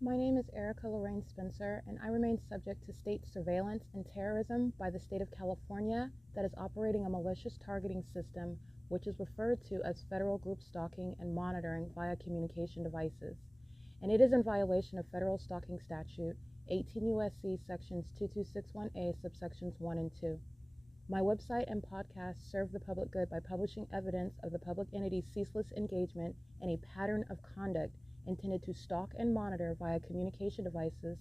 My name is Erica Lorraine Spencer, and I remain subject to state surveillance and terrorism by the state of California that is operating a malicious targeting system, which is referred to as federal group stalking and monitoring via communication devices. And it is in violation of federal stalking statute 18 U.S.C. sections 2261A subsections 1 and 2. My website and podcast serve the public good by publishing evidence of the public entity's ceaseless engagement in a pattern of conduct intended to stalk and monitor via communication devices,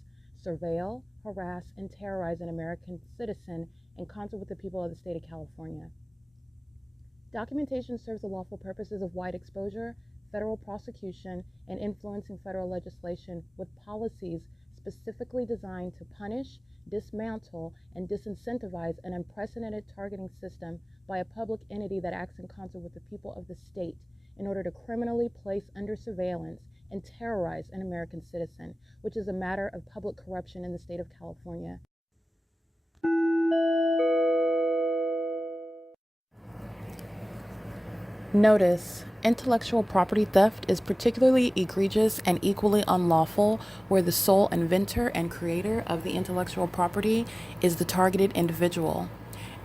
surveil, harass, and terrorize an American citizen in concert with the people of the state of California. Documentation serves the lawful purposes of wide exposure, federal prosecution, and influencing federal legislation with policies specifically designed to punish, dismantle, and disincentivize an unprecedented targeting system by a public entity that acts in concert with the people of the state in order to criminally place under surveillance and terrorize an American citizen, which is a matter of public corruption in the state of California. Notice: intellectual property theft is particularly egregious and equally unlawful where the sole inventor and creator of the intellectual property is the targeted individual.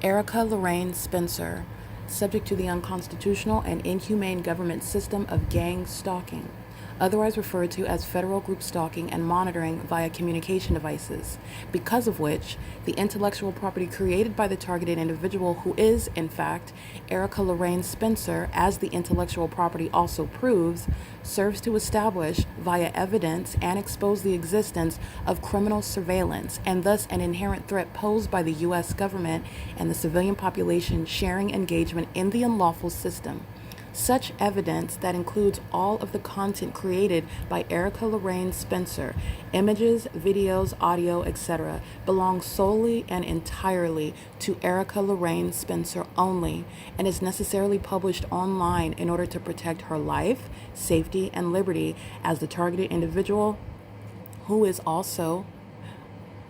Erica Lorraine Spencer, subject to the unconstitutional and inhumane government system of gang stalking, otherwise referred to as federal group stalking and monitoring via communication devices, because of which the intellectual property created by the targeted individual, who is, in fact, Erica Lorraine Spencer, as the intellectual property also proves, serves to establish via evidence and expose the existence of criminal surveillance and thus an inherent threat posed by the U.S. government and the civilian population sharing engagement in the unlawful system. Such evidence, that includes all of the content created by Erica Lorraine Spencer, images, videos, audio, etc., belongs solely and entirely to Erica Lorraine Spencer only and is necessarily published online in order to protect her life, safety, and liberty as the targeted individual, who is also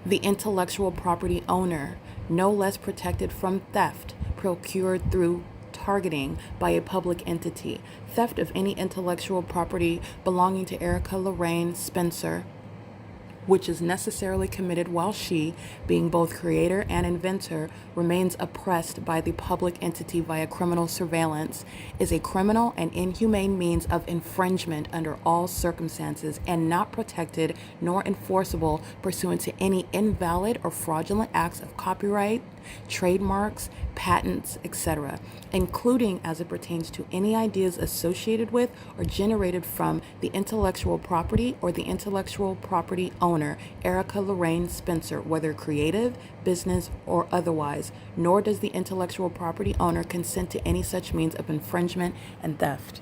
the intellectual property owner, no less protected from theft procured through targeting by a public entity. Theft of any intellectual property belonging to Erica Lorraine Spencer, which is necessarily committed while she, being both creator and inventor, remains oppressed by the public entity via criminal surveillance, is a criminal and inhumane means of infringement under all circumstances and not protected nor enforceable pursuant to any invalid or fraudulent acts of copyright, trademarks, patents, etc., including as it pertains to any ideas associated with or generated from the intellectual property or the intellectual property owner, Erica Lorraine Spencer, whether creative, business, or otherwise, nor does the intellectual property owner consent to any such means of infringement and theft.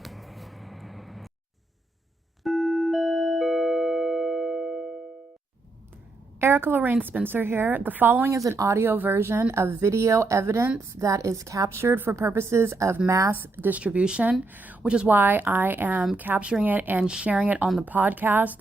Erica Lorraine Spencer here. The following is an audio version of video evidence that is captured for purposes of mass distribution, which is why I am capturing it and sharing it on the podcast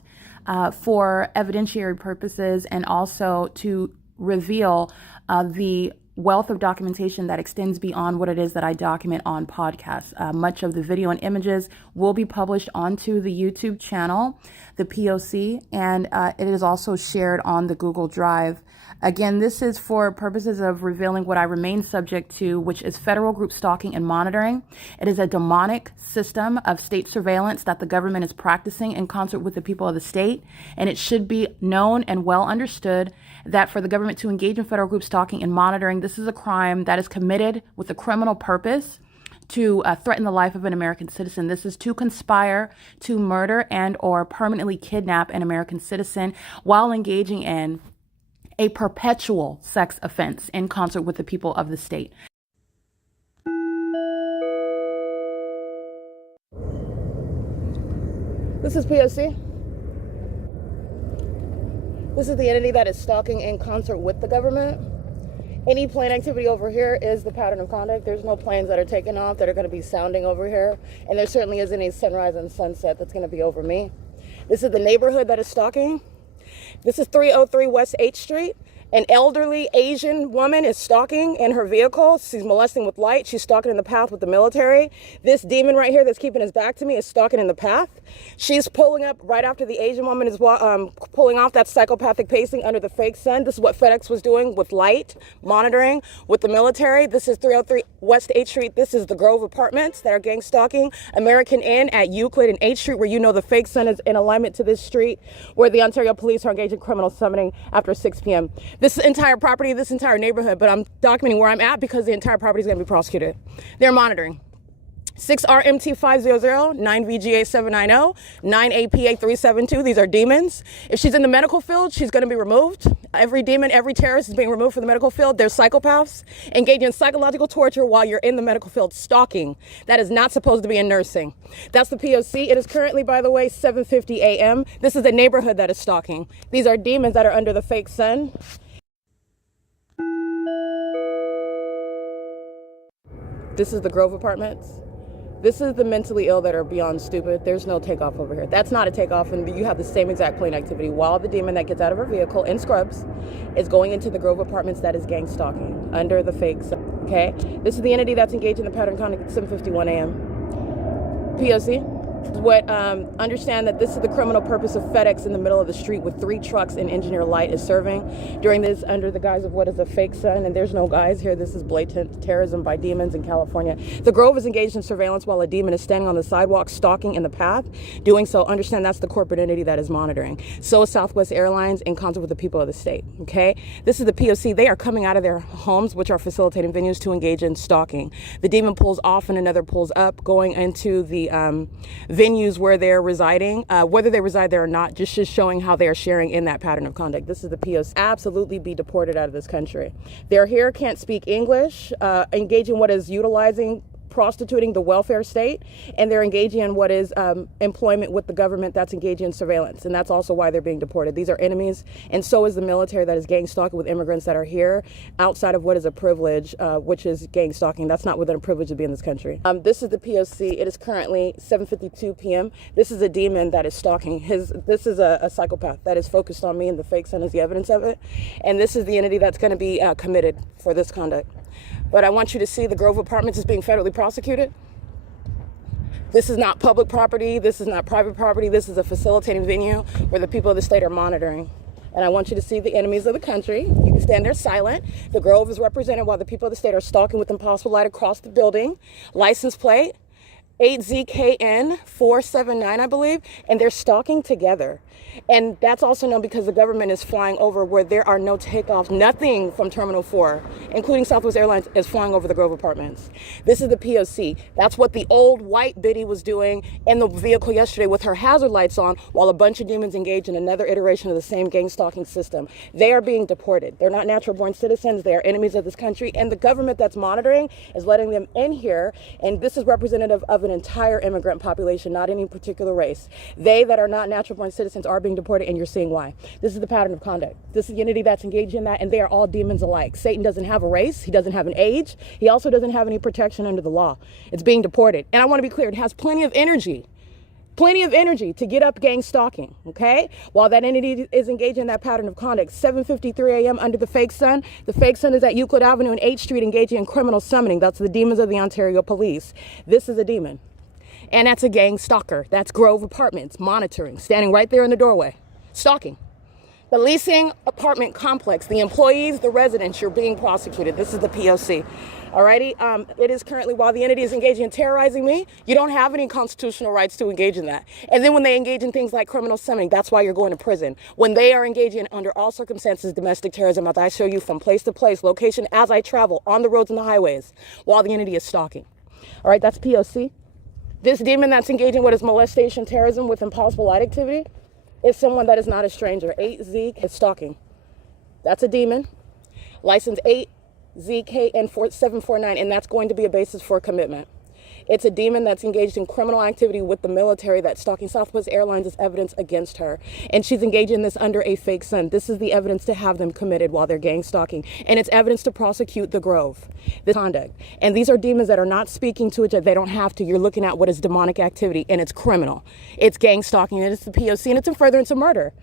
for evidentiary purposes and also to reveal the wealth of documentation that extends beyond what it is that I document on podcasts. Much of the video and images will be published onto the YouTube channel, the P.O.C, and it is also shared on the Google Drive. Again, this is for purposes of revealing what I remain subject to, which is federal group stalking and monitoring. It is a demonic system of state surveillance that the government is practicing in concert with the people of the state, and it should be known and well understood that for the government to engage in federal group stalking and monitoring, this is a crime that is committed with a criminal purpose to threaten the life of an American citizen. This is to conspire to murder and or permanently kidnap an American citizen while engaging in a perpetual sex offense in concert with the people of the state. This is P.O.C. This is the entity that is stalking in concert with the government. Any plane activity over here is the pattern of conduct. There's no planes that are taking off that are going to be sounding over here. And there certainly isn't any sunrise and sunset that's going to be over me. This is the neighborhood that is stalking. This is 303 West 8th Street. An elderly Asian woman is stalking in her vehicle. She's molesting with light. She's stalking in the path with the military. This demon right here that's keeping his back to me is stalking in the path. She's pulling up right after the Asian woman is pulling off. That psychopathic pacing under the fake sun. This is what FedEx was doing with light, monitoring with the military. This is 303 West 8th Street. This is the Grove Apartments that are gang stalking. American Inn at Euclid and 8th Street, where you know the fake sun is in alignment to this street, where the Ontario police are engaged in criminal summoning after 6 p.m. This entire property, this entire neighborhood, but I'm documenting where I'm at because the entire property is going to be prosecuted. They're monitoring. 6RMT500, 9VGA790, 9APA372. These are demons. If she's in the medical field, she's going to be removed. Every demon, every terrorist is being removed from the medical field. They're psychopaths engaging in psychological torture while you're in the medical field stalking. That is not supposed to be in nursing. That's the P.O.C. It is currently, by the way, 7:50 a.m. This is a neighborhood that is stalking. These are demons that are under the fake sun. This is the Grove Apartments. This is the mentally ill that are beyond stupid. There's no takeoff over here. That's not a takeoff, and you have the same exact plane activity while the demon that gets out of her vehicle in scrubs is going into the Grove Apartments that is gang stalking under the fake sun, okay? This is the entity that's engaged in the pattern conduct at 7:51 a.m. P.O.C. Understand that this is the criminal purpose of FedEx in the middle of the street with 3 trucks and engineer light is serving during this under the guise of what is a fake sun, and there's no guise here. This is blatant terrorism by demons in California. The Grove is engaged in surveillance while a demon is standing on the sidewalk stalking in the path. Doing so, understand that's the corporate entity that is monitoring. So is Southwest Airlines in concert with the people of the state, okay? This is the P.O.C. They are coming out of their homes, which are facilitating venues, to engage in stalking. The demon pulls off and another pulls up, going into the venues where they're residing, whether they reside there or not, just showing how they are sharing in that pattern of conduct. This is the P.O.C. Absolutely be deported out of this country. They're here, can't speak English, engage in what is utilizing, prostituting the welfare state, and they're engaging in what is employment with the government that's engaging in surveillance, and that's also why they're being deported. These are enemies, and so is the military that is gang stalking with immigrants that are here outside of what is a privilege, which is gang stalking. That's not within a privilege to be in this country. This is the P.O.C. It is currently 7:52 p.m. This is a demon that is stalking. This is a psychopath that is focused on me, and the fake sun is the evidence of it, and this is the entity that's going to be committed for this conduct. But I want you to see the Grove Apartments is being federally prosecuted. This is not public property. This is not private property. This is a facilitating venue where the people of the state are monitoring. And I want you to see the enemies of the country. You can stand there silent. The Grove is represented while the people of the state are stalking with impossible light across the building. License plate 8ZKN 479, I believe, and they're stalking together. And that's also known because the government is flying over where there are no takeoffs. Nothing from Terminal 4, including Southwest Airlines, is flying over the Grove Apartments. This is the P.O.C. That's what the old white biddy was doing in the vehicle yesterday with her hazard lights on while a bunch of demons engage in another iteration of the same gang stalking system. They are being deported. They're not natural born citizens. They are enemies of this country. And the government that's monitoring is letting them in here. And this is representative of an entire immigrant population, not any particular race. They that are not natural born citizens are being deported, and you're seeing why. This is the pattern of conduct. This is the entity that's engaged in that, and they are all demons alike. Satan doesn't have a race. He doesn't have an age. He also doesn't have any protection under the law. It's being deported. And I want to be clear, it has plenty of energy to get up gang stalking, okay? While that entity is engaged in that pattern of conduct. 7:53 a.m. under the fake sun. The fake sun is at Euclid Avenue and 8th Street engaging in criminal summoning. That's the demons of the Ontario police. This is a demon. And that's a gang stalker. That's Grove Apartments, monitoring, standing right there in the doorway, stalking. The leasing apartment complex, the employees, the residents, you're being prosecuted. This is the P.O.C. Alrighty, it is currently, while the entity is engaging in terrorizing me, you don't have any constitutional rights to engage in that. And then when they engage in things like criminal summoning, that's why you're going to prison. When they are engaging under all circumstances, domestic terrorism, as I show you from place to place, location as I travel, on the roads and the highways, while the entity is stalking. All right, that's P.O.C. This demon that's engaging what is molestation, terrorism with impossible light activity is someone that is not a stranger. 8Z is stalking. That's a demon. License 8ZKN 749, and that's going to be a basis for commitment. It's a demon that's engaged in criminal activity with the military that's stalking Southwest Airlines as evidence against her. And she's engaged in this under a fake sun. This is the evidence to have them committed while they're gang stalking. And it's evidence to prosecute the Grove, the conduct. And these are demons that are not speaking to each other. They don't have to. You're looking at what is demonic activity, and it's criminal. It's gang stalking, and it's the P.O.C., and it's in furtherance of murder.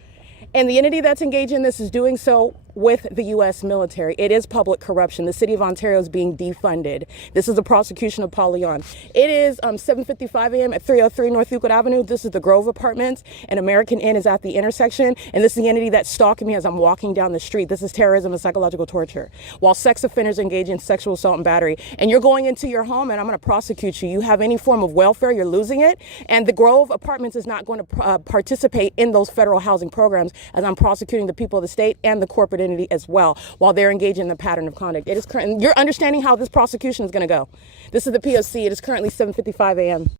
And the entity that's engaged in this is doing so with the U.S. military. It is public corruption. The city of Ontario is being defunded. This is the prosecution of Paul Leon. It is 7:55 a.m. at 303 North Euclid Avenue. This is the Grove Apartments, and American Inn is at the intersection. And this is the entity that's stalking me as I'm walking down the street. This is terrorism and psychological torture. While sex offenders engage in sexual assault and battery, and you're going into your home, and I'm going to prosecute you. You have any form of welfare, you're losing it. And the Grove Apartments is not going to participate in those federal housing programs, as I'm prosecuting the people of the state and the corporate entity as well, while they're engaged in the pattern of conduct. It is current. You're understanding how this prosecution is going to go. This is the P.O.C. It is currently 7:55 a.m.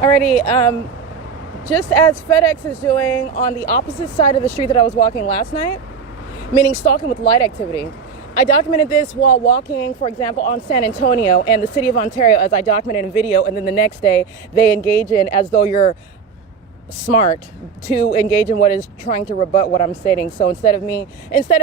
Alrighty, just as FedEx is doing on the opposite side of the street that I was walking last night, meaning stalking with light activity. I documented this while walking, for example, on San Antonio and the city of Ontario, as I documented in video, and then the next day they engage in, as though you're smart, to engage in what is trying to rebut what I'm stating. So instead of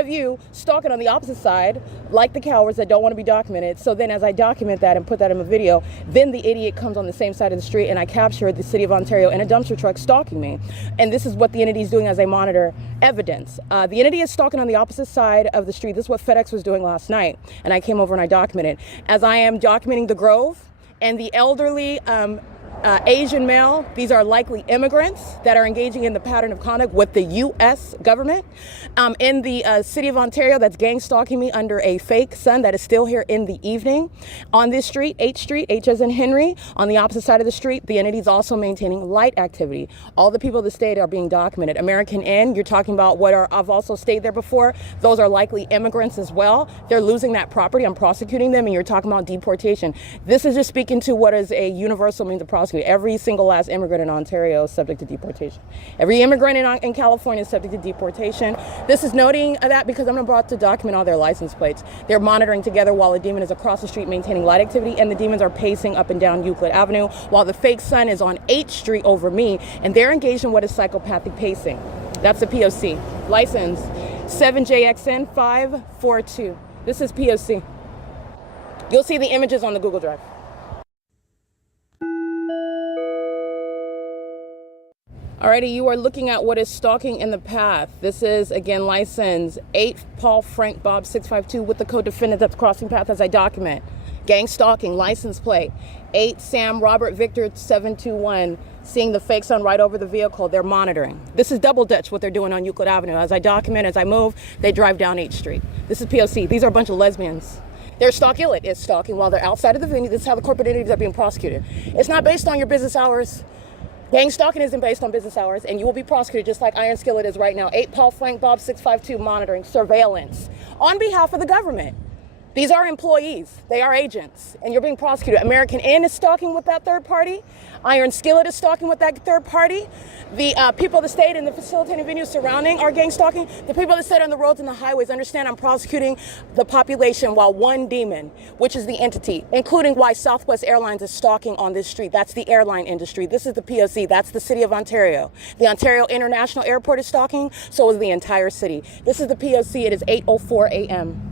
you stalking on the opposite side, like the cowards that don't want to be documented, so then as I document that and put that in a video, then the idiot comes on the same side of the street and I capture the city of Ontario in a dumpster truck stalking me. And this is what the entity is doing as I monitor evidence. The entity is stalking on the opposite side of the street. This is what FedEx was doing last night, and I came over and I documented. As I am documenting the Grove and the elderly Asian male, these are likely immigrants that are engaging in the pattern of conduct with the U.S. government. In the city of Ontario, that's gang stalking me under a fake sun that is still here in the evening. On this street, H Street, H as in Henry, on the opposite side of the street, the entity is also maintaining light activity. All the people of the state are being documented. American Inn, you're talking about what are, I've also stayed there before. Those are likely immigrants as well. They're losing that property. I'm prosecuting them, and you're talking about deportation. This is just speaking to what is a universal means of prosecuting. Every single last immigrant in Ontario is subject to deportation. Every immigrant in California is subject to deportation. This is noting that because I'm about to document all their license plates. They're monitoring together while a demon is across the street maintaining light activity, and the demons are pacing up and down Euclid Avenue, while the fake sun is on H Street over me, and they're engaged in what is psychopathic pacing. That's the P.O.C. License 7JXN 542. This is P.O.C. You'll see the images on the Google Drive. Alrighty, you are looking at what is stalking in the path. This is, again, license 8 Paul Frank Bob 652 with the co-defendant that's crossing path as I document. Gang stalking, license plate 8 Sam Robert Victor 721, seeing the fake sun right over the vehicle. They're monitoring. This is double Dutch, what they're doing on Euclid Avenue. As I document, as I move, they drive down H Street. This is P.O.C. These are a bunch of lesbians. They're stalking. It is stalking while they're outside of the venue. This is how the corporate entities are being prosecuted. It's not based on your business hours. Gang stalking isn't based on business hours, and you will be prosecuted just like Iron Skillet is right now. 8 Paul Frank Bob 652, monitoring, surveillance on behalf of the government. These are employees. They are agents, and you're being prosecuted. American Inn is stalking with that third party. Iron Skillet is stalking with that third party. The people of the state and the facilitating venues surrounding are gang stalking. The people of the state on the roads and the highways understand I'm prosecuting the population, while one demon, which is the entity, including why Southwest Airlines is stalking on this street. That's the airline industry. This is the P.O.C. That's the city of Ontario. The Ontario International Airport is stalking. So is the entire city. This is the P.O.C. It is 8:04 a.m.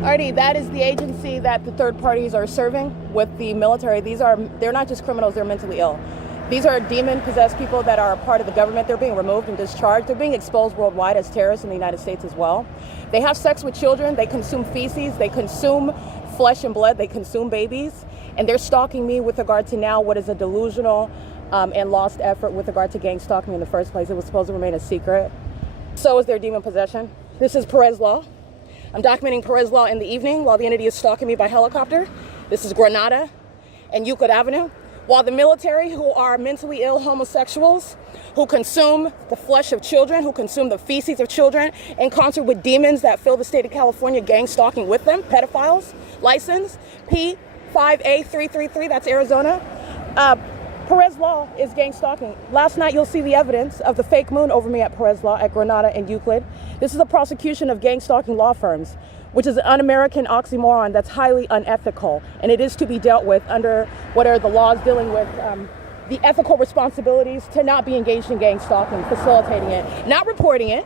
Alrighty, that is the agency that the third parties are serving with the military. They're not just criminals, they're mentally ill. These are demon-possessed people that are a part of the government. They're being removed and discharged. They're being exposed worldwide as terrorists in the United States as well. They have sex with children. They consume feces. They consume flesh and blood. They consume babies. And they're stalking me with regard to now what is a delusional and lost effort with regard to gang stalking in the first place. It was supposed to remain a secret. So is their demon possession. This is Perez Law. I'm documenting Perez Law in the evening while the entity is stalking me by helicopter. This is Granada and Euclid Avenue. While the military, who are mentally ill homosexuals, who consume the flesh of children, who consume the feces of children, in concert with demons that fill the state of California, gang stalking with them, pedophiles, license P5A333, that's Arizona. Perez Law is gang stalking. Last night, you'll see the evidence of the fake moon over me at Perez Law at Granada and Euclid. This is a prosecution of gang stalking law firms, which is an un-American oxymoron that's highly unethical, and it is to be dealt with under what are the laws dealing with the ethical responsibilities to not be engaged in gang stalking, facilitating it, not reporting it,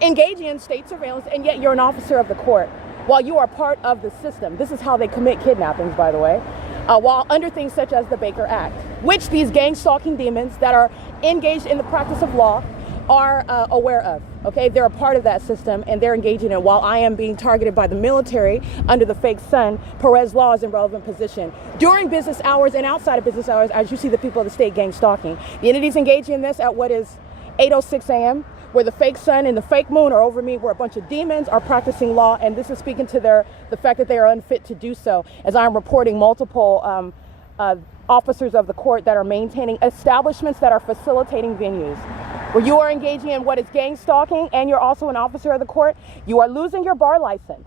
engaging in state surveillance, and yet you're an officer of the court while you are part of the system. This is how they commit kidnappings, by the way. while under things such as the Baker Act, which these gang stalking demons that are engaged in the practice of law are aware of. Okay, they're a part of that system and they're engaging in it while I am being targeted by the military under the fake sun, Perez laws in relevant position. During business hours and outside of business hours, as you see the people of the state gang stalking. The entities engaging in this at what is 8:06 a.m., where the fake sun and the fake moon are over me, where a bunch of demons are practicing law, and this is speaking to the fact that they are unfit to do so, as I'm reporting multiple officers of the court that are maintaining establishments that are facilitating venues. Where you are engaging in what is gang stalking and you're also an officer of the court, you are losing your bar license.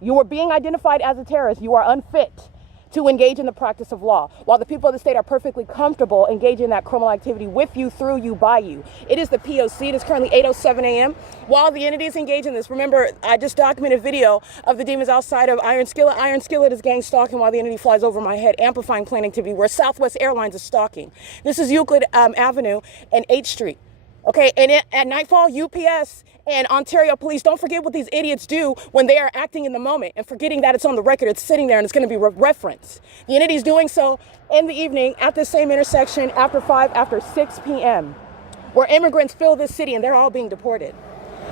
You are being identified as a terrorist. You are unfit to engage in the practice of law, while the people of the state are perfectly comfortable engaging in that criminal activity with you, through you, by you. It is the P.O.C. It is currently 8:07 a.m. While the entities engage in this, remember, I just documented video of the demons outside of Iron Skillet. Iron Skillet is gang stalking while the entity flies over my head, amplifying plane activity, where Southwest Airlines is stalking. This is Euclid Avenue and 8th Street. Okay, and at nightfall, UPS and Ontario police, don't forget what these idiots do when they are acting in the moment and forgetting that it's on the record, it's sitting there and it's going to be referenced. The entity is doing so in the evening at this same intersection after 6 p.m., where immigrants fill this city and they're all being deported.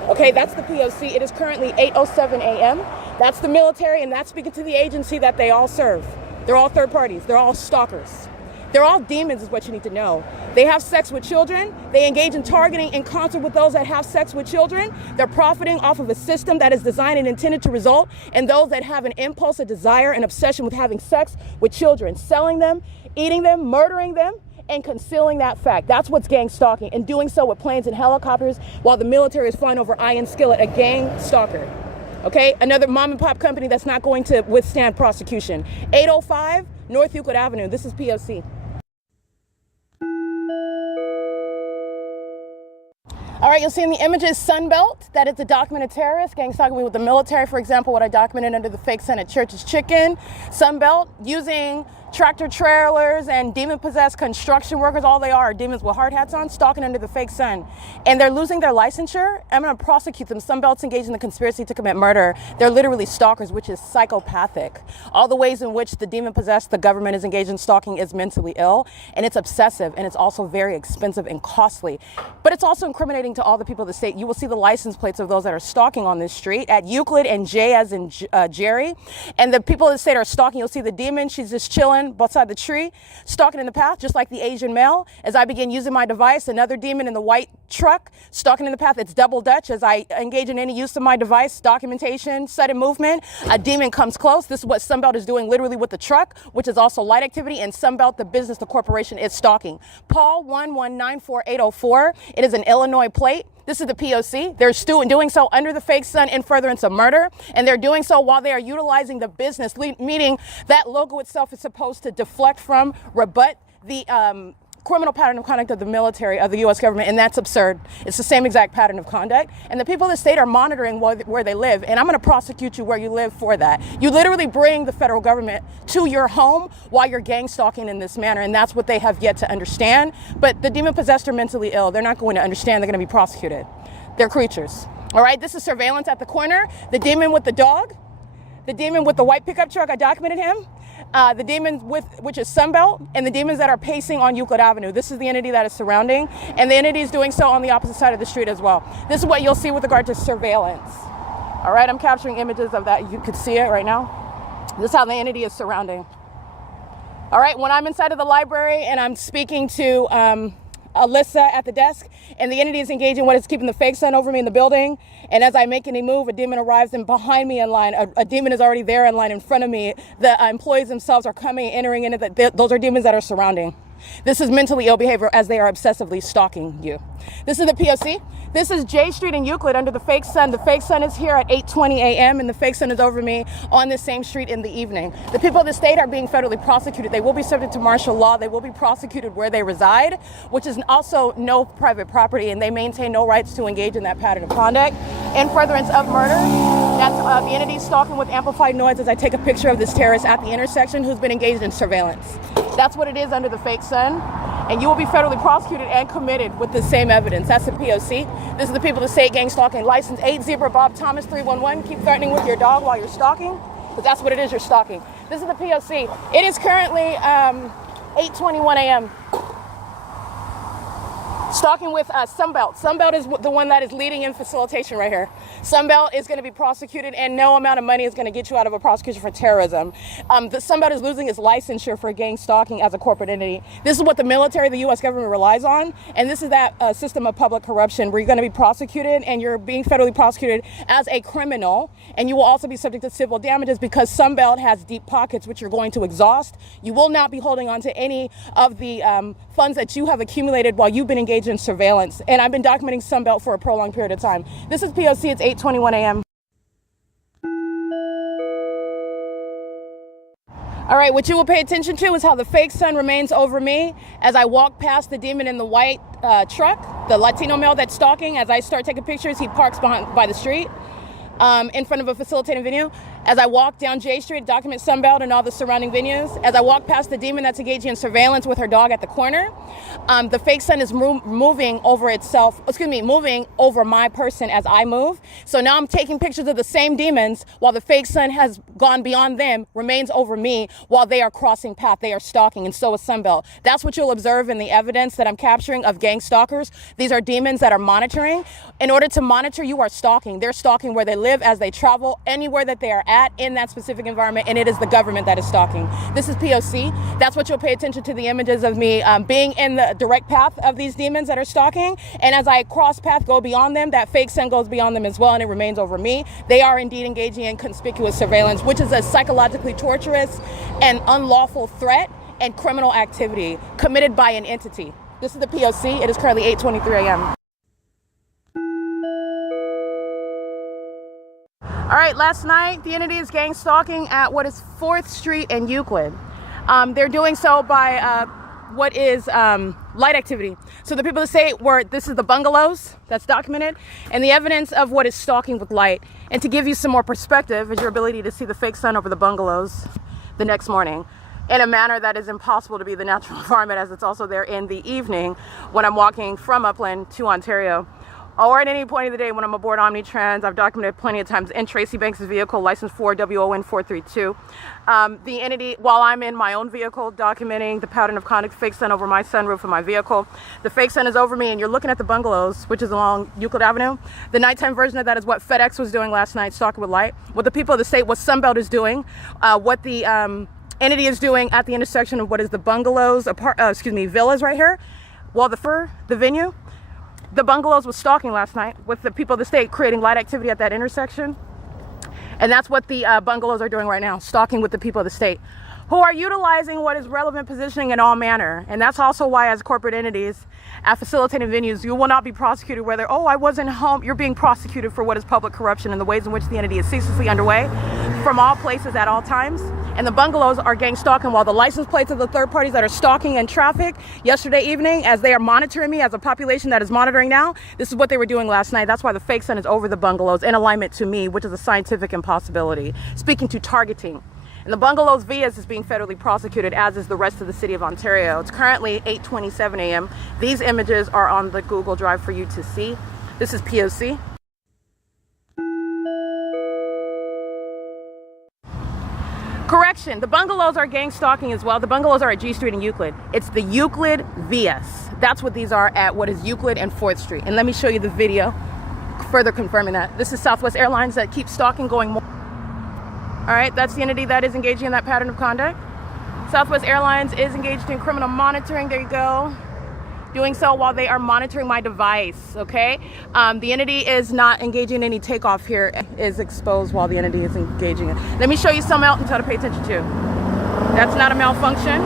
Okay, that's the P.O.C. It is currently 8:07 a.m. That's the military, and that's speaking to the agency that they all serve. They're all third parties. They're all stalkers. They're all demons is what you need to know. They have sex with children. They engage in targeting in concert with those that have sex with children. They're profiting off of a system that is designed and intended to result in those that have an impulse, a desire, an obsession with having sex with children, selling them, eating them, murdering them, and concealing that fact. That's what's gang stalking, and doing so with planes and helicopters while the military is flying over Iron Skillet, a gang stalker. Okay, another mom and pop company that's not going to withstand prosecution. 805 North Euclid Avenue. This is P.O.C. All right, you'll see in the images Sunbelt, that it's a documented terrorist, gang stalking with the military, for example, what I documented under the fake Senate Church's Chicken. Sunbelt using tractor trailers and demon-possessed construction workers. All they are demons with hard hats on, stalking under the fake sun. And they're losing their licensure. I'm going to prosecute them. Sunbelt's engaged in the conspiracy to commit murder. They're literally stalkers, which is psychopathic. All the ways in which the demon-possessed, the government is engaged in stalking is mentally ill, and it's obsessive, and it's also very expensive and costly. But it's also incriminating to all the people of the state. You will see the license plates of those that are stalking on this street at Euclid and J as in Jerry. And the people of the state are stalking. You'll see the demon. She's just chilling beside the tree, stalking in the path, just like the Asian male. As I begin using my device, another demon in the white truck, stalking in the path. It's double Dutch. As I engage in any use of my device, documentation, sudden movement, a demon comes close. This is what Sunbelt is doing literally with the truck, which is also light activity. And Sunbelt, the business, the corporation, is stalking. Paul 1194804. It is an Illinois plate. This is the P.O.C. They're doing so under the fake sun in furtherance of murder, and they're doing so while they are utilizing the business, meaning that logo itself is supposed to deflect from, rebut the criminal pattern of conduct of the military, of the U.S. government, and that's absurd. It's the same exact pattern of conduct, and the people of the state are monitoring where they live, and I'm going to prosecute you where you live for that. You literally bring the federal government to your home while you're gang stalking in this manner, and that's what they have yet to understand. But the demon-possessed are mentally ill. They're not going to understand. They're going to be prosecuted. They're creatures. All right, this is surveillance at the corner. The demon with the dog, the demon with the white pickup truck, I documented him. The demon which is Sunbelt, and the demons that are pacing on Euclid Avenue. This is the entity that is surrounding, and the entity is doing so on the opposite side of the street as well. This is what you'll see with regard to surveillance. All right, I'm capturing images of that. You could see it right now. This is how the entity is surrounding. All right, when I'm inside of the library and I'm speaking to Alyssa at the desk, and the entity is engaging what is keeping the fake sun over me in the building. And as I make any move, a demon arrives and behind me in line. A demon is already there in line in front of me. The employees themselves are coming, entering into that. Those are demons that are surrounding. This is mentally ill behavior as they are obsessively stalking you. This is the P.O.C. This is J Street in Euclid under the fake sun. The fake sun is here at 8:20 a.m. and the fake sun is over me on this same street in the evening. The people of the state are being federally prosecuted. They will be subject to martial law. They will be prosecuted where they reside, which is also no private property, and they maintain no rights to engage in that pattern of conduct. In furtherance of murder, that's the entity stalking with amplified noise as I take a picture of this terrorist at the intersection who's been engaged in surveillance. That's what it is under the fake sun. And you will be federally prosecuted and committed with the same evidence. That's the P.O.C. This is the people of the state gang stalking. License 8 Zebra Bob Thomas 311. Keep threatening with your dog while you're stalking, because that's what it is, you're stalking. This is the P.O.C. It is currently 8:21 a.m. Stalking with Sunbelt. Sunbelt is the one that is leading in facilitation right here. Sunbelt is going to be prosecuted, and no amount of money is going to get you out of a prosecution for terrorism. The Sunbelt is losing its licensure for gang stalking as a corporate entity. This is what the military, the U.S. government relies on, and this is that system of public corruption where you're going to be prosecuted, and you're being federally prosecuted as a criminal, and you will also be subject to civil damages because Sunbelt has deep pockets which you're going to exhaust. You will not be holding on to any of the funds that you have accumulated while you've been engaged in surveillance, and I've been documenting Sunbelt for a prolonged period of time. This is P.O.C. It's 8:21 a.m. All right, what you will pay attention to is how the fake sun remains over me as I walk past the demon in the white truck, the Latino male that's stalking. As I start taking pictures, he parks by the street in front of a facilitating venue. As I walk down J Street, document Sunbelt and all the surrounding venues. As I walk past the demon that's engaging in surveillance with her dog at the corner, the fake sun is moving over my person as I move. So now I'm taking pictures of the same demons while the fake sun has gone beyond them, remains over me while they are crossing path. They are stalking, and so is Sunbelt. That's what you'll observe in the evidence that I'm capturing of gang stalkers. These are demons that are monitoring. In order to monitor, you are stalking. They're stalking where they live, as they travel, anywhere that they are at in that specific environment, and it is the government that is stalking. This is P.O.C. That's what you'll pay attention to, the images of me being in the direct path of these demons that are stalking, and as I cross path, go beyond them, that fake sun goes beyond them as well, and it remains over me. They are indeed engaging in conspicuous surveillance, which is a psychologically torturous and unlawful threat and criminal activity committed by an entity. This is the P.O.C. It is currently 8:23 a.m. All right, last night, the entity is gang stalking at what is 4th Street and Euclid. They're doing so by what is light activity. So the people that say this is the bungalows that's documented, and the evidence of what is stalking with light. And to give you some more perspective is your ability to see the fake sun over the bungalows the next morning in a manner that is impossible to be the natural environment, as it's also there in the evening when I'm walking from Upland to Ontario. Or at any point of the day when I'm aboard Omnitrans. I've documented plenty of times in Tracy Banks' vehicle, license 4WON432. The entity, while I'm in my own vehicle documenting the pattern of conduct, fake sun over my sunroof of my vehicle. The fake sun is over me, and you're looking at the bungalows, which is along Euclid Avenue. The nighttime version of that is what FedEx was doing last night, stalking with light. What the people of the state, what Sunbelt is doing, what the entity is doing at the intersection of what is the bungalows, villas right here. While the venue, the bungalows was stalking last night with the people of the state creating light activity at that intersection. And that's what the bungalows are doing right now, stalking with the people of the state, who are utilizing what is relevant positioning in all manner. And that's also why, as corporate entities at facilitating venues, you will not be prosecuted whether, I wasn't home. You're being prosecuted for what is public corruption and the ways in which the entity is ceaselessly underway from all places at all times. And the bungalows are gang stalking, while the license plates of the third parties that are stalking in traffic yesterday evening, as they are monitoring me as a population that is monitoring now, this is what they were doing last night. That's why the fake sun is over the bungalows in alignment to me, which is a scientific impossibility. Speaking to targeting. And the bungalows V.S. is being federally prosecuted, as is the rest of the city of Ontario. It's currently 8:27 a.m. These images are on the Google Drive for you to see. This is P.O.C. Correction, the bungalows are gang stalking as well. The bungalows are at G Street and Euclid. It's the Euclid V.S. That's what these are at what is Euclid and 4th Street. And let me show you the video further confirming that. This is Southwest Airlines that keeps stalking going more. All right, that's the entity that is engaging in that pattern of conduct. Southwest Airlines is engaged in criminal monitoring. There you go. Doing so while they are monitoring my device, okay? The entity is not engaging in any takeoff here, is exposed while the entity is engaging in. Let me show you some else to pay attention to. That's not a malfunction.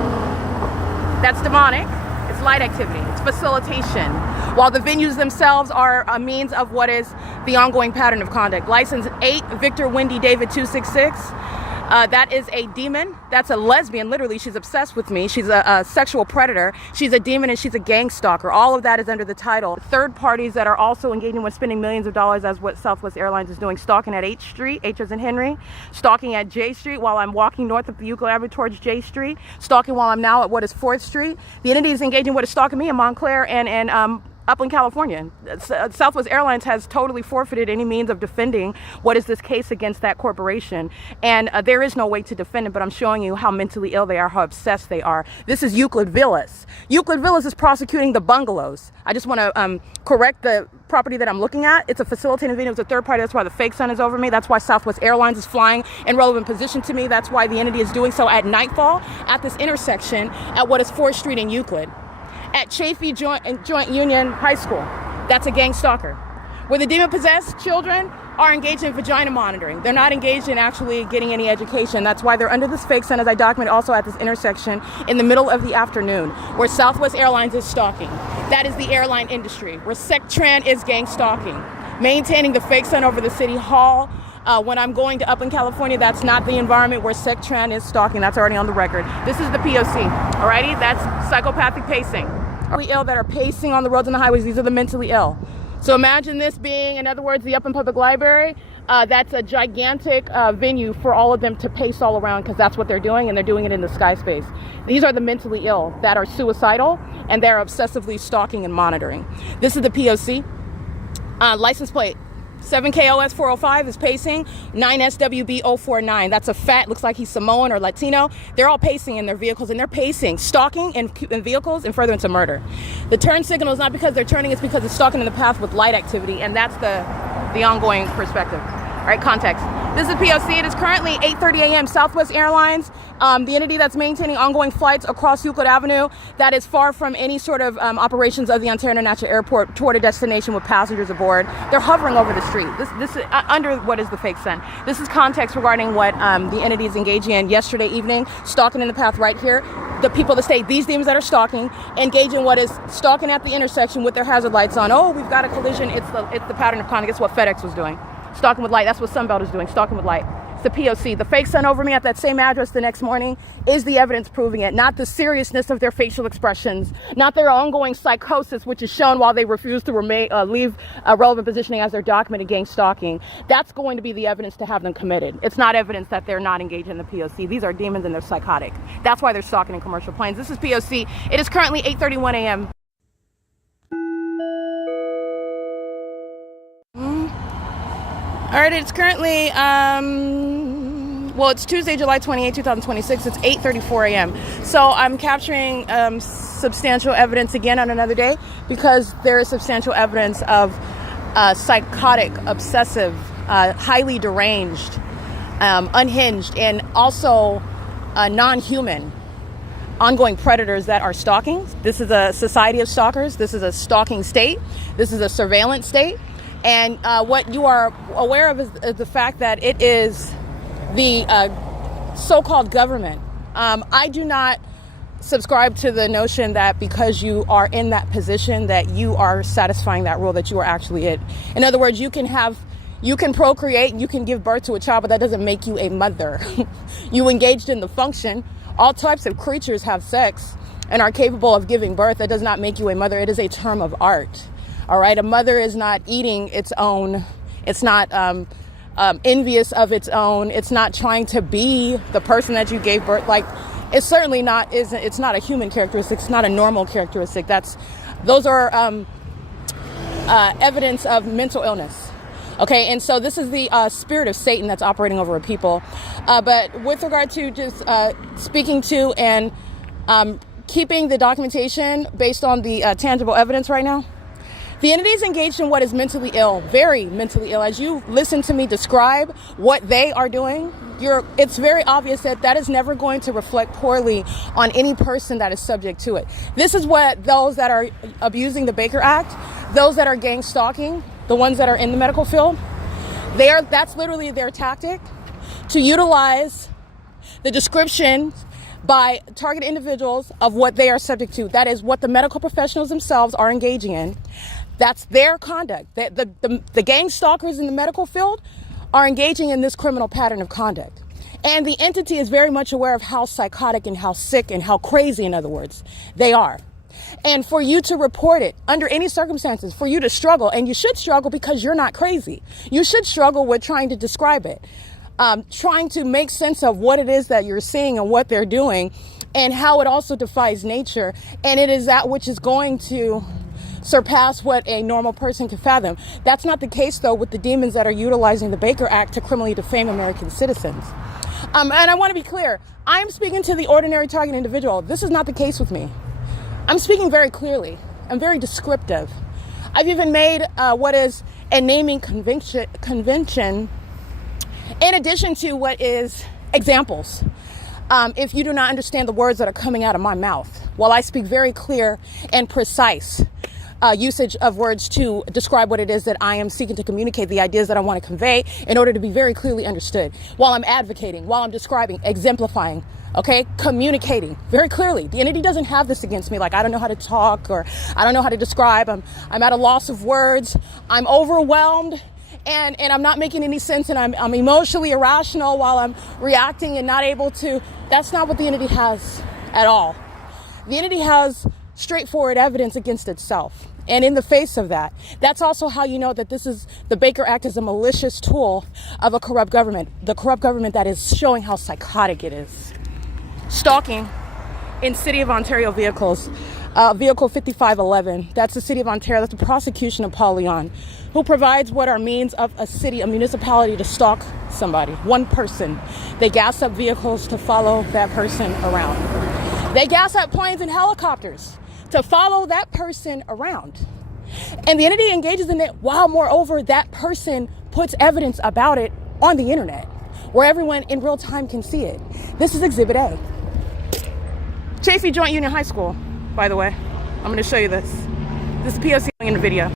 That's demonic. It's light activity. It's facilitation. While the venues themselves are a means of what is the ongoing pattern of conduct. License 8, Victor Wendy David 266. That is a demon. That's a lesbian. Literally, she's obsessed with me. She's a sexual predator. She's a demon, and she's a gang stalker. All of that is under the title. Third parties that are also engaging with spending millions of dollars, as what Southwest Airlines is doing, stalking at H Street, H as in Henry, stalking at J Street while I'm walking north of the Euclid Avenue towards J Street, stalking while I'm now at what is 4th Street. The entity is engaging what is stalking me in Montclair and Upland, California. Southwest Airlines has totally forfeited any means of defending what is this case against that corporation. And there is no way to defend it, but I'm showing you how mentally ill they are, how obsessed they are. This is Euclid Villas. Euclid Villas is prosecuting the bungalows. I just want to correct the property that I'm looking at. It's a facilitating venue. It's a third party. That's why the fake sun is over me. That's why Southwest Airlines is flying in relevant position to me. That's why the entity is doing so at nightfall at this intersection at what is 4th Street in Euclid. At Chafee Joint Union High School. That's a gang stalker. Where the demon-possessed children are engaged in vagina monitoring. They're not engaged in actually getting any education. That's why they're under this fake sun, as I document also at this intersection in the middle of the afternoon, where Southwest Airlines is stalking. That is the airline industry, where SecTran is gang stalking. Maintaining the fake sun over the city hall. When I'm going to Upland, California, that's not the environment where SecTran is stalking. That's already on the record. This is the P.O.C. Alrighty, that's psychopathic pacing. Mentally ill that are pacing on the roads and the highways. These are the mentally ill. So imagine this being, in other words, the Upland Public Library. That's a gigantic venue for all of them to pace all around, because that's what they're doing, and they're doing it in the sky space. These are the mentally ill that are suicidal, and they're obsessively stalking and monitoring. This is the P.O.C. License plate. 7KOS 405 is pacing, 9SWB 049. That's a fat, looks like he's Samoan or Latino. They're all pacing in their vehicles, and they're pacing, stalking in vehicles and furtherance of murder. The turn signal is not because they're turning, it's because it's stalking in the path with light activity, and that's the ongoing perspective. All right, context. This is P.O.C. It is currently 8:30 a.m. Southwest Airlines, the entity that's maintaining ongoing flights across Euclid Avenue, that is far from any sort of operations of the Ontario International Airport toward a destination with passengers aboard. They're hovering over the street. This is under what is the fake sun. This is context regarding what the entity is engaging in yesterday evening, stalking in the path right here. The people that state these demons that are stalking engage in what is stalking at the intersection with their hazard lights on. Oh, we've got a collision. It's the pattern of conduct. It's what FedEx was doing. Stalking with light. That's what Sunbelt is doing. Stalking with light. It's the P.O.C. The fake sun over me at that same address the next morning is the evidence proving it. Not the seriousness of their facial expressions. Not their ongoing psychosis, which is shown while they refuse to leave relevant positioning as their documented gang stalking. That's going to be the evidence to have them committed. It's not evidence that they're not engaged in the P.O.C. These are demons and they're psychotic. That's why they're stalking in commercial planes. This is P.O.C. It is currently 8:31 a.m. All right, it's currently, it's Tuesday, July 28, 2026. It's 8:34 a.m. So I'm capturing substantial evidence again on another day, because there is substantial evidence of psychotic, obsessive, highly deranged, unhinged, and also non-human ongoing predators that are stalking. This is a society of stalkers. This is a stalking state. This is a surveillance state. And what you are aware of is the fact that it is the so-called government. I do not subscribe to the notion that because you are in that position that you are satisfying that rule, that you are actually it. In other words, you can procreate, you can give birth to a child, but that doesn't make you a mother. You engaged in the function. All types of creatures have sex and are capable of giving birth. That does not make you a mother. It is a term of art. All right, a mother is not eating its own. It's not envious of its own. It's not trying to be the person that you gave birth. Like, it's certainly not. It's not a human characteristic. It's not a normal characteristic. Those are evidence of mental illness. Okay, and so this is the spirit of Satan that's operating over a people. But with regard to just speaking to and keeping the documentation based on the tangible evidence right now. The entity is engaged in what is mentally ill, very mentally ill. As you listen to me describe what they are doing, it's very obvious that that is never going to reflect poorly on any person that is subject to it. This is what those that are abusing the Baker Act, those that are gang stalking, the ones that are in the medical field, that's literally their tactic, to utilize the description by target individuals of what they are subject to. That is what the medical professionals themselves are engaging in. That's their conduct. The gang stalkers in the medical field are engaging in this criminal pattern of conduct. And the entity is very much aware of how psychotic and how sick and how crazy, in other words, they are. And for you to report it under any circumstances, for you to struggle, and you should struggle because you're not crazy. You should struggle with trying to describe it, trying to make sense of what it is that you're seeing and what they're doing and how it also defies nature. And it is that which is going to surpass what a normal person can fathom. That's not the case, though, with the demons that are utilizing the Baker Act to criminally defame American citizens. And I want to be clear. I'm speaking to the ordinary target individual. This is not the case with me. I'm speaking very clearly. I'm very descriptive. I've even made what is a naming convention in addition to what is examples. If you do not understand the words that are coming out of my mouth, while I speak very clear and precise usage of words to describe what it is that I am seeking to communicate, the ideas that I want to convey in order to be very clearly understood, while I'm advocating, while I'm describing, exemplifying, okay, communicating very clearly. The entity doesn't have this against me, like I don't know how to talk or I don't know how to describe. I'm at a loss of words. I'm overwhelmed. And I'm not making any sense, and I'm emotionally irrational while I'm reacting and not able to. That's not what the entity has at all. The entity has straightforward evidence against itself. And in the face of that, that's also how you know that the Baker Act is a malicious tool of a corrupt government. The corrupt government that is showing how psychotic it is. Stalking in City of Ontario vehicles. Vehicle 5511, that's the City of Ontario, that's the prosecution of Paul Leon, who provides what are means of a city, a municipality to stalk somebody, one person. They gas up vehicles to follow that person around. They gas up planes and helicopters to follow that person around. And the entity engages in it while, moreover, that person puts evidence about it on the internet, where everyone in real time can see it. This is Exhibit A. Chaffee Joint Union High School. By the way, I'm going to show you this. This is P.O.C. in the video.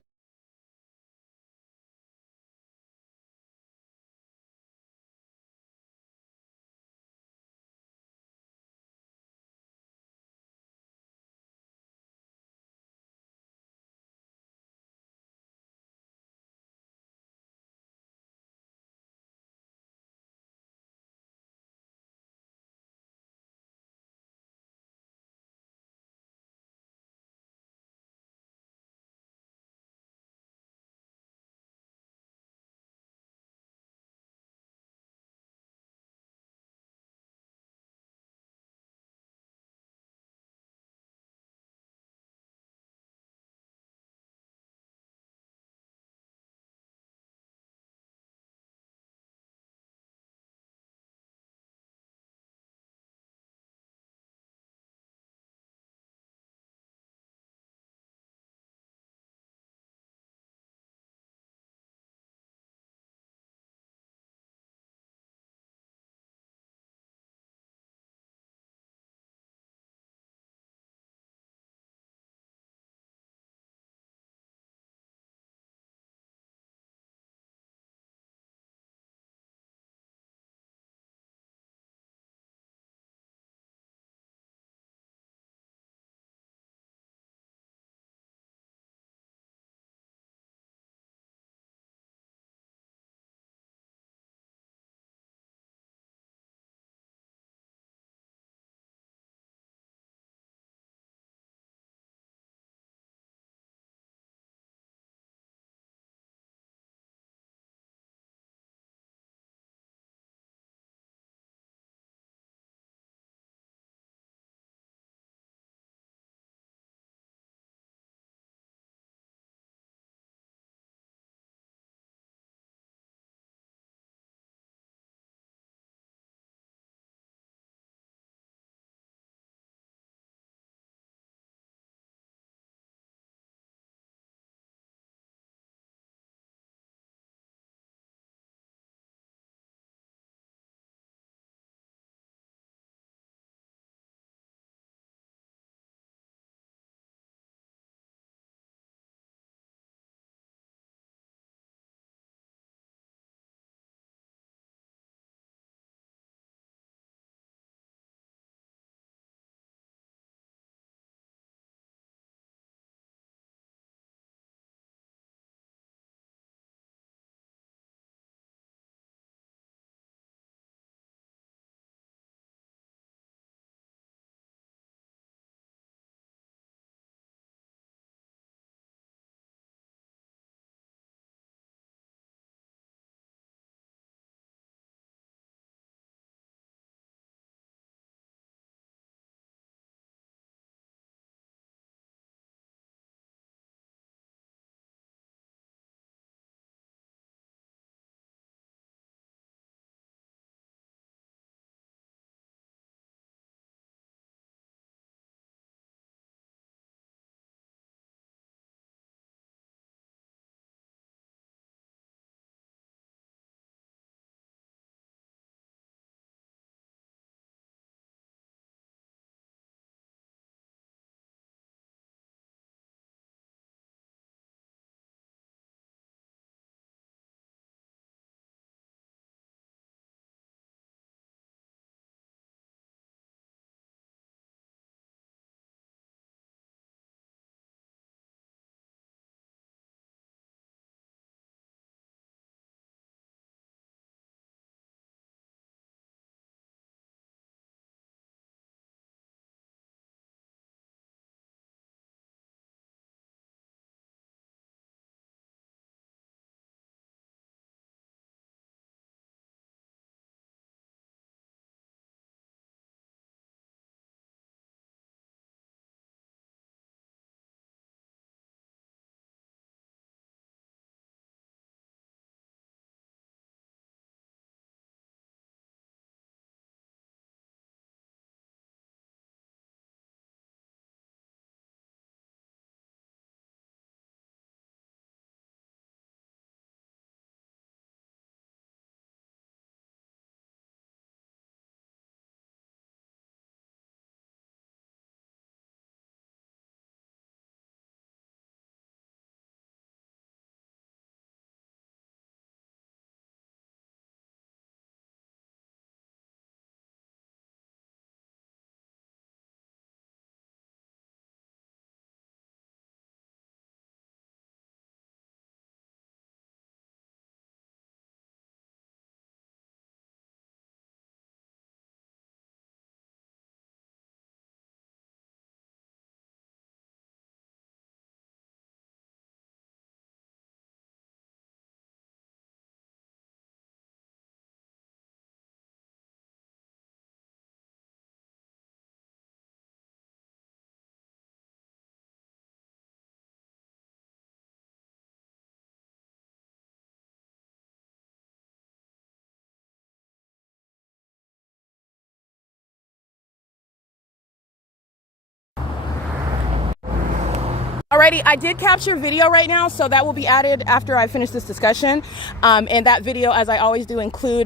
Alrighty, I did capture video right now, so that will be added after I finish this discussion. And that video, as I always do,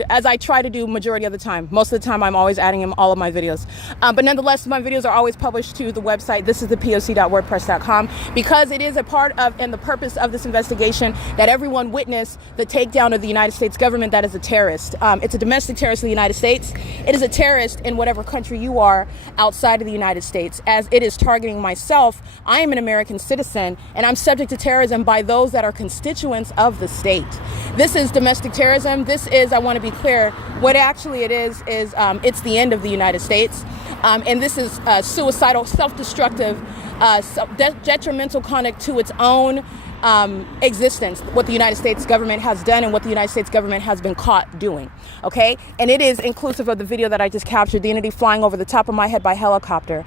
as I try to do majority of the time. Most of the time, I'm always adding in all of my videos. But nonetheless, my videos are always published to the website. This is the P.O.C.wordpress.com, because it is a part of and the purpose of this investigation that everyone witness the takedown of the United States government that is a terrorist. It's a domestic terrorist in the United States. It is a terrorist in whatever country you are outside of the United States, as it is targeting myself. I am an American citizen, and I'm subject to terrorism by those that are constituents of the state. This is domestic terrorism. This is, I want to be clear, what actually it is it's the end of the United States. And this is suicidal, self-destructive, detrimental conduct to its own existence, what the United States government has done and what the United States government has been caught doing, okay? And it is inclusive of the video that I just captured, the entity flying over the top of my head by helicopter.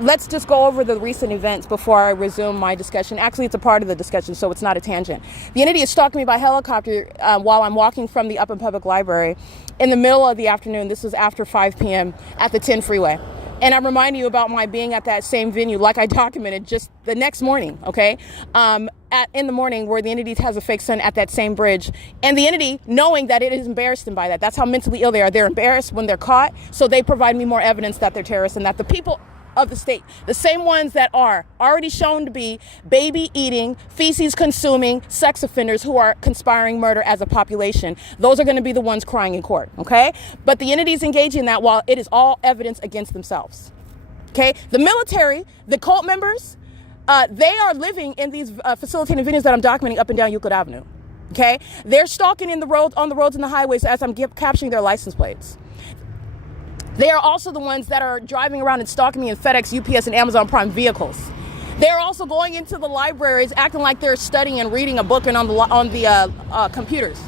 Let's just go over the recent events before I resume my discussion. Actually, it's a part of the discussion, so it's not a tangent. The entity is stalking me by helicopter while I'm walking from the Upland Public Library in the middle of the afternoon. This was after 5 p.m. at the 10 freeway. And I'm reminding you about my being at that same venue, like I documented just the next morning, okay? In the morning, where the entity has a fake sun at that same bridge. And the entity, knowing that it is embarrassed by that. That's how mentally ill they are. They're embarrassed when they're caught. So they provide me more evidence that they're terrorists and that the people of the state, the same ones that are already shown to be baby eating, feces consuming sex offenders who are conspiring murder as a population, those are going to be the ones crying in court, okay? But the entities engaging in that while it is all evidence against themselves, okay? The military, the cult members, they are living in these facilitating videos that I'm documenting up and down Euclid Avenue, okay? They're stalking on the roads and the highways as I'm capturing their license plates. They are also the ones that are driving around and stalking me in FedEx, UPS, and Amazon Prime vehicles. They're also going into the libraries, acting like they're studying and reading a book and on the computers.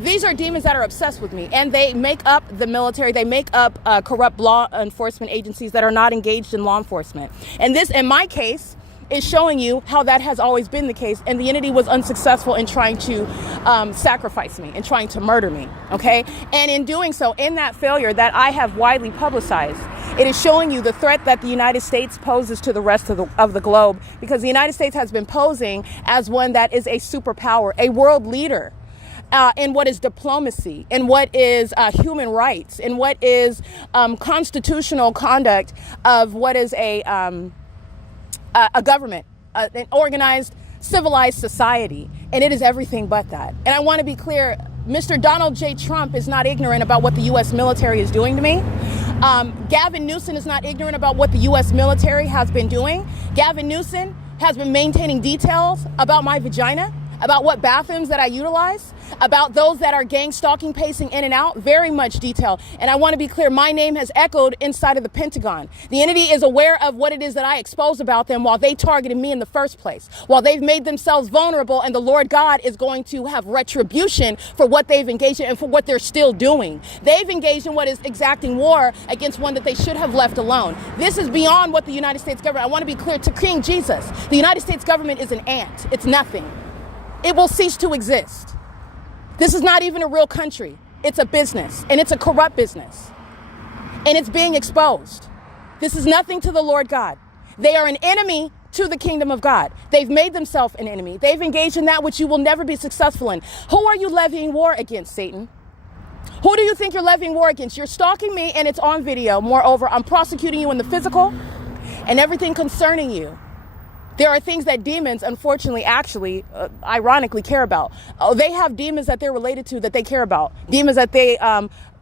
These are demons that are obsessed with me, and they make up the military. They make up corrupt law enforcement agencies that are not engaged in law enforcement. And this, in my case, is showing you how that has always been the case, and the entity was unsuccessful in trying to sacrifice me and trying to murder me, okay? And in doing so, in that failure that I have widely publicized, it is showing you the threat that the United States poses to the rest of the globe, because the United States has been posing as one that is a superpower, a world leader in what is diplomacy, in what is human rights, in what is constitutional conduct of what is a government, an organized, civilized society, and it is everything but that. And I want to be clear, Mr. Donald J. Trump is not ignorant about what the U.S. military is doing to me. Gavin Newsom is not ignorant about what the U.S. military has been doing. Gavin Newsom has been maintaining details about my vagina, about what bathrooms that I utilize, about those that are gang stalking, pacing in and out, very much detail. And I want to be clear, my name has echoed inside of the Pentagon. The entity is aware of what it is that I exposed about them while they targeted me in the first place, while they've made themselves vulnerable, and the Lord God is going to have retribution for what they've engaged in and for what they're still doing. They've engaged in what is exacting war against one that they should have left alone. This is beyond what the United States government, I want to be clear to King Jesus, the United States government is an ant. It's nothing. It will cease to exist. This is not even a real country. It's a business, and it's a corrupt business, and it's being exposed. This is nothing to the Lord God. They are an enemy to the kingdom of God. They've made themselves an enemy. They've engaged in that which you will never be successful in. Who are you levying war against, Satan? Who do you think you're levying war against? You're stalking me, and it's on video. Moreover, I'm prosecuting you in the physical and everything concerning you. There are things that demons, unfortunately, actually, ironically, care about. Oh, they have demons that they're related to that they care about. Demons that they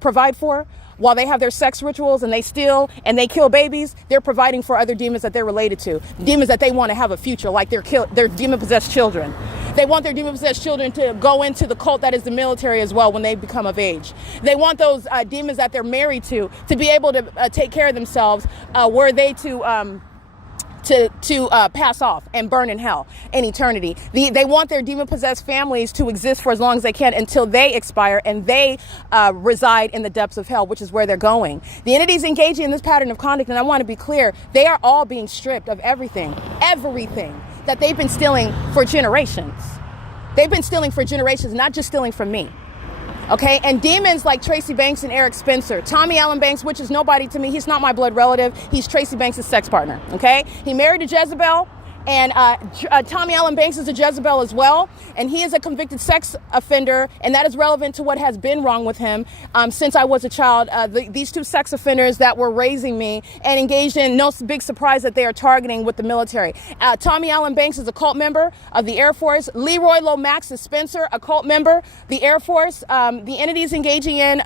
provide for while they have their sex rituals and they steal and they kill babies. They're providing for other demons that they're related to. Demons that they want to have a future, like their demon-possessed children. They want their demon-possessed children to go into the cult that is the military as well when they become of age. They want those demons that they're married to be able to take care of themselves were they to pass off and burn in hell in eternity. They want their demon-possessed families to exist for as long as they can until they expire and they reside in the depths of hell, which is where they're going. The entities engaging in this pattern of conduct, and I want to be clear, they are all being stripped of everything that they've been stealing for generations. They've been stealing for generations, not just stealing from me. Okay, and demons like Tracy Banks and Eric Spencer, Tommy Allen Banks, which is nobody to me. He's not my blood relative. He's Tracy Banks' sex partner. Okay, he married to Jezebel, And Tommy Allen Banks is a Jezebel as well, and he is a convicted sex offender, and that is relevant to what has been wrong with him since I was a child. These two sex offenders that were raising me and engaged in, no big surprise that they are targeting with the military. Tommy Allen Banks is a cult member of the Air Force. Leroy Lomax is Spencer, a cult member, the Air Force. The entities engaging in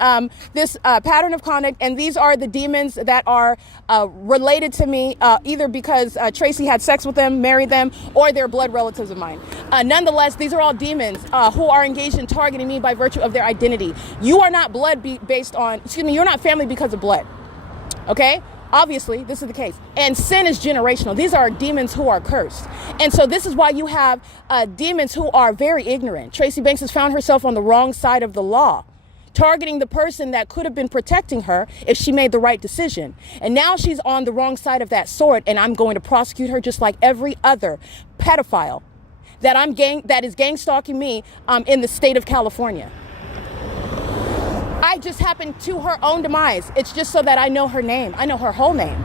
this pattern of conduct, and these are the demons that are related to me, either because Tracy had sex with them, married them, or they're blood relatives of mine. Nonetheless, these are all demons who are engaged in targeting me by virtue of their identity. You are not you're not family because of blood. Okay? Obviously, this is the case. And sin is generational. These are demons who are cursed. And so this is why you have demons who are very ignorant. Tracy Banks has found herself on the wrong side of the law, targeting the person that could have been protecting her if she made the right decision. And now she's on the wrong side of that sword, and I'm going to prosecute her just like every other pedophile that is gang stalking me in the state of California. I just happened to her own demise. It's just so that I know her name. I know her whole name,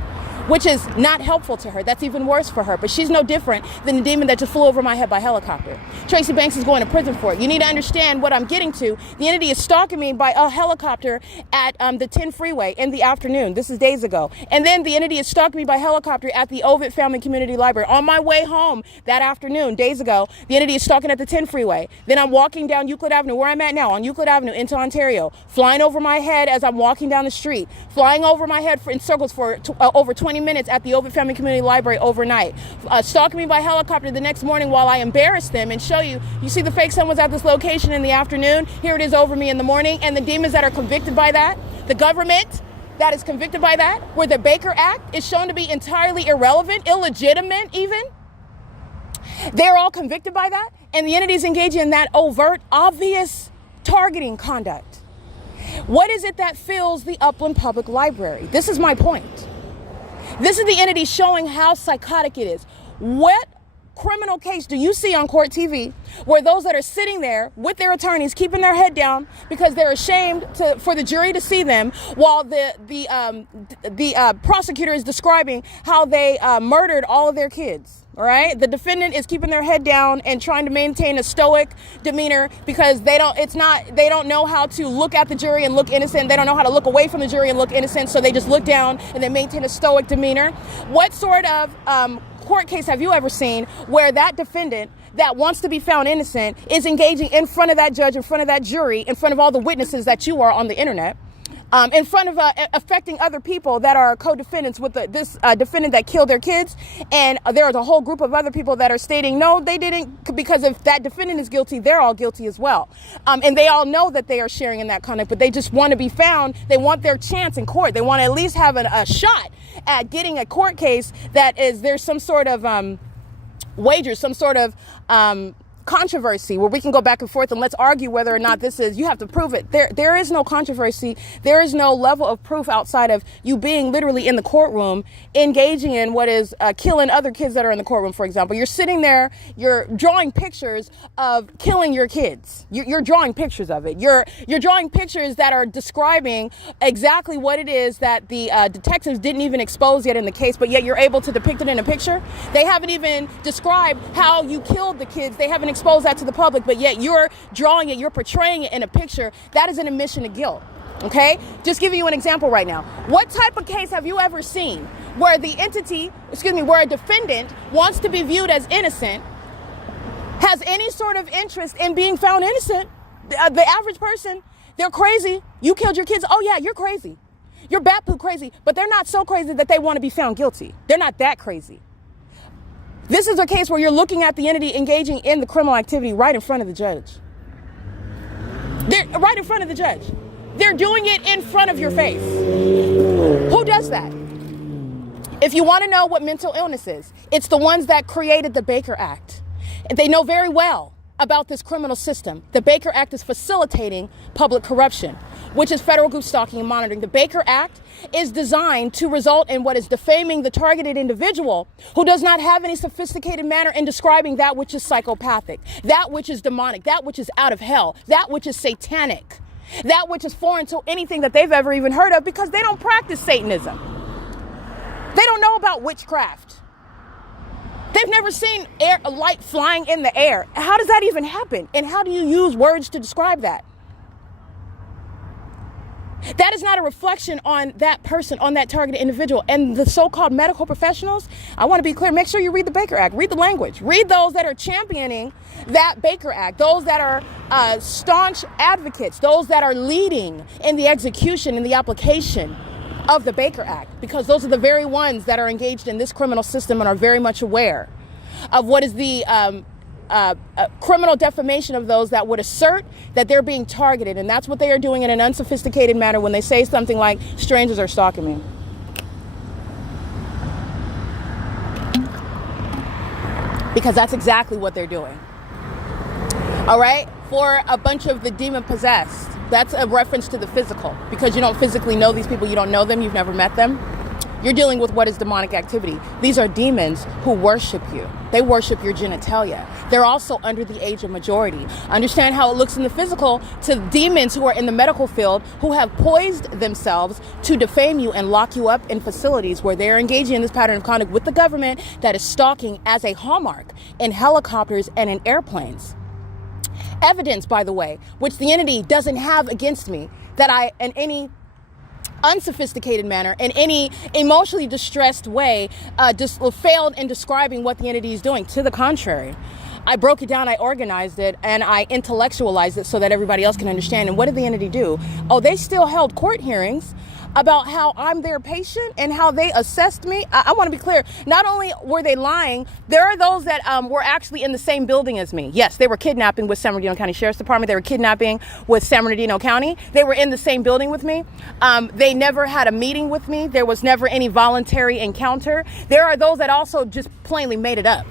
which is not helpful to her. That's even worse for her. But she's no different than the demon that just flew over my head by helicopter. Tracy Banks is going to prison for it. You need to understand what I'm getting to. The entity is stalking me by a helicopter at the 10 freeway in the afternoon. This is days ago. And then the entity is stalking me by helicopter at the Ovid Family Community Library. On my way home that afternoon, days ago, the entity is stalking at the 10 freeway. Then I'm walking down Euclid Avenue, where I'm at now, on Euclid Avenue into Ontario, flying over my head as I'm walking down the street, flying over my head in circles for over 20 minutes at the Ovid Family Community Library overnight, stalking me by helicopter the next morning while I embarrass them and show you see the fake sun was at this location in the afternoon, here it is over me in the morning. And the demons that are convicted by that, the government that is convicted by that, where the Baker Act is shown to be entirely irrelevant, illegitimate even, they're all convicted by that, and the entities engaging in that overt, obvious targeting conduct. What is it that fills the Upland Public Library? This is my point. This is the entity showing how psychotic it is. What criminal case do you see on court TV where those that are sitting there with their attorneys keeping their head down because they're ashamed for the jury to see them, while the prosecutor is describing how they murdered all of their kids? All right, the defendant is keeping their head down and trying to maintain a stoic demeanor because they don't know how to look at the jury and look innocent. They don't know how to look away from the jury and look innocent, so they just look down and they maintain a stoic demeanor. What sort of court case have you ever seen where that defendant that wants to be found innocent is engaging in front of that judge, in front of that jury, in front of all the witnesses that you are on the internet, in front of affecting other people that are co-defendants with this defendant that killed their kids, and there is a whole group of other people that are stating no, they didn't, because if that defendant is guilty, they're all guilty as well, and they all know that they are sharing in that conduct, but they just want to be found. They want their chance in court. They want to at least have a shot at getting a court case that is there's some sort of wager, some sort of controversy where we can go back and forth and let's argue whether or not this is, you have to prove it. There is no controversy. There is no level of proof outside of you being literally in the courtroom engaging in what is killing other kids that are in the courtroom. For example, you're sitting there, you're drawing pictures of killing your kids. You're drawing pictures of it. You're drawing pictures that are describing exactly what it is that the detectives didn't even expose yet in the case, but yet you're able to depict it in a picture. They haven't even described how you killed the kids. They haven't expose that to the public, but yet you're drawing it, you're portraying it in a picture. That is an admission of guilt. Okay? Just giving you an example right now. What type of case have you ever seen where where a defendant wants to be viewed as innocent, has any sort of interest in being found innocent? The average person, they're crazy. You killed your kids. Oh yeah, you're crazy. You're bat poo crazy, but they're not so crazy that they want to be found guilty. They're not that crazy. This is a case where you're looking at the entity engaging in the criminal activity right in front of the judge. They're right in front of the judge. They're doing it in front of your face. Who does that? If you want to know what mental illness is, it's the ones that created the Baker Act. They know very well about this criminal system. The Baker Act is facilitating public corruption, which is federal group stalking and monitoring. The Baker Act is designed to result in what is defaming the targeted individual who does not have any sophisticated manner in describing that which is psychopathic, that which is demonic, that which is out of hell, that which is satanic, that which is foreign to anything that they've ever even heard of, because they don't practice Satanism. They don't know about witchcraft. They've never seen a light flying in the air. How does that even happen? And how do you use words to describe that? That is not a reflection on that person, on that targeted individual. And the so-called medical professionals, I want to be clear, make sure you read the Baker Act, read the language, read those that are championing that Baker Act, those that are staunch advocates, those that are leading in the execution and the application of the Baker Act, because those are the very ones that are engaged in this criminal system and are very much aware of what is the criminal defamation of those that would assert that they're being targeted. And that's what they are doing in an unsophisticated manner when they say something like, strangers are stalking me. Because that's exactly what they're doing. All right? For a bunch of the demon possessed. That's a reference to the physical, because you don't physically know these people. You don't know them. You've never met them. You're dealing with what is demonic activity. These are demons who worship you. They worship your genitalia. They're also under the age of majority. Understand how it looks in the physical to demons who are in the medical field, who have poised themselves to defame you and lock you up in facilities where they're engaging in this pattern of conduct with the government that is stalking as a hallmark in helicopters and in airplanes. Evidence, by the way, which the entity doesn't have against me, that I, in any unsophisticated manner, in any emotionally distressed way, just failed in describing what the entity is doing. To the contrary, I broke it down, I organized it, and I intellectualized it so that everybody else can understand. And what did the entity do? Oh, they still held court hearings about how I'm their patient and how they assessed me. I want to be clear. Not only were they lying, there are those that were actually in the same building as me. Yes, they were kidnapping with San Bernardino County Sheriff's Department. They were kidnapping with San Bernardino County. They were in the same building with me. They never had a meeting with me. There was never any voluntary encounter. There are those that also just plainly made it up.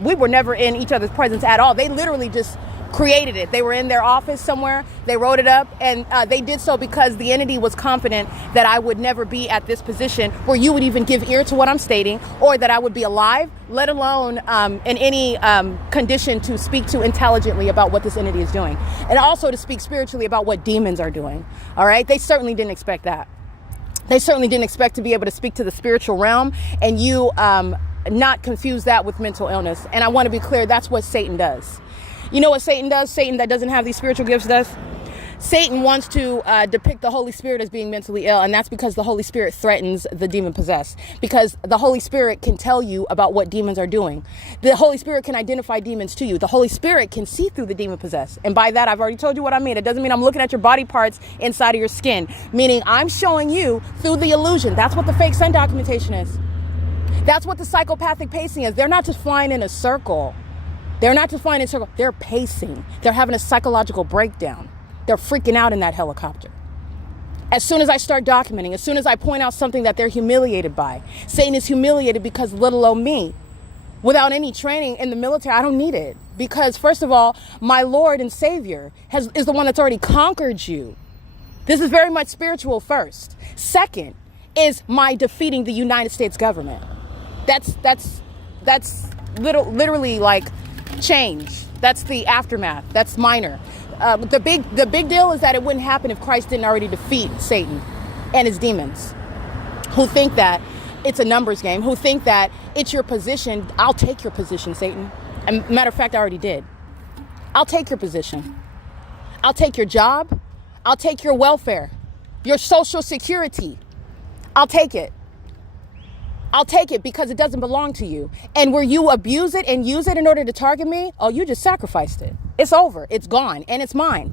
We were never in each other's presence at all. They literally just created it. They were in their office somewhere. They wrote it up, and they did so because the entity was confident that I would never be at this position where you would even give ear to what I'm stating, or that I would be alive, let alone in any condition to speak to intelligently about what this entity is doing, and also to speak spiritually about what demons are doing. All right? They certainly didn't expect that. They certainly didn't expect to be able to speak to the spiritual realm and you not confuse that with mental illness. And I want to be clear, that's what Satan does. You know what Satan does? Satan that doesn't have these spiritual gifts does? Satan wants to depict the Holy Spirit as being mentally ill, and that's because the Holy Spirit threatens the demon possessed. Because the Holy Spirit can tell you about what demons are doing. The Holy Spirit can identify demons to you. The Holy Spirit can see through the demon possessed. And by that, I've already told you what I mean. It doesn't mean I'm looking at your body parts inside of your skin, meaning I'm showing you through the illusion. That's what the fake sun documentation is. That's what the psychopathic pacing is. They're not just flying in a circle. They're not just flying in a circle. They're pacing. They're having a psychological breakdown. They're freaking out in that helicopter. As soon as I start documenting, as soon as I point out something that they're humiliated by, Satan is humiliated because little old me, without any training in the military, I don't need it. Because first of all, my Lord and Savior is the one that's already conquered you. This is very much spiritual first. Second is my defeating the United States government. That's literally like change. That's the aftermath. That's minor. The big deal is that it wouldn't happen if Christ didn't already defeat Satan and his demons, who think that it's a numbers game, who think that it's your position. I'll take your position, Satan. And matter of fact, I already did. I'll take your position. I'll take your job. I'll take your welfare, your social security. I'll take it. I'll take it because it doesn't belong to you. And where you abuse it and use it in order to target me, oh, you just sacrificed it. It's over. It's gone. And it's mine.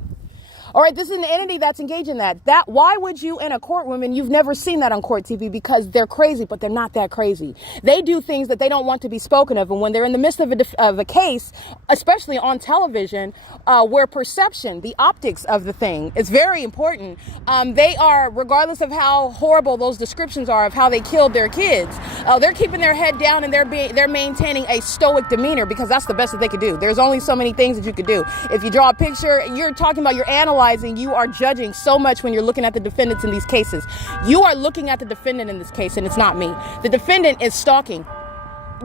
All right, this is an entity that's engaged in that. Why would you in a courtroom, and you've never seen that on court TV, because they're crazy, but they're not that crazy. They do things that they don't want to be spoken of. And when they're in the midst of a case, especially on television, where perception, the optics of the thing is very important, they are, regardless of how horrible those descriptions are of how they killed their kids, they're keeping their head down and they're maintaining a stoic demeanor, because that's the best that they could do. There's only so many things that you could do. If you draw a picture, you're talking about, you're analyzing, you are judging so much when you're looking at the defendants in these cases. You are looking at the defendant in this case, and it's not me. The defendant is stalking.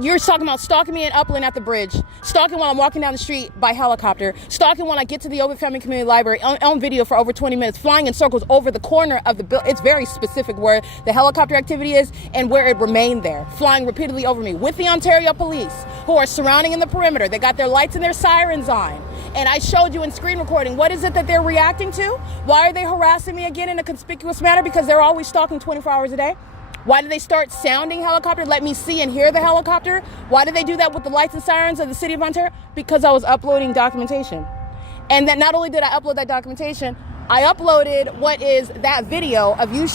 You're talking about stalking me in Upland at the bridge, stalking while I'm walking down the street by helicopter, stalking when I get to the Ovid Family Community Library on video for over 20 minutes, flying in circles over the corner of the building. It's very specific where the helicopter activity is and where it remained there, flying repeatedly over me with the Ontario police who are surrounding in the perimeter. They got their lights and their sirens on. And I showed you in screen recording, what is it that they're reacting to? Why are they harassing me again in a conspicuous manner? Because they're always stalking 24 hours a day. Why did they start sounding helicopter? Let me see and hear the helicopter. Why did they do that with the lights and sirens of the city of Ontario? Because I was uploading documentation. And that not only did I upload that documentation, I uploaded what is that video of you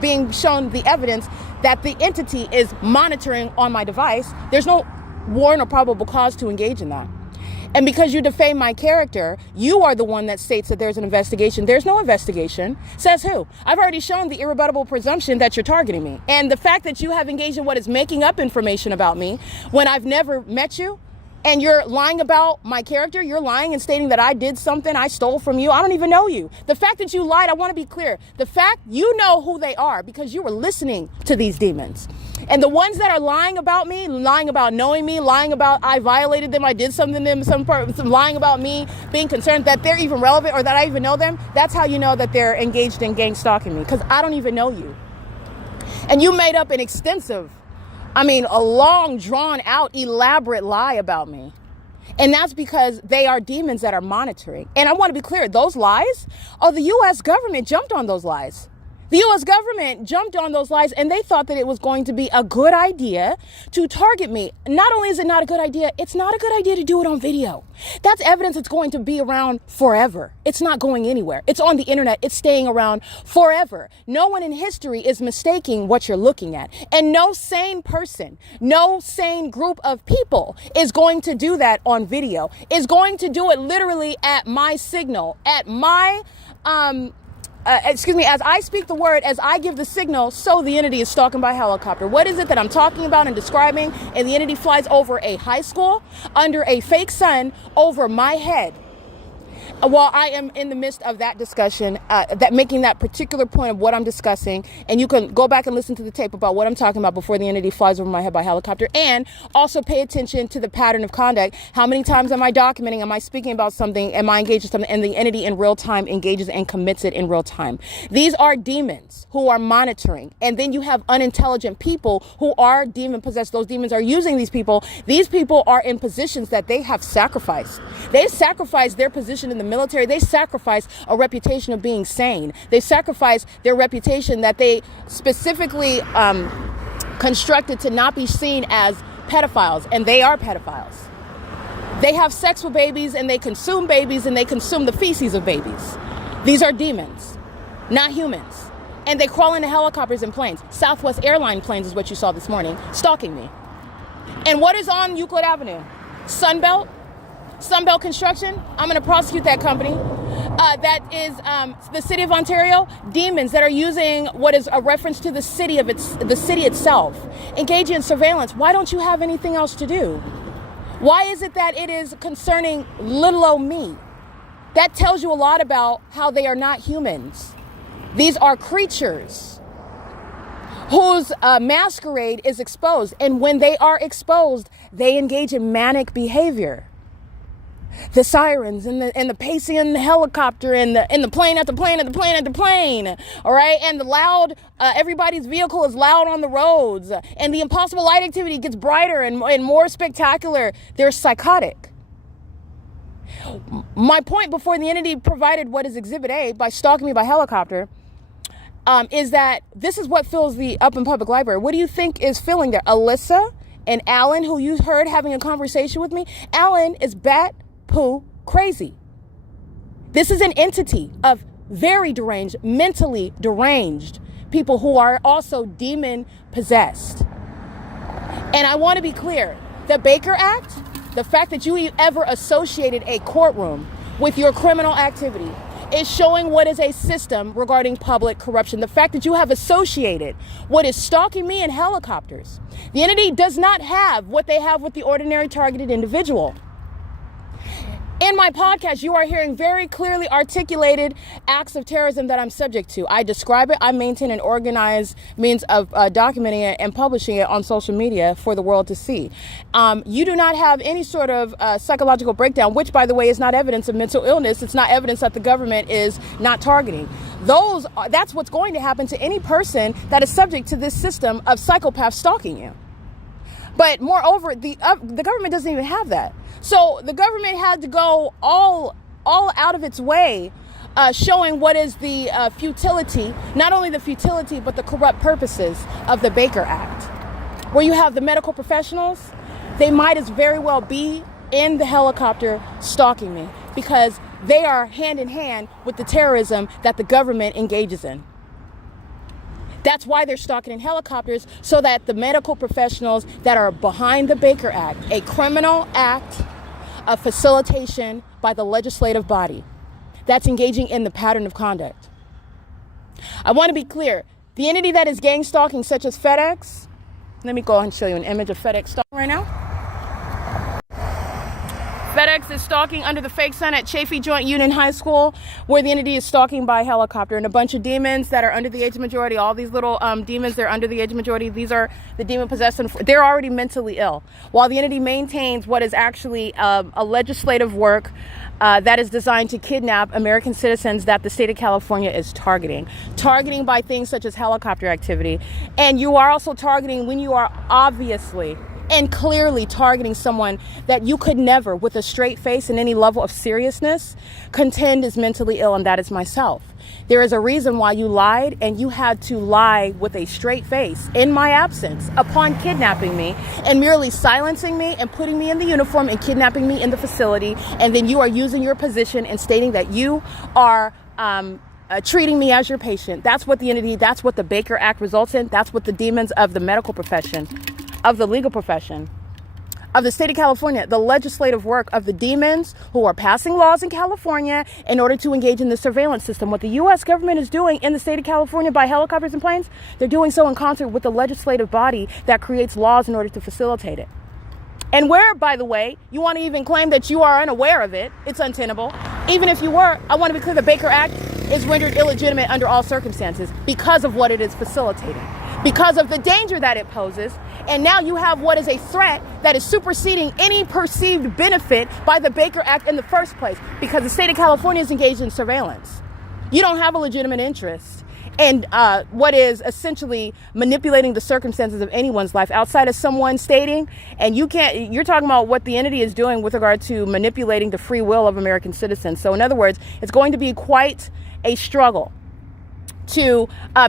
being shown the evidence that the entity is monitoring on my device. There's no warrant or probable cause to engage in that. And because you defame my character, you are the one that states that there's an investigation. There's no investigation. Says who? I've already shown the irrebuttable presumption that you're targeting me. And the fact that you have engaged in what is making up information about me when I've never met you, and you're lying about my character, you're lying and stating that I did something, I stole from you. I don't even know you. The fact that you lied, I want to be clear. The fact you know who they are because you were listening to these demons. And the ones that are lying about me, lying about knowing me, lying about I violated them, I did something to them, lying about me, being concerned that they're even relevant or that I even know them, that's how you know that they're engaged in gang stalking me, because I don't even know you. And you made up an a long, drawn out, elaborate lie about me. And that's because they are demons that are monitoring. And I want to be clear, those lies, the U.S. government jumped on those lies. The U.S. government jumped on those lies and they thought that it was going to be a good idea to target me. Not only is it not a good idea, it's not a good idea to do it on video. That's evidence that's going to be around forever. It's not going anywhere. It's on the internet. It's staying around forever. No one in history is mistaking what you're looking at. And no sane person, no sane group of people is going to do that on video, is going to do it literally at my signal, at my, as I speak the word, as I give the signal, so the entity is stalking by helicopter. What is it that I'm talking about and describing? And the entity flies over a high school under a fake sun over my head while I am in the midst of that discussion, that making that particular point of what I'm discussing. And you can go back and listen to the tape about what I'm talking about before the entity flies over my head by helicopter. And also pay attention to the pattern of conduct. How many times am I documenting? Am I speaking about something? Am I engaged in something? And the entity in real time engages and commits it in real time. These are demons who are monitoring. And then you have unintelligent people who are demon possessed. Those demons are using these people. These people are in positions that they have sacrificed. They've sacrificed their position in the military. They sacrifice a reputation of being sane. They sacrifice their reputation that they specifically constructed to not be seen as pedophiles, and they are pedophiles. They have sex with babies and they consume babies and they consume the feces of babies. These are demons, not humans. And they crawl into helicopters and planes. Southwest airline planes is what you saw this morning, stalking me. And what is on Euclid Avenue? Sunbelt Construction. I'm going to prosecute that company. That is the city of Ontario. Demons that are using what is a reference to the city itself, engaging in surveillance. Why don't you have anything else to do? Why is it that it is concerning little old me? That tells you a lot about how they are not humans. These are creatures whose masquerade is exposed. And when they are exposed, they engage in manic behavior. The sirens and the pacing in the helicopter and the plane after plane after plane after plane, all right? And the loud, everybody's vehicle is loud on the roads, and the impossible light activity gets brighter and more spectacular. They're psychotic. My point before the entity provided what is Exhibit A by stalking me by helicopter is that this is what fills the Upland Public Library. What do you think is filling there? Alyssa and Alan, who you heard having a conversation with me. Alan is poo crazy. This is an entity of very deranged, mentally deranged people who are also demon possessed. And I want to be clear, the Baker Act, the fact that you ever associated a courtroom with your criminal activity is showing what is a system regarding public corruption. The fact that you have associated what is stalking me in helicopters. The entity does not have what they have with the ordinary targeted individual. In my podcast, you are hearing very clearly articulated acts of terrorism that I'm subject to. I describe it. I maintain an organized means of documenting it and publishing it on social media for the world to see. You do not have any sort of psychological breakdown, which, by the way, is not evidence of mental illness. It's not evidence that the government is not targeting. That's what's going to happen to any person that is subject to this system of psychopaths stalking you. But moreover, the government doesn't even have that. So the government had to go all out of its way, showing what is the futility, not only the futility, but the corrupt purposes of the Baker Act. Where you have the medical professionals, they might as very well be in the helicopter stalking me because they are hand in hand with the terrorism that the government engages in. That's why they're stalking in helicopters, so that the medical professionals that are behind the Baker Act, a criminal act of facilitation by the legislative body that's engaging in the pattern of conduct. I want to be clear. The entity that is gang stalking, such as FedEx, let me go ahead and show you an image of FedEx stalking right now. FedEx is stalking under the fake sun at Chafee Joint Union High School, where the entity is stalking by helicopter. And a bunch of demons that are under the age of majority, all these little demons, they're under the age of majority. These are the demon possessed, and they're already mentally ill. While the entity maintains what is actually a legislative work that is designed to kidnap American citizens that the state of California is targeting by things such as helicopter activity. And you are also targeting when you are obviously and clearly targeting someone that you could never, with a straight face and any level of seriousness, contend is mentally ill, and that is myself. There is a reason why you lied, and you had to lie with a straight face in my absence upon kidnapping me and merely silencing me and putting me in the uniform and kidnapping me in the facility. And then you are using your position and stating that you are treating me as your patient. That's what that's what the Baker Act results in. That's what the demons of the medical profession, of the legal profession, of the state of California, the legislative work of the demons who are passing laws in California in order to engage in the surveillance system. What the U.S. government is doing in the state of California by helicopters and planes, they're doing so in concert with the legislative body that creates laws in order to facilitate it. And where, by the way, you want to even claim that you are unaware of it, it's untenable. Even if you were, I want to be clear, the Baker Act is rendered illegitimate under all circumstances because of what it is facilitating, because of the danger that it poses. And now you have what is a threat that is superseding any perceived benefit by the Baker Act in the first place, because the state of California is engaged in surveillance. You don't have a legitimate interest in what is essentially manipulating the circumstances of anyone's life outside of someone stating, and you're talking about what the entity is doing with regard to manipulating the free will of American citizens. So in other words, it's going to be quite a struggle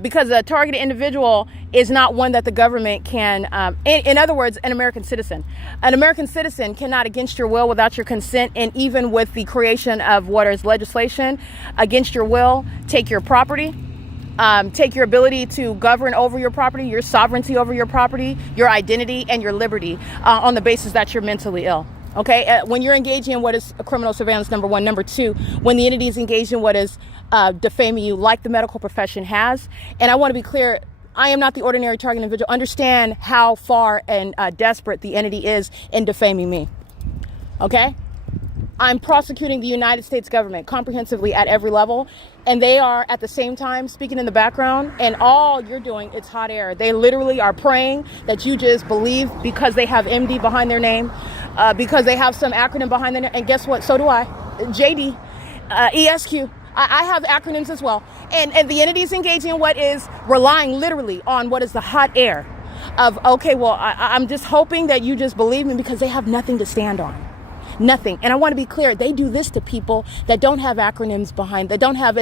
because a targeted individual is not one that the government can, in other words, an American citizen cannot, against your will, without your consent, and even with the creation of what is legislation, against your will, take your property, take your ability to govern over your property, your sovereignty over your property, your identity, and your liberty on the basis that you're mentally ill. Okay, when you're engaging in what is a criminal surveillance, number one. Number two, when the entity is engaged in what is defaming you, like the medical profession has. And I want to be clear, I am not the ordinary target individual. Understand how far and desperate the entity is in defaming me. Okay? I'm prosecuting the United States government comprehensively at every level, and they are at the same time speaking in the background, and all you're doing, it's hot air. They literally are praying that you just believe because they have MD behind their name, because they have some acronym behind their name, and guess what? So do I. JD, ESQ. I have acronyms as well. And the entity is engaging in what is relying literally on what is the hot air of, okay, well, I'm just hoping that you just believe me, because they have nothing to stand on. Nothing. And I want to be clear, they do this to people that don't have acronyms behind, that don't have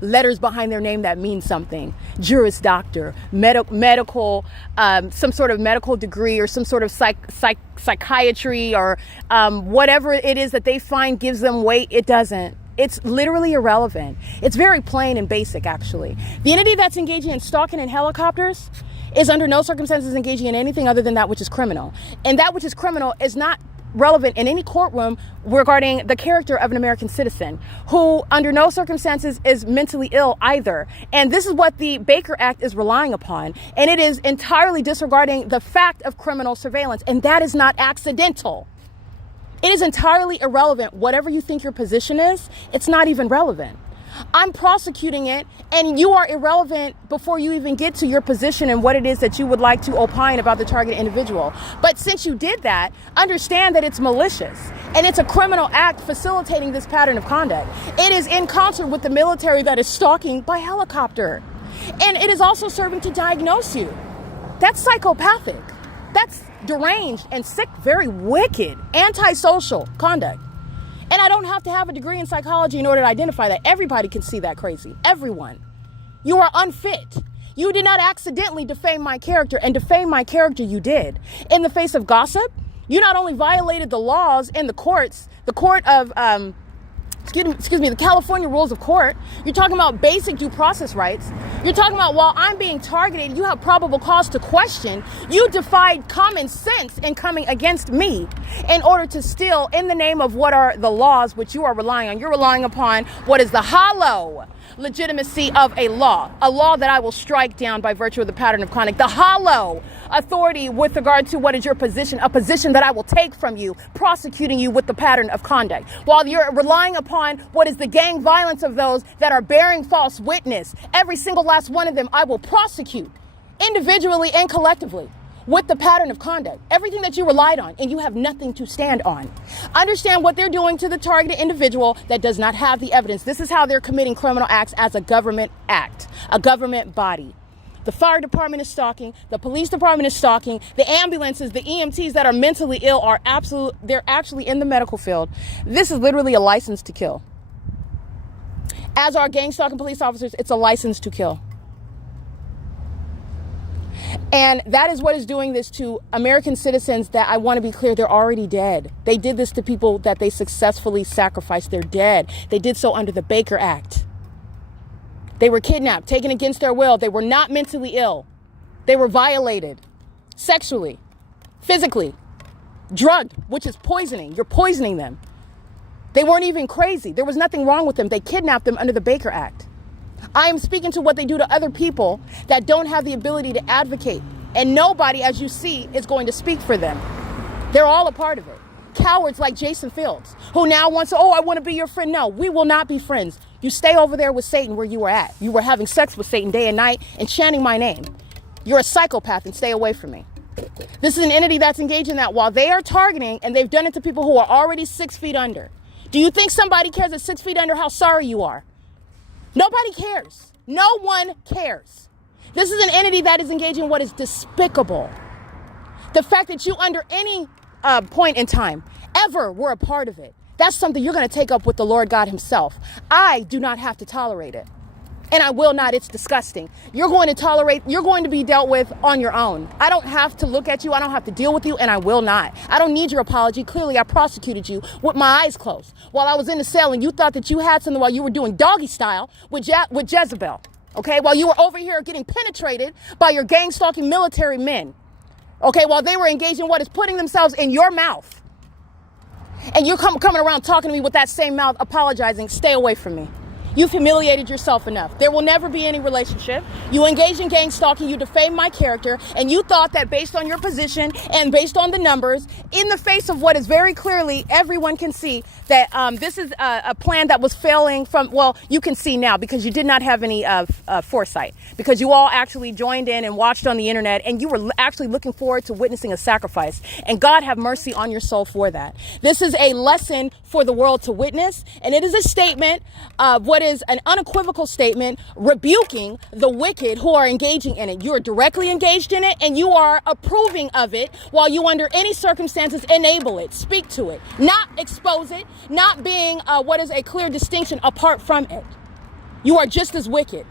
letters behind their name that mean something. Juris Doctor, medical, some sort of medical degree, or some sort of psychiatry, or whatever it is that they find gives them weight. It doesn't. It's literally irrelevant. It's very plain and basic, actually. The entity that's engaging in stalking in helicopters is under no circumstances engaging in anything other than that which is criminal. And that which is criminal is not relevant in any courtroom regarding the character of an American citizen who under no circumstances is mentally ill either. And this is what the Baker Act is relying upon. And it is entirely disregarding the fact of criminal surveillance. And that is not accidental. It is entirely irrelevant. Whatever you think your position is, it's not even relevant. I'm prosecuting it, and you are irrelevant before you even get to your position and what it is that you would like to opine about the targeted individual. But since you did that, understand that it's malicious, and it's a criminal act facilitating this pattern of conduct. It is in concert with the military that is stalking by helicopter. And it is also serving to diagnose you. That's psychopathic. That's deranged and sick, very wicked, antisocial conduct. And I don't have to have a degree in psychology in order to identify that. Everybody can see that crazy. Everyone. You are unfit. You did not accidentally defame my character, and defame my character you did. In the face of gossip, you not only violated the laws in the courts, the court of, the California rules of court. You're talking about basic due process rights. You're talking about, while I'm being targeted, you have probable cause to question. You defied common sense in coming against me in order to steal in the name of what are the laws which you are relying on. You're relying upon what is the hollow legitimacy of a law that I will strike down by virtue of the pattern of conduct, the hollow authority with regard to what is your position, a position that I will take from you, prosecuting you with the pattern of conduct, while you're relying upon what is the gang violence of those that are bearing false witness. Every single last one of them I will prosecute individually and collectively with the pattern of conduct, everything that you relied on, and you have nothing to stand on. Understand what they're doing to the targeted individual that does not have the evidence. This is how they're committing criminal acts as a government act, a government body. The fire department is stalking, the police department is stalking, the ambulances, the EMTs that are mentally ill are they're actually in the medical field. This is literally a license to kill. As are gang stalking police officers, it's a license to kill. And that is what is doing this to American citizens that, I want to be clear, they're already dead. They did this to people that they successfully sacrificed. They're dead. They did so under the Baker Act. They were kidnapped, taken against their will. They were not mentally ill. They were violated sexually, physically, drugged, which is poisoning. You're poisoning them. They weren't even crazy. There was nothing wrong with them. They kidnapped them under the Baker Act. I am speaking to what they do to other people that don't have the ability to advocate. And nobody, as you see, is going to speak for them. They're all a part of it. Cowards like Jason Fields, who now wants to, I want to be your friend. No, we will not be friends. You stay over there with Satan where you were at. You were having sex with Satan day and night and chanting my name. You're a psychopath and stay away from me. This is an entity that's engaged in that while they are targeting, and they've done it to people who are already 6 feet under. Do you think somebody cares at 6 feet under how sorry you are? Nobody cares. No one cares. This is an entity that is engaging in what is despicable. The fact that you, under any point in time, ever were a part of it, that's something you're going to take up with the Lord God himself. I do not have to tolerate it. And I will not. It's disgusting. You're going to be dealt with on your own. I don't have to look at you. I don't have to deal with you, and I will not. I don't need your apology. Clearly, I prosecuted you with my eyes closed while I was in the cell, and you thought that you had something while you were doing doggy style with Jezebel, okay? While you were over here getting penetrated by your gang-stalking military men, okay? While they were engaged in what is putting themselves in your mouth. And you're coming around talking to me with that same mouth, apologizing. Stay away from me. You've humiliated yourself enough. There will never be any relationship. You engage in gang stalking, you defame my character, and you thought that based on your position and based on the numbers, in the face of what is very clearly, everyone can see that this is a plan that was failing from, well, you can see now because you did not have any foresight, because you all actually joined in and watched on the internet, and you were actually looking forward to witnessing a sacrifice. And God have mercy on your soul for that. This is a lesson for the world to witness, and it is a statement of what is an unequivocal statement rebuking the wicked who are engaging in it. You are directly engaged in it, and you are approving of it while you, under any circumstances, enable it, speak to it, not expose it, not being what is a clear distinction apart from it. You are just as wicked.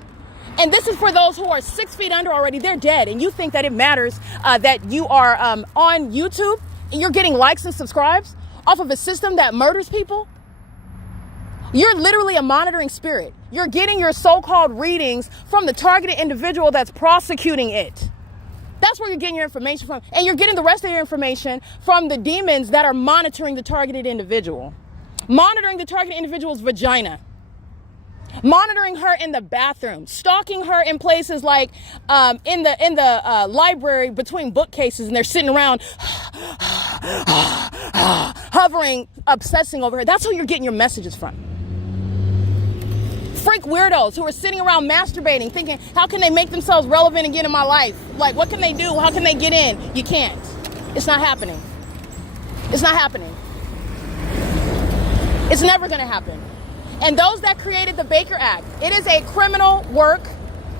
And this is for those who are 6 feet under already. They're dead. And you think that it matters that you are on YouTube and you're getting likes and subscribes off of a system that murders people? You're literally a monitoring spirit. You're getting your so-called readings from the targeted individual that's prosecuting it. That's where you're getting your information from. And you're getting the rest of your information from the demons that are monitoring the targeted individual. Monitoring the targeted individual's vagina. monitoring her in the bathroom, stalking her in places like in the library between bookcases, and they're sitting around hovering, obsessing over her. That's who you're getting your messages from. Freak weirdos who are sitting around masturbating, thinking, how can they make themselves relevant and get in my life? Like, what can they do? How can they get in? You can't. It's not happening. It's not happening. It's never going to happen. And those that created the Baker Act, it is a criminal work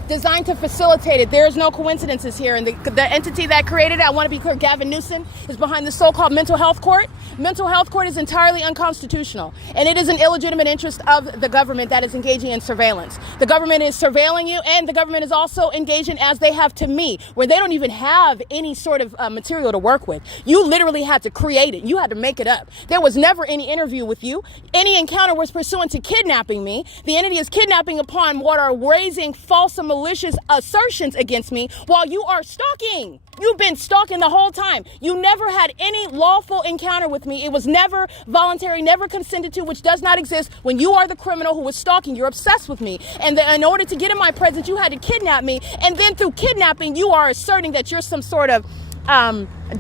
designed to facilitate it. There is no coincidences here. And the entity that created it, I want to be clear, Gavin Newsom, is behind the so-called mental health court. Mental health court is entirely unconstitutional, and it is an illegitimate interest of the government that is engaging in surveillance. The government is surveilling you, and the government is also engaging, as they have to me, where they don't even have any sort of material to work with. You literally had to create it. You had to make it up. There was never any interview with you. Any encounter was pursuant to kidnapping me. The entity is kidnapping upon what are raising false and malicious assertions against me while you are stalking. You've been stalking the whole time. You never had any lawful encounter with me. It was never voluntary, never consented to, which does not exist. When you are the criminal who was stalking, you're obsessed with me. And in order to get in my presence, you had to kidnap me. And then through kidnapping, you are asserting that you're some sort of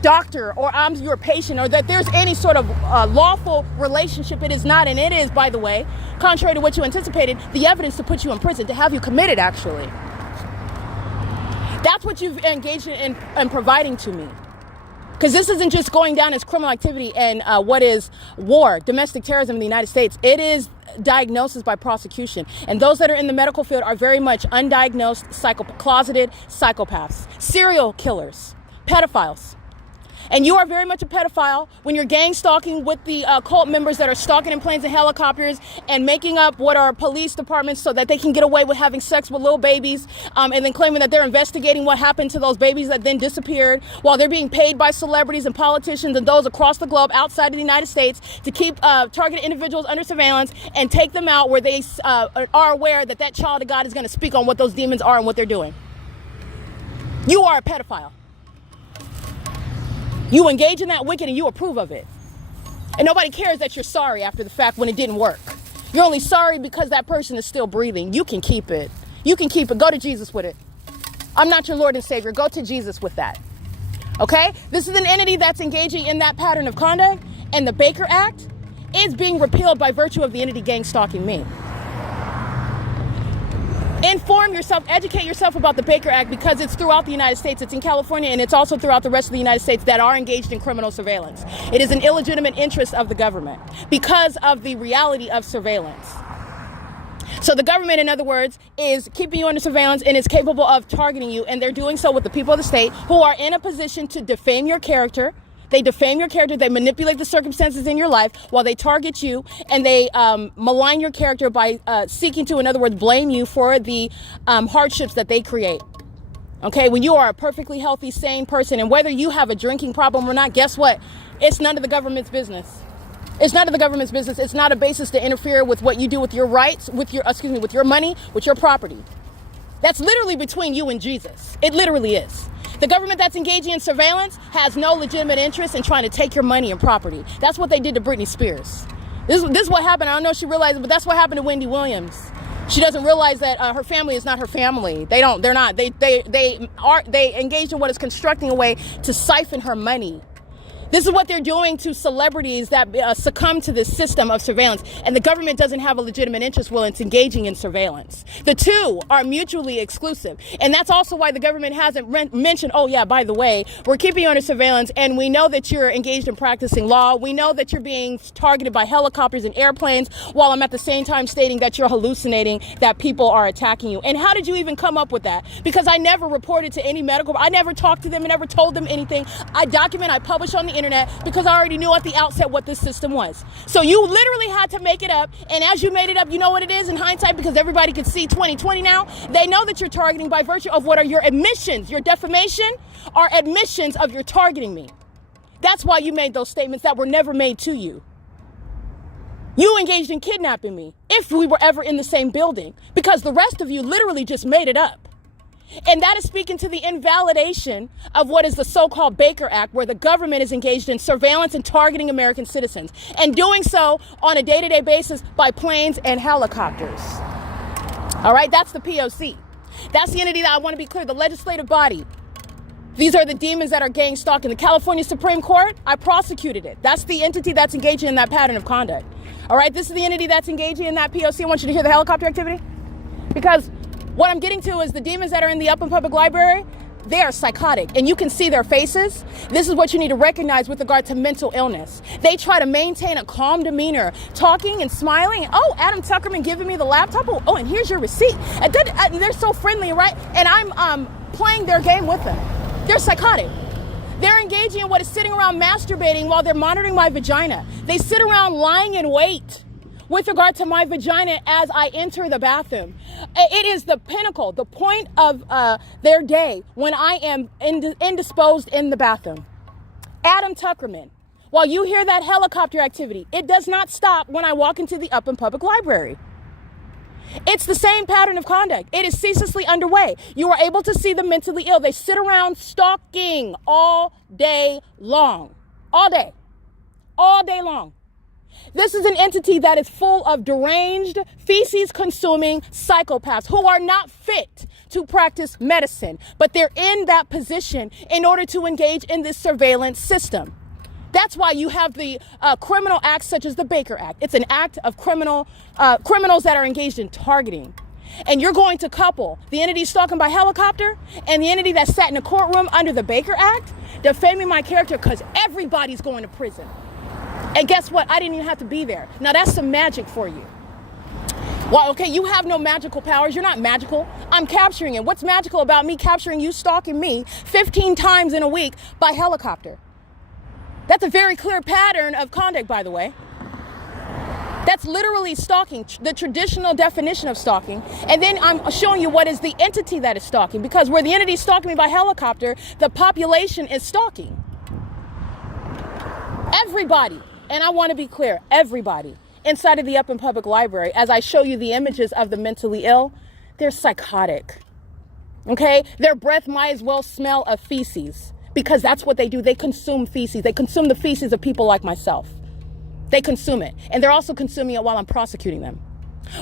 doctor, or I'm your patient, or that there's any sort of lawful relationship. It is not, and it is, by the way, contrary to what you anticipated, the evidence to put you in prison, to have you committed, actually. That's what you've engaged in providing to me. Because this isn't just going down as criminal activity and what is war, domestic terrorism in the United States. It is diagnosis by prosecution. And those that are in the medical field are very much undiagnosed, closeted psychopaths, serial killers, pedophiles. And you are very much a pedophile when you're gang stalking with the cult members that are stalking in planes and helicopters and making up what are police departments so that they can get away with having sex with little babies, and then claiming that they're investigating what happened to those babies that then disappeared, while they're being paid by celebrities and politicians and those across the globe outside of the United States to keep targeted individuals under surveillance and take them out where they are aware that that child of God is going to speak on what those demons are and what they're doing. You are a pedophile. You engage in that wicked and you approve of it. And nobody cares that you're sorry after the fact when it didn't work. You're only sorry because that person is still breathing. You can keep it. You can keep it. Go to Jesus with it. I'm not your Lord and Savior. Go to Jesus with that. Okay? This is an entity that's engaging in that pattern of conduct, and the Baker Act is being repealed by virtue of the entity gang stalking me. Inform yourself, educate yourself about the Baker Act, because it's throughout the United States. It's in California, and it's also throughout the rest of the United States that are engaged in criminal surveillance. It is an illegitimate interest of the government because of the reality of surveillance. So the government, in other words, is keeping you under surveillance and is capable of targeting you, and they're doing so with the people of the state who are in a position to defame your character. They defame your character, they manipulate the circumstances in your life while they target you, and they malign your character by seeking to, in other words, blame you for the hardships that they create. Okay, when you are a perfectly healthy, sane person, and whether you have a drinking problem or not, guess what? It's none of the government's business. It's none of the government's business. It's not a basis to interfere with what you do with your rights, with your money, with your property. That's literally between you and Jesus. It literally is. The government that's engaging in surveillance has no legitimate interest in trying to take your money and property. That's what they did to Britney Spears. This is what happened. I don't know if she realized it, but that's what happened to Wendy Williams. She doesn't realize that her family is not her family. They engage in what is constructing a way to siphon her money. This is what they're doing to celebrities that succumb to this system of surveillance. And the government doesn't have a legitimate interest while it's engaging in surveillance. The two are mutually exclusive. And that's also why the government hasn't mentioned, oh yeah, by the way, we're keeping you under surveillance, and we know that you're engaged in practicing law. We know that you're being targeted by helicopters and airplanes, while I'm at the same time stating that you're hallucinating, that people are attacking you. And how did you even come up with that? Because I never reported to any medical, I never talked to them and never told them anything. I publish on the internet because I already knew at the outset what this system was. So you literally had to make it up, and as you made it up, you know what it is in hindsight, because everybody could see 2020 now. They know that you're targeting by virtue of what are your admissions. Your defamation are admissions of your targeting me. That's why you made those statements that were never made to you. You engaged in kidnapping me if we were ever in the same building, because the rest of you literally just made it up. And that is speaking to the invalidation of what is the so-called Baker Act, where the government is engaged in surveillance and targeting American citizens, and doing so on a day-to-day basis by planes and helicopters. All right, that's the P.O.C. That's the entity that I want to be clear, the legislative body. These are the demons that are gang stalking. The California Supreme Court, I prosecuted it. That's the entity that's engaging in that pattern of conduct. All right, this is the entity that's engaging in that P.O.C. I want you to hear the helicopter activity. Because what I'm getting to is the demons that are in the Upland Public Library, they are psychotic, and you can see their faces. This is what you need to recognize with regard to mental illness. They try to maintain a calm demeanor, talking and smiling. Oh, Adam Tuckerman giving me the laptop. Oh, and here's your receipt. And they're so friendly, right? And I'm playing their game with them. They're psychotic. They're engaging in what is sitting around masturbating while they're monitoring my vagina. They sit around lying in wait with regard to my vagina as I enter the bathroom. It is the pinnacle, the point of their day when I am indisposed in the bathroom. Adam Tuckerman, while you hear that helicopter activity, it does not stop when I walk into the Upland Public Library. It's the same pattern of conduct. It is ceaselessly underway. You are able to see the mentally ill. They sit around stalking all day long. All day long. This is an entity that is full of deranged, feces-consuming psychopaths who are not fit to practice medicine, but they're in that position in order to engage in this surveillance system. That's why you have the criminal acts such as the Baker Act. It's an act of criminals that are engaged in targeting. And you're going to couple the entity stalking by helicopter and the entity that sat in a courtroom under the Baker Act, defaming my character because everybody's going to prison. And guess what? I didn't even have to be there. Now that's some magic for you. Well, okay, you have no magical powers. You're not magical. I'm capturing it. What's magical about me capturing you stalking me 15 times in a week by helicopter? That's a very clear pattern of conduct, by the way. That's literally stalking, the traditional definition of stalking. And then I'm showing you what is the entity that is stalking, because where the entity is stalking me by helicopter, the population is stalking. Everybody, and I want to be clear, everybody inside of the Upland Public Library, as I show you the images of the mentally ill, they're psychotic. Okay? Their breath might as well smell of feces. Because that's what they do. They consume feces. They consume the feces of people like myself. They consume it. And they're also consuming it while I'm prosecuting them.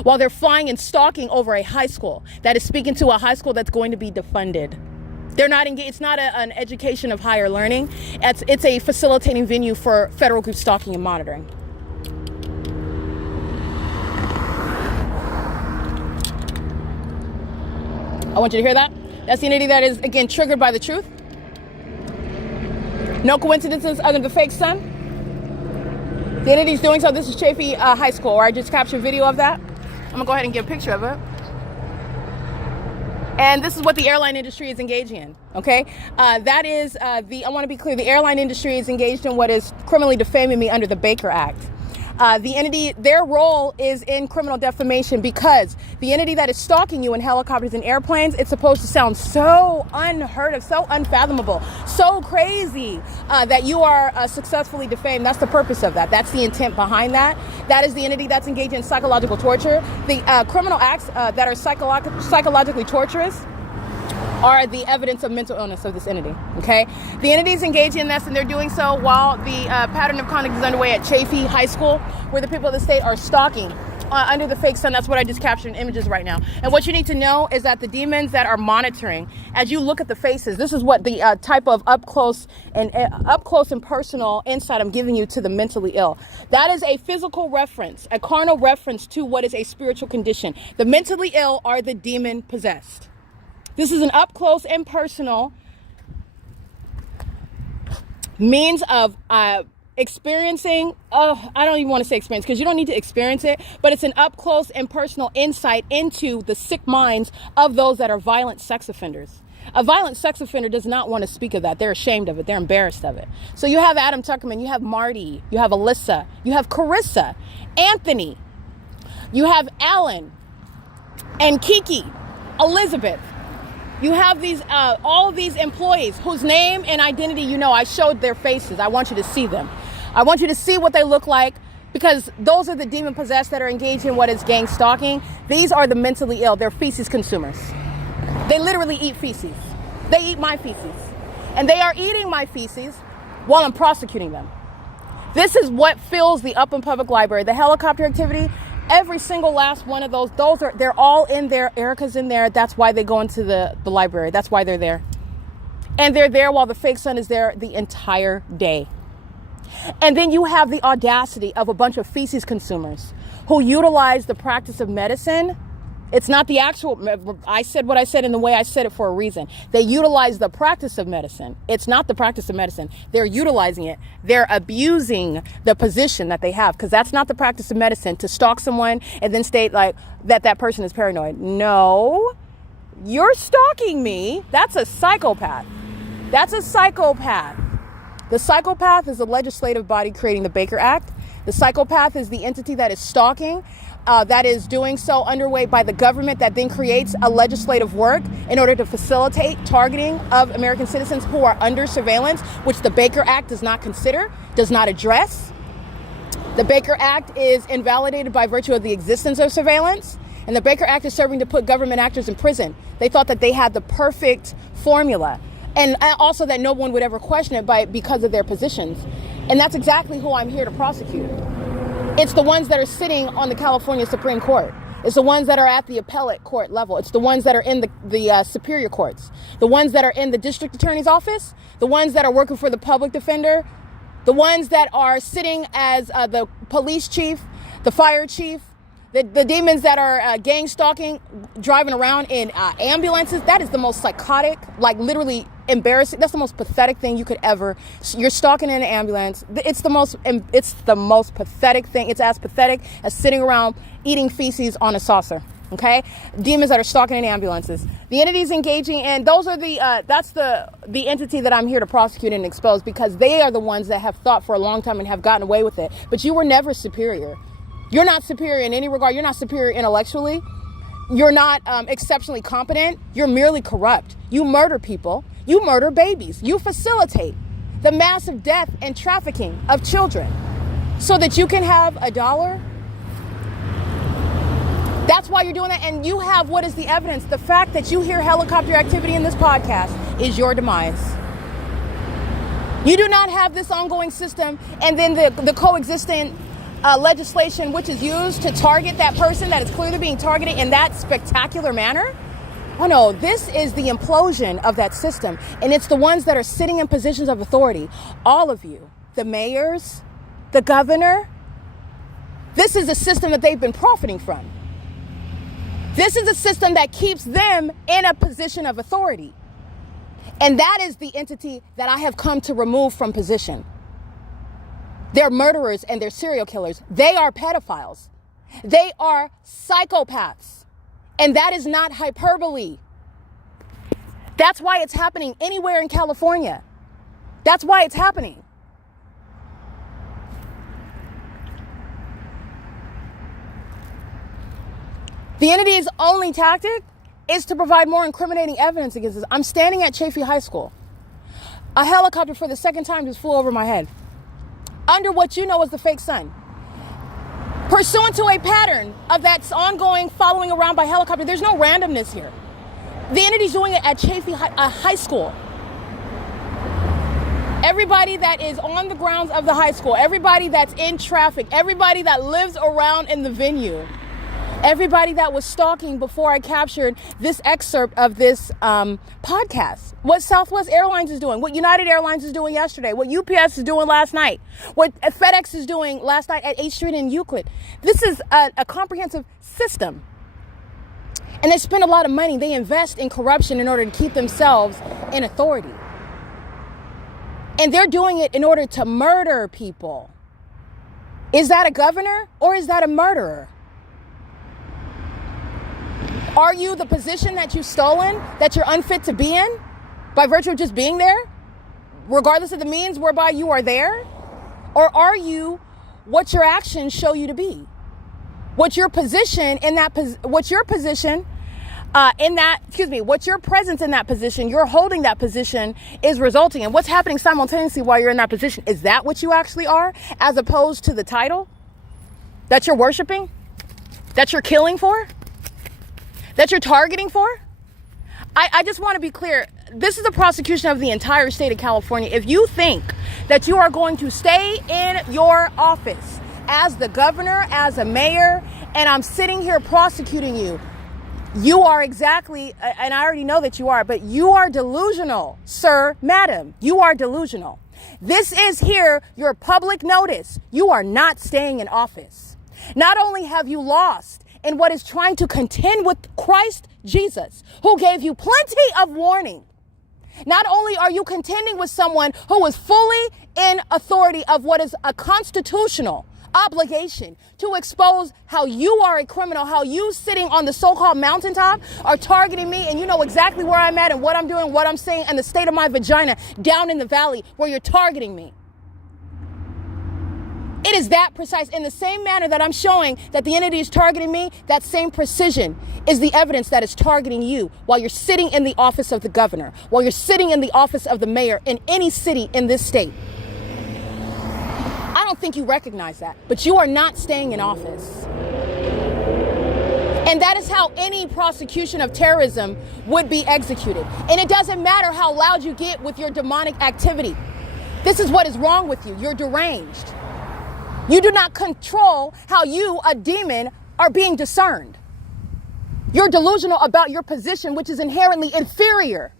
While they're flying and stalking over a high school that is speaking to a high school that's going to be defunded. They're not engaged. It's not an education of higher learning. It's a facilitating venue for federal group stalking and monitoring. I want you to hear that. That's the entity that is, again, triggered by the truth. No coincidences other than the fake sun. The entity's doing so. This is SHEEHY High School, where I just captured video of that. I'm gonna go ahead and get a picture of it. And this is what the airline industry is engaging in, okay? That is I wanna be clear, the airline industry is engaged in what is criminally defaming me under the Baker Act. The entity, their role is in criminal defamation because the entity that is stalking you in helicopters and airplanes, it's supposed to sound so unheard of, so unfathomable, so crazy that you are successfully defamed. That's the purpose of that. That's the intent behind that. That is the entity that's engaged in psychological torture. The criminal acts that are psychologically torturous are the evidence of mental illness of this entity, okay? The entity is engaging in this, and they're doing so while the pattern of conduct is underway at SHEEHY High School, where the people of the state are stalking under the fake sun. That's what I just captured in images right now. And what you need to know is that the demons that are monitoring, as you look at the faces, this is what the type of up close and personal insight I'm giving you to the mentally ill. That is a physical reference, a carnal reference to what is a spiritual condition. The mentally ill are the demon possessed. This is an up close and personal means of experiencing, I don't even want to say experience because you don't need to experience it, but it's an up close and personal insight into the sick minds of those that are violent sex offenders. A violent sex offender does not want to speak of that. They're ashamed of it. They're embarrassed of it. So you have Adam Tuckerman, you have Marty, you have Alyssa, you have Carissa, Anthony, you have Alan and Kiki, Elizabeth. You have these, all of these employees whose name and identity, you know, I showed their faces. I want you to see them. I want you to see what they look like, because those are the demon possessed that are engaged in what is gang stalking. These are the mentally ill. They're feces consumers. They literally eat feces. They eat my feces. And they are eating my feces while I'm prosecuting them. This is what fills the Upland Public Library. The helicopter activity Every single last one of they're all in there. Erica's in there. That's why they go into the library. That's why they're there. And they're there while the fake son is there the entire day. And then you have the audacity of a bunch of feces consumers who utilize the practice of medicine. It's not the actual, I said what I said in the way I said it for a reason. They utilize the practice of medicine. It's not the practice of medicine. They're utilizing it. They're abusing the position that they have, because that's not the practice of medicine, to stalk someone and then state like that person is paranoid. No, you're stalking me. That's a psychopath. That's a psychopath. The psychopath is the legislative body creating the Baker Act. The psychopath is the entity that is stalking, that is doing so underway by the government, that then creates a legislative work in order to facilitate targeting of American citizens who are under surveillance, which the Baker Act does not consider, does not address. The Baker Act is invalidated by virtue of the existence of surveillance, and the Baker Act is serving to put government actors in prison. They thought that they had the perfect formula, and also that no one would ever question it because of their positions. And that's exactly who I'm here to prosecute. It's the ones that are sitting on the California Supreme Court. It's the ones that are at the appellate court level. It's the ones that are in the superior courts. The ones that are in the district attorney's office. The ones that are working for the public defender. The ones that are sitting as the police chief, the fire chief. The demons that are gang stalking, driving around in ambulances. That is the most psychotic, like literally embarrassing. That's the most pathetic thing you could ever. You're stalking in an ambulance. It's the most pathetic thing. It's as pathetic as sitting around eating feces on a saucer. Okay, demons that are stalking in ambulances. The entities engaging in those are that's the entity that I'm here to prosecute and expose, because they are the ones that have thought for a long time and have gotten away with it. But you were never superior. You're not superior in any regard. You're not superior intellectually. You're not exceptionally competent. You're merely corrupt. You murder people. You murder babies. You facilitate the massive death and trafficking of children so that you can have $1. That's why you're doing that. And you have, what is the evidence? The fact that you hear helicopter activity in this podcast is your demise. You do not have this ongoing system and then the coexistent legislation which is used to target that person that is clearly being targeted in that spectacular manner. Oh no, this is the implosion of that system. And it's the ones that are sitting in positions of authority. All of you, the mayors, the governor, this is a system that they've been profiting from. This is a system that keeps them in a position of authority. And that is the entity that I have come to remove from position. They're murderers and they're serial killers. They are pedophiles. They are psychopaths. And that is not hyperbole. That's why it's happening anywhere in California. That's why it's happening. The entity's only tactic is to provide more incriminating evidence against this. I'm standing at SHEEHY High School. A helicopter for the second time just flew over my head, under what you know is the fake sun. Pursuant to a pattern of that ongoing following around by helicopter, there's no randomness here. The entity's doing it at SHEEHY High School. Everybody that is on the grounds of the high school, everybody that's in traffic, everybody that lives around in the venue, everybody that was stalking before I captured this excerpt of this podcast, what Southwest Airlines is doing, what United Airlines is doing yesterday, what UPS is doing last night, what FedEx is doing last night at 8th Street in Euclid. This is a comprehensive system. And they spend a lot of money. They invest in corruption in order to keep themselves in authority. And they're doing it in order to murder people. Is that a governor or is that a murderer? Are you the position that you've stolen, that you're unfit to be in by virtue of just being there, regardless of the means whereby you are there? Or are you what your actions show you to be? What your position in that, what your presence in that position, you're holding that position is resulting in. What's happening simultaneously while you're in that position? Is that what you actually are, as opposed to the title that you're worshiping, that you're killing for, that you're targeting for? I just want to be clear. This is a prosecution of the entire state of California. If you think that you are going to stay in your office as the governor, as a mayor, and I'm sitting here prosecuting you, you are exactly, and I already know that you are, but you are delusional, sir, madam. You are delusional. This is here your public notice. You are not staying in office. Not only have you lost in what is trying to contend with Christ Jesus, who gave you plenty of warning. Not only are you contending with someone who is fully in authority of what is a constitutional obligation to expose how you are a criminal, how you sitting on the so-called mountaintop are targeting me, and you know exactly where I'm at and what I'm doing, what I'm saying, and the state of my vagina down in the valley where you're targeting me. It is that precise. In the same manner that I'm showing that the entity is targeting me, that same precision is the evidence that is targeting you while you're sitting in the office of the governor, while you're sitting in the office of the mayor in any city in this state. I don't think you recognize that, but you are not staying in office. And that is how any prosecution of terrorism would be executed. And it doesn't matter how loud you get with your demonic activity. This is what is wrong with you. You're deranged. You do not control how you, a demon, are being discerned. You're delusional about your position, which is inherently inferior.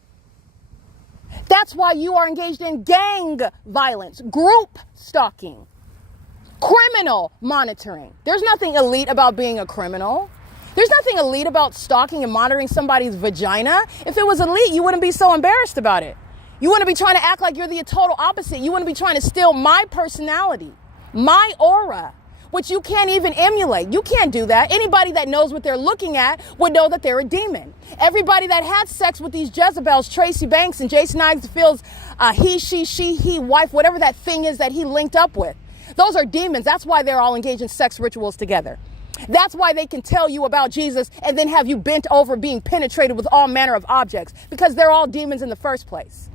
That's why you are engaged in gang violence, group stalking, criminal monitoring. There's nothing elite about being a criminal. There's nothing elite about stalking and monitoring somebody's vagina. If it was elite, you wouldn't be so embarrassed about it. You wouldn't be trying to act like you're the total opposite. You wouldn't be trying to steal my personality, my aura, which you can't even emulate. You can't do that. Anybody that knows what they're looking at would know that they're a demon. Everybody that had sex with these Jezebels, Tracy Banks and Jason Field's he, she, wife, whatever that thing is that he linked up with, those are demons. That's why they're all engaged in sex rituals together. That's why they can tell you about Jesus and then have you bent over being penetrated with all manner of objects, because they're all demons in the first place.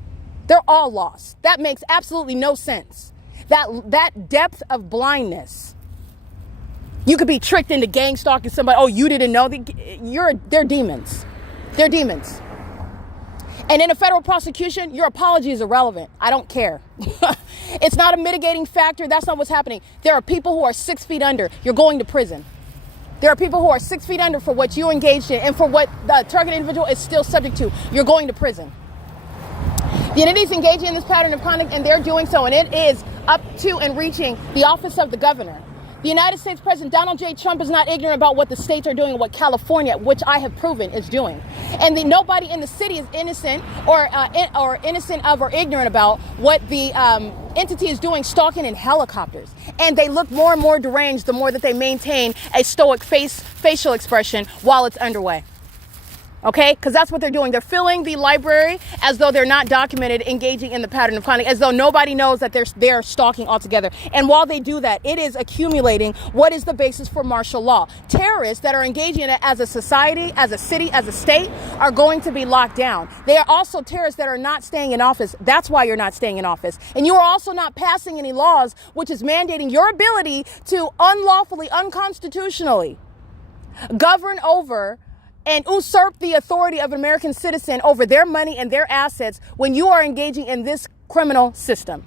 They're all lost. That makes absolutely no sense. That depth of blindness. You could be tricked into gang stalking somebody. Oh, you didn't know? They're demons. They're demons. And in a federal prosecution, your apology is irrelevant. I don't care. It's not a mitigating factor. That's not what's happening. There are people who are 6 feet under. You're going to prison. There are people who are 6 feet under for what you engaged in and for what the targeted individual is still subject to. You're going to prison. The entity is engaging in this pattern of conduct, and they're doing so, and it is up to and reaching the office of the governor. The United States President Donald J. Trump is not ignorant about what the states are doing and what California, which I have proven, is doing. And nobody in the city is innocent or innocent of or ignorant about what the entity is doing, stalking in helicopters. And they look more and more deranged the more that they maintain a stoic facial expression while it's underway. Okay, because that's what they're doing. They're filling the library as though they're not documented, engaging in the pattern of conduct, as though nobody knows that they're stalking altogether. And while they do that, it is accumulating what is the basis for martial law. Terrorists that are engaging in it as a society, as a city, as a state, are going to be locked down. They are also terrorists that are not staying in office. That's why you're not staying in office. And you are also not passing any laws which is mandating your ability to unlawfully, unconstitutionally govern over and usurp the authority of an American citizen over their money and their assets when you are engaging in this criminal system.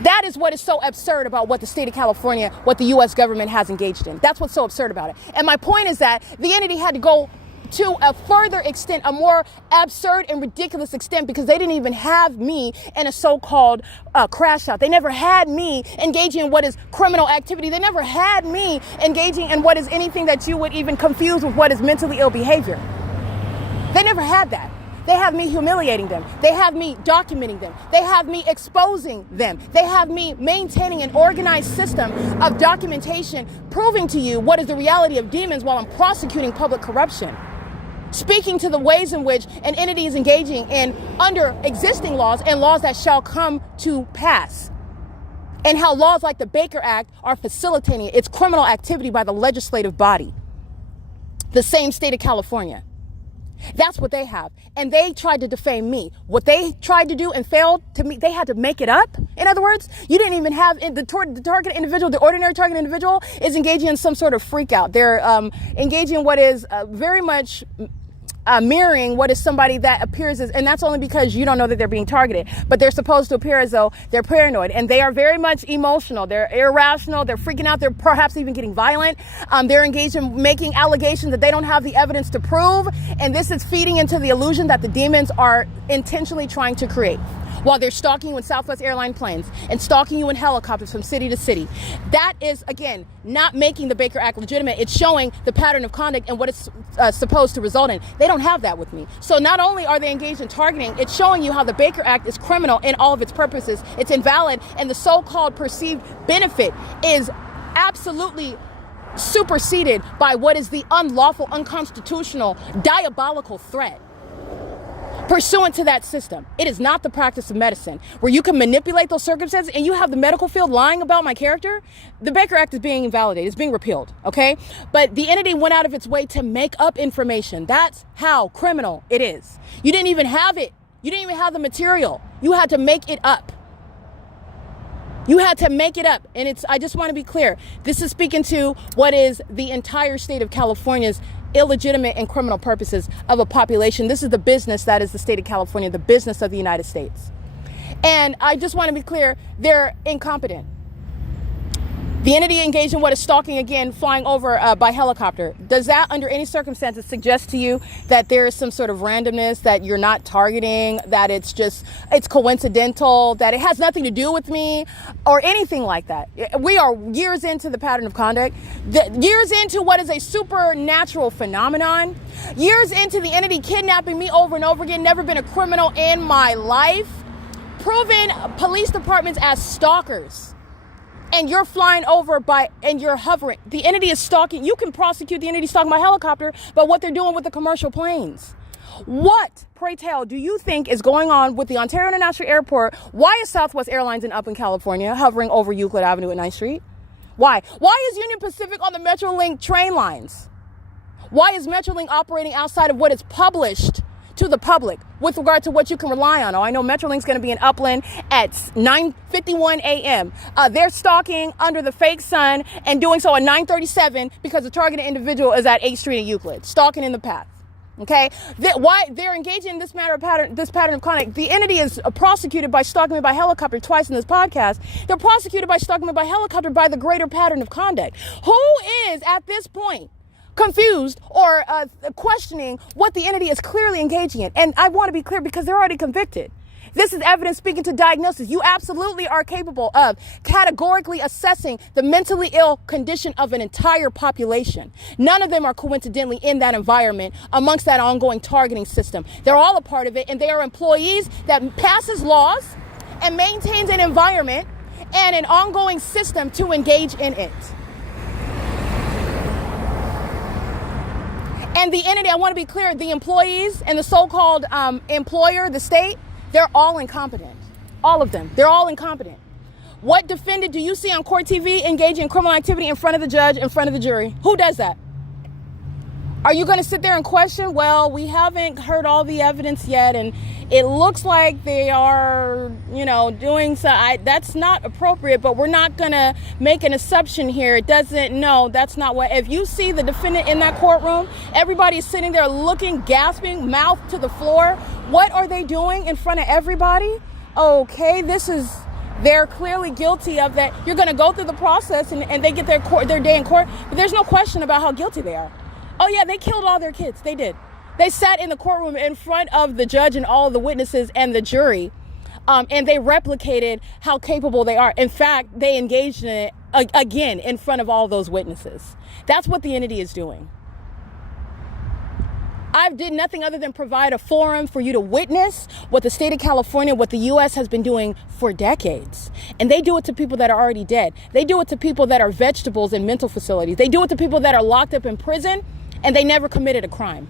That is what is so absurd about what the state of California, what the U.S. government has engaged in. That's what's so absurd about it. And my point is that the entity had to go to a further extent, a more absurd and ridiculous extent, because they didn't even have me in a so-called crash out. They never had me engaging in what is criminal activity. They never had me engaging in what is anything that you would even confuse with what is mentally ill behavior. They never had that. They have me humiliating them. They have me documenting them. They have me exposing them. They have me maintaining an organized system of documentation, proving to you what is the reality of demons while I'm prosecuting public corruption. Speaking to the ways in which an entity is engaging in under existing laws and laws that shall come to pass. And how laws like the Baker Act are facilitating it. It's criminal activity by the legislative body. The same state of California. That's what they have. And they tried to defame me. What they tried to do and failed to me, they had to make it up. In other words, you didn't even have the target individual, the ordinary target individual is engaging in some sort of freak out. They're engaging in what is very much mirroring what is somebody that appears as, and that's only because you don't know that they're being targeted, but they're supposed to appear as though they're paranoid, and they are very much emotional. They're irrational. They're freaking out. They're perhaps even getting violent. They're engaged in making allegations that they don't have the evidence to prove, and this is feeding into the illusion that the demons are intentionally trying to create, while they're stalking you in Southwest airline planes and stalking you in helicopters from city to city. That is, again, not making the Baker Act legitimate. It's showing the pattern of conduct and what it's supposed to result in. They don't have that with me. So not only are they engaged in targeting, it's showing you how the Baker Act is criminal in all of its purposes. It's invalid, and the so-called perceived benefit is absolutely superseded by what is the unlawful, unconstitutional, diabolical threat pursuant to that system. It is not the practice of medicine where you can manipulate those circumstances, and you have the medical field lying about my character. The Baker Act is being invalidated. It's being repealed, okay? But the entity went out of its way to make up information. That's how criminal it is. You didn't even have it. You didn't even have the material. You had to make it up. You had to make it up. And I just want to be clear. This is speaking to what is the entire state of California's illegitimate and criminal purposes of a population. This is the business that is the state of California, the business of the United States. And I just want to be clear, they're incompetent. The entity engaged in what is stalking, again, flying over by helicopter. Does that, under any circumstances, suggest to you that there is some sort of randomness, that you're not targeting, that it's coincidental, that it has nothing to do with me, or anything like that? We are years into the pattern of conduct, years into what is a supernatural phenomenon, years into the entity kidnapping me over and over again, never been a criminal in my life, proven police departments as stalkers. And you're flying over and you're hovering. The entity is stalking. You can prosecute the entity stalking by helicopter, but what they're doing with the commercial planes. What, pray tell, do you think is going on with the Ontario International Airport? Why is Southwest Airlines in California hovering over Euclid Avenue at 9th Street? Why? Why is Union Pacific on the Metrolink train lines? Why is Metrolink operating outside of what is published to the public with regard to what you can rely on? Oh, I know Metrolink's going to be in Upland at 9:51 a.m. They're stalking under the fake sun and doing so at 9:37 because the targeted individual is at 8th Street and Euclid, stalking in the path. Okay, why they're engaging in this pattern of conduct? The entity is prosecuted by stalking me by helicopter twice in this podcast. They're prosecuted by stalking me by helicopter by the greater pattern of conduct. Who is at this point confused or questioning what the entity is clearly engaging in? And I want to be clear, because they're already convicted. This is evidence speaking to diagnosis. You absolutely are capable of categorically assessing the mentally ill condition of an entire population. None of them are coincidentally in that environment amongst that ongoing targeting system. They're all a part of it, and they are employees that passes laws and maintains an environment and an ongoing system to engage in it. And the entity, I want to be clear, the employees and the so-called employer, the state, they're all incompetent. All of them. They're all incompetent. What defendant do you see on court TV engaging in criminal activity in front of the judge, in front of the jury? Who does that? Are you going to sit there and question, well, we haven't heard all the evidence yet, and it looks like they are, doing so. That's not appropriate, but we're not going to make an assumption here. It doesn't, no, that's not what. If you see the defendant in that courtroom, everybody is sitting there looking, gasping, mouth to the floor. What are they doing in front of everybody? Okay, they're clearly guilty of that. You're going to go through the process and they get their day in court, but there's no question about how guilty they are. Oh yeah, they killed all their kids. They did. They sat in the courtroom in front of the judge and all of the witnesses and the jury, and they replicated how capable they are. In fact, they engaged in it again in front of all those witnesses. That's what the entity is doing. I did nothing other than provide a forum for you to witness what the state of California, what the U.S. has been doing for decades. And they do it to people that are already dead. They do it to people that are vegetables in mental facilities. They do it to people that are locked up in prison and they never committed a crime.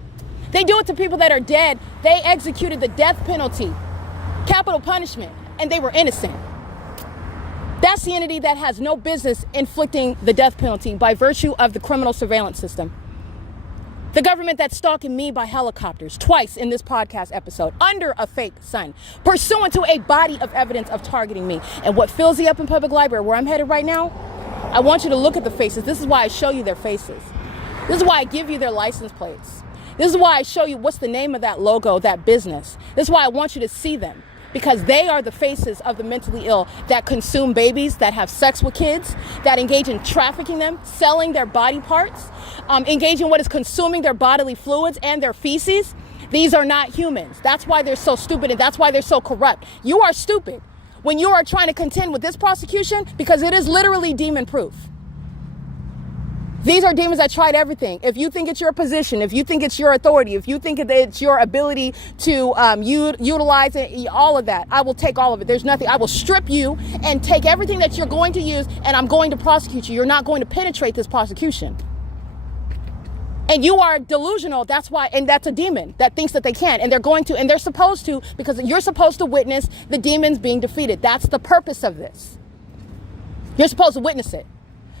They do it to people that are dead. They executed the death penalty, capital punishment, and they were innocent. That's the entity that has no business inflicting the death penalty by virtue of the criminal surveillance system. The government that's stalking me by helicopters twice in this podcast episode under a fake sun, pursuant to a body of evidence of targeting me. And what fills the Up in Public Library, where I'm headed right now, I want you to look at the faces. This is why I show you their faces. This is why I give you their license plates. This is why I show you what's the name of that logo, that business. This is why I want you to see them, because they are the faces of the mentally ill that consume babies, that have sex with kids, that engage in trafficking them, selling their body parts, engage in what is consuming their bodily fluids and their feces. These are not humans. That's why they're so stupid, and that's why they're so corrupt. You are stupid when you are trying to contend with this prosecution, because it is literally demon proof. These are demons that tried everything. If you think it's your position, if you think it's your authority, if you think it's your ability to utilize it, all of that, I will take all of it. There's nothing. I will strip you and take everything that you're going to use, and I'm going to prosecute you. You're not going to penetrate this prosecution. And you are delusional. That's why, and that's a demon that thinks that they can, and they're going to, and they're supposed to, because you're supposed to witness the demons being defeated. That's the purpose of this. You're supposed to witness it,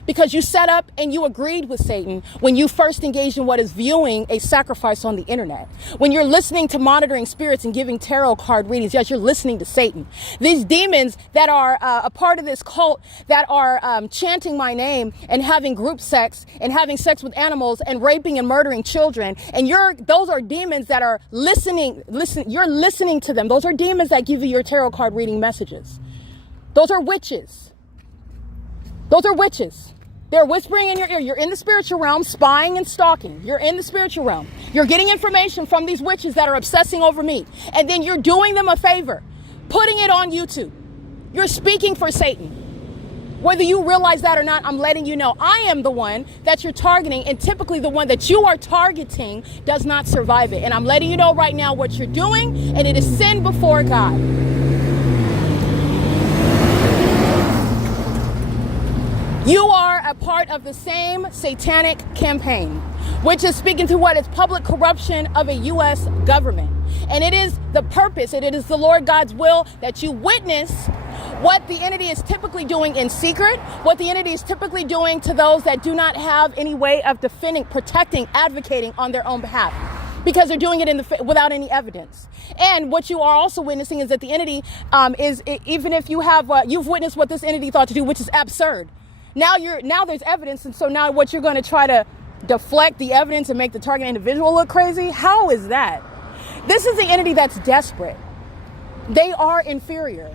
because you set up and you agreed with Satan when you first engaged in what is viewing a sacrifice on the internet. When you're listening to monitoring spirits and giving tarot card readings, yes, you're listening to Satan. These demons that are a part of this cult, that are chanting my name and having group sex and having sex with animals and raping and murdering children, and those are demons that are listening. You're listening to them. Those are demons that give you your tarot card reading messages. Those are witches. Those are witches. They're whispering in your ear. You're in the spiritual realm, spying and stalking. You're in the spiritual realm. You're getting information from these witches that are obsessing over me. And then you're doing them a favor, putting it on YouTube. You're speaking for Satan. Whether you realize that or not, I'm letting you know I am the one that you're targeting, and typically the one that you are targeting does not survive it. And I'm letting you know right now what you're doing, and it is sin before God. You are a part of the same satanic campaign, which is speaking to what is public corruption of a U.S. government. And it is the purpose, and it is the Lord God's will that you witness what the entity is typically doing in secret, what the entity is typically doing to those that do not have any way of defending, protecting, advocating on their own behalf, because they're doing it without any evidence. And what you are also witnessing is that the entity even if you have, you've witnessed what this entity thought to do, which is absurd. Now there's evidence, and so now what you're going to try to deflect the evidence and make the target individual look crazy? How is that? This is the entity that's desperate. They are inferior.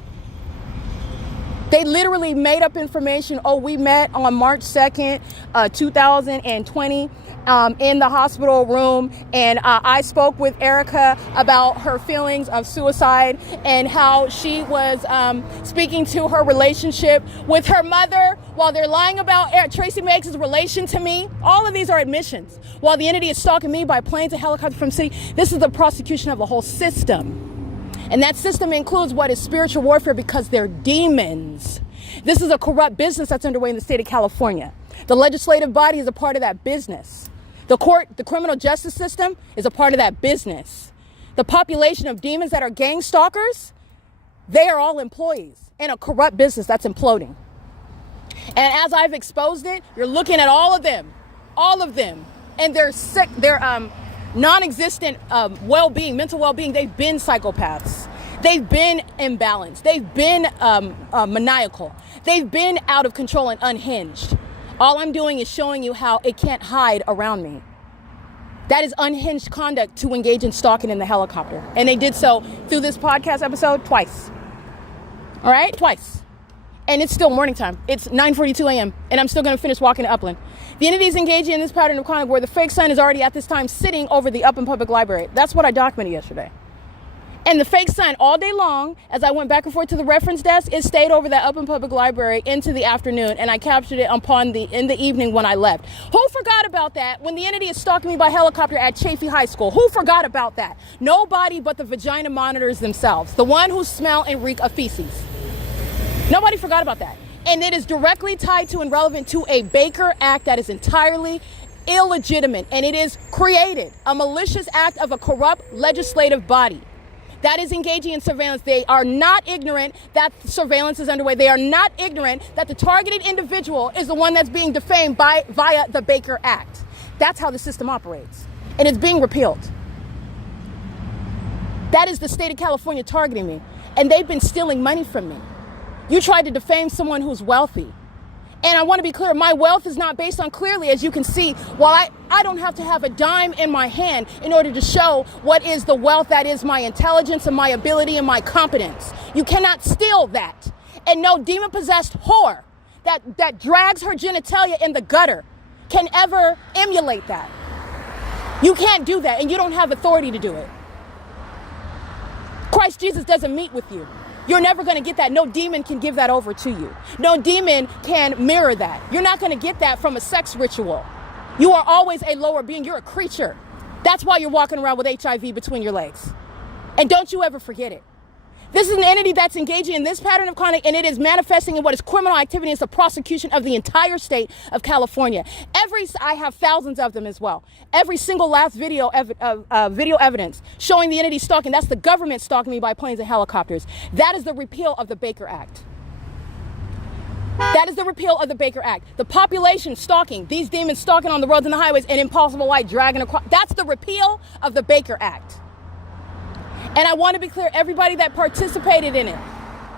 They literally made up information. Oh, we met on March 2nd, 2020 in the hospital room, and I spoke with Erica about her feelings of suicide and how she was speaking to her relationship with her mother while they're lying about Tracy Meggs' relation to me. All of these are admissions. While the entity is stalking me by planes and helicopters from city, this is the prosecution of the whole system. And that system includes what is spiritual warfare, because they're demons. This is a corrupt business that's underway in the state of California. The legislative body is a part of that business. The court, the criminal justice system is a part of that business. The population of demons that are gang stalkers, they are all employees in a corrupt business that's imploding. And as I've exposed it, you're looking at all of them, and they're sick, they're non-existent well-being, mental well-being. They've been psychopaths. They've been imbalanced. They've been maniacal. They've been out of control and unhinged. All I'm doing is showing you how it can't hide around me. That is unhinged conduct to engage in stalking in the helicopter. And they did so through this podcast episode twice. All right? Twice. And it's still morning time. It's 9:42 a.m. and I'm still going to finish walking to Upland. The entity is engaging in this pattern of conduct where the fake son is already at this time sitting over the Upland Public Library. That's what I documented yesterday. And the fake son, all day long, as I went back and forth to the reference desk, it stayed over that Upland Public Library into the afternoon, and I captured it in the evening when I left. Who forgot about that when the entity is stalking me by helicopter at SHEEHY High School? Who forgot about that? Nobody but the vagina monitors themselves, the one who smell and reek of feces. Nobody forgot about that. And it is directly tied to and relevant to a Baker Act that is entirely illegitimate, and it is created, a malicious act of a corrupt legislative body that is engaging in surveillance. They are not ignorant that surveillance is underway. They are not ignorant that the targeted individual is the one that's being defamed via the Baker Act. That's how the system operates, and it's being repealed. That is the state of California targeting me, and they've been stealing money from me. You tried to defame someone who's wealthy, And I want to be clear, my wealth is not based on, clearly, as you can see, while I don't have to have a dime in my hand in order to show what is the wealth that is my intelligence and my ability and my competence. You cannot steal that. And no demon-possessed whore that drags her genitalia in the gutter can ever emulate that. You can't do that, and you don't have authority to do it. Christ Jesus doesn't meet with you. You're never going to get that. No demon can give that over to you. No demon can mirror that. You're not going to get that from a sex ritual. You are always a lower being. You're a creature. That's why you're walking around with HIV between your legs. And don't you ever forget it. This is an entity that's engaging in this pattern of conduct, and it is manifesting in what is criminal activity. It's the prosecution of the entire state of California. I have thousands of them as well. Every single last video evidence showing the entity stalking, that's the government stalking me by planes and helicopters. That is the repeal of the Baker Act. That is the repeal of the Baker Act. The population stalking, these demons stalking on the roads and the highways, and impossible light dragging across, that's the repeal of the Baker Act. And I want to be clear, everybody that participated in it,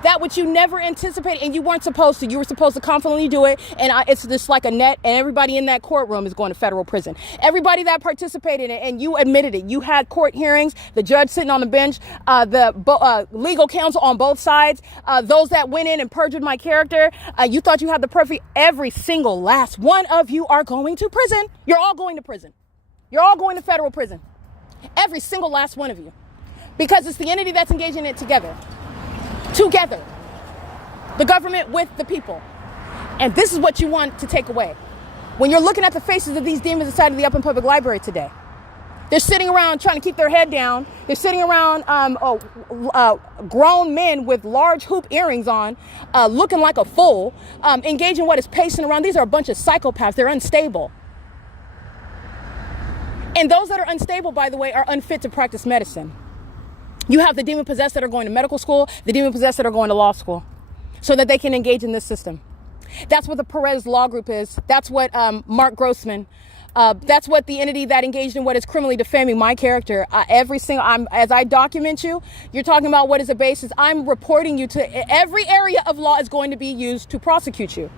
that which you never anticipated and you weren't supposed to. You were supposed to confidently do it, and it's just like a net, and everybody in that courtroom is going to federal prison. Everybody that participated in it, and you admitted it. You had court hearings, the judge sitting on the bench, the legal counsel on both sides, those that went in and perjured my character. You thought you had the perfect, every single last one of you are going to prison. You're all going to prison. You're all going to federal prison. Every single last one of you. Because it's the entity that's engaging in it together. Together. The government with the people. And this is what you want to take away. When you're looking at the faces of these demons inside of the Upland Public Library today. They're sitting around trying to keep their head down. They're sitting around grown men with large hoop earrings on, looking like a fool, engaging what is pacing around. These are a bunch of psychopaths. They're unstable. And those that are unstable, by the way, are unfit to practice medicine. You have the demon-possessed that are going to medical school, the demon-possessed that are going to law school, so that they can engage in this system. That's what the Perez Law Group is. That's what Mark Grossman, that's what the entity that engaged in what is criminally defaming my character. As I document you, you're talking about what is the basis. I'm reporting you to every area of law is going to be used to prosecute you.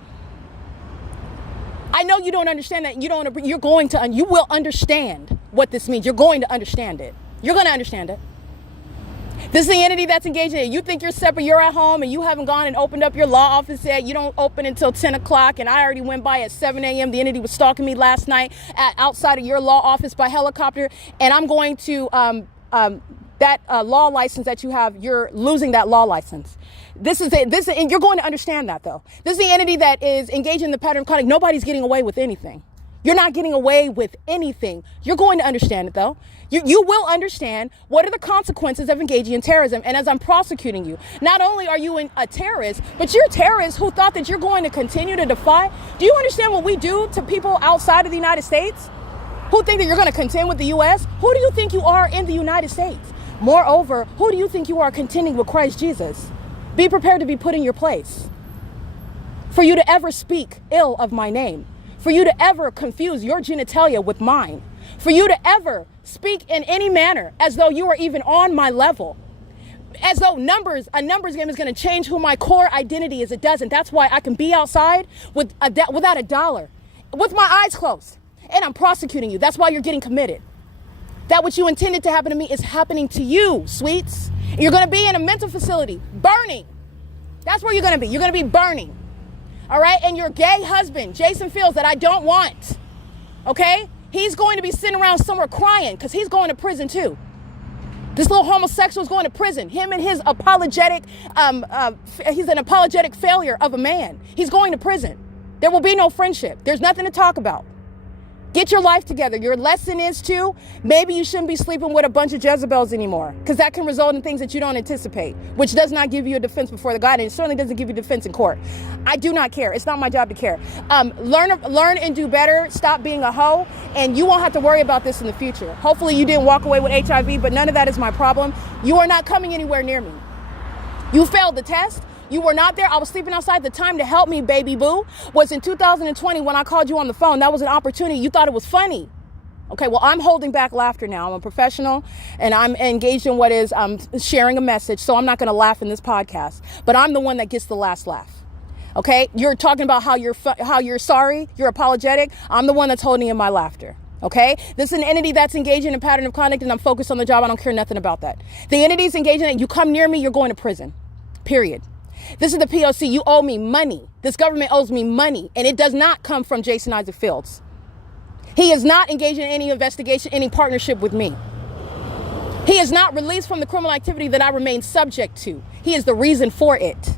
I know you don't understand that. You will understand what this means. You're going to understand it. You're going to understand it. This is the entity that's engaging in it. You think you're separate, you're at home, and you haven't gone and opened up your law office yet. You don't open until 10 o'clock, and I already went by at 7 a.m. The entity was stalking me last night outside of your law office by helicopter, and I'm going to, that law license that you have, you're losing that law license. And you're going to understand that, though. This is the entity that is engaging in the pattern of conduct. Nobody's getting away with anything. You're not getting away with anything. You're going to understand it, though. You will understand what are the consequences of engaging in terrorism. And as I'm prosecuting you, not only are you a terrorist, but you're a terrorist who thought that you're going to continue to defy. Do you understand what we do to people outside of the United States who think that you're going to contend with the U.S.? Who do you think you are in the United States? Moreover, who do you think you are contending with Christ Jesus? Be prepared to be put in your place. For you to ever speak ill of my name. For you to ever confuse your genitalia with mine. For you to ever speak in any manner as though you are even on my level. As though a numbers game is going to change who my core identity is. It doesn't. That's why I can be outside without a dollar, with my eyes closed, and I'm prosecuting you. That's why you're getting committed. That what you intended to happen to me is happening to you, sweets. You're going to be in a mental facility, burning. That's where you're going to be. You're going to be burning. All right? And your gay husband, Jason Fields, that I don't want, okay? He's going to be sitting around somewhere crying because he's going to prison too. This little homosexual is going to prison. Him and his apologetic, he's an apologetic failure of a man. He's going to prison. There will be no friendship. There's nothing to talk about. Get your life together. Your lesson is to, maybe you shouldn't be sleeping with a bunch of Jezebels anymore, because that can result in things that you don't anticipate, which does not give you a defense before the God, and it certainly doesn't give you defense in court. I do not care. It's not my job to care. Learn and do better. Stop being a hoe, and you won't have to worry about this in the future. Hopefully you didn't walk away with HIV, but none of that is my problem. You are not coming anywhere near me. You failed the test. You were not there. I was sleeping outside. The time to help me, baby boo, was in 2020 when I called you on the phone. That was an opportunity. You thought it was funny. Okay, well, I'm holding back laughter now. I'm a professional, and I'm engaged in what is sharing a message, so I'm not going to laugh in this podcast. But I'm the one that gets the last laugh. Okay, you're talking about how you're sorry, you're apologetic. I'm the one that's holding in my laughter. Okay, this is an entity that's engaging in a pattern of conduct, and I'm focused on the job. I don't care nothing about that. The entity's engaging in it. You come near me, you're going to prison. Period. This is the P.O.C. You owe me money. This government owes me money, and it does not come from Jason Isaac Fields. He is not engaging in any investigation, any partnership with me. He is not released from the criminal activity that I remain subject to. He is the reason for it.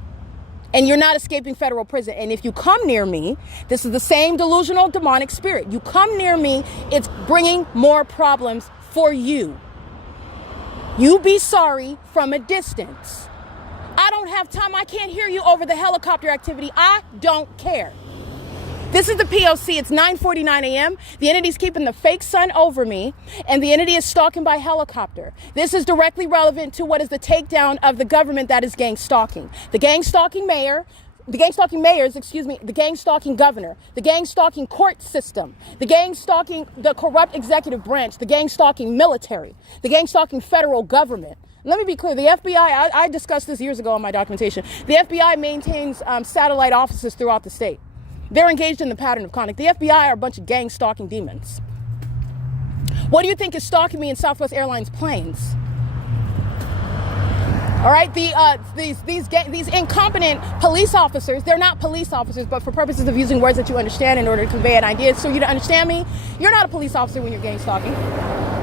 And you're not escaping federal prison. And if you come near me, this is the same delusional demonic spirit. You come near me, it's bringing more problems for you. You be sorry from a distance. I don't have time. I can't hear you over the helicopter activity. I don't care. This is the P.O.C. It's 9:49 a.m. The entity's keeping the fake sun over me, and the entity is stalking by helicopter. This is directly relevant to what is the takedown of the government that is gang stalking. The gang stalking mayors, the gang stalking governor, the gang stalking court system, the gang stalking the corrupt executive branch, the gang stalking military, the gang stalking federal government. Let me be clear, the FBI, I discussed this years ago in my documentation, the FBI maintains satellite offices throughout the state. They're engaged in the pattern of conduct. The FBI are a bunch of gang stalking demons. What do you think is stalking me in Southwest Airlines planes? All right, these incompetent police officers, they're not police officers, but for purposes of using words that you understand in order to convey an idea, so you to understand me, you're not a police officer when you're gang stalking.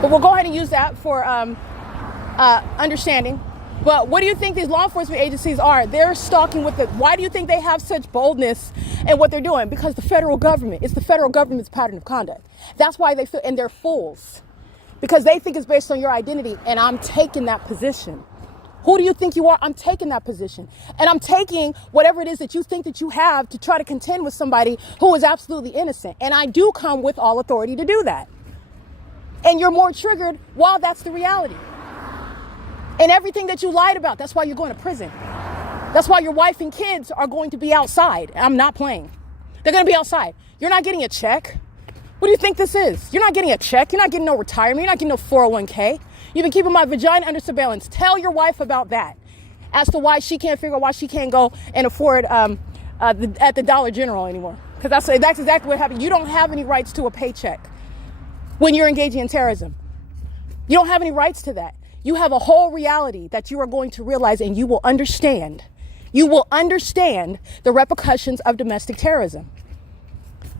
But we'll go ahead and use that for understanding. But what do you think these law enforcement agencies are? They're stalking with why do you think they have such boldness in what they're doing? Because the federal government, it's the federal government's pattern of conduct. That's why they feel, and they're fools. Because they think it's based on your identity, and I'm taking that position. Who do you think you are? I'm taking that position. And I'm taking whatever it is that you think that you have to try to contend with somebody who is absolutely innocent. And I do come with all authority to do that. And you're more triggered while that's the reality. And everything that you lied about, that's why you're going to prison. That's why your wife and kids are going to be outside. I'm not playing. They're going to be outside. You're not getting a check. What do you think this is? You're not getting a check. You're not getting no retirement. You're not getting no 401k. You've been keeping my vagina under surveillance. Tell your wife about that as to why she can't figure out why she can't go and afford at the Dollar General anymore. Because that's exactly what happened. You don't have any rights to a paycheck when you're engaging in terrorism. You don't have any rights to that. You have a whole reality that you are going to realize, and you will understand. You will understand the repercussions of domestic terrorism.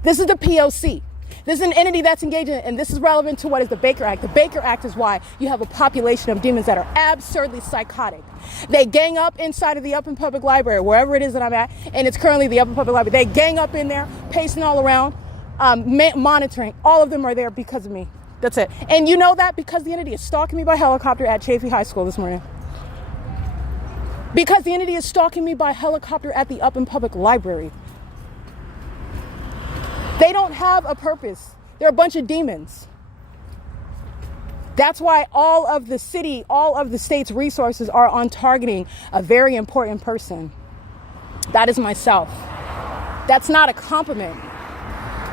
This is the P.O.C. This is an entity that's engaged in it, and this is relevant to what is the Baker Act. The Baker Act is why you have a population of demons that are absurdly psychotic. They gang up inside of the Upland Public Library, wherever it is that I'm at, and it's currently the Upland Public Library. They gang up in there, pacing all around, monitoring. All of them are there because of me. That's it. And you know that because the entity is stalking me by helicopter at Chafee High School this morning. Because the entity is stalking me by helicopter at the Upland Public Library. They don't have a purpose. They're a bunch of demons. That's why all of the state's resources are on targeting a very important person. That is myself. That's not a compliment.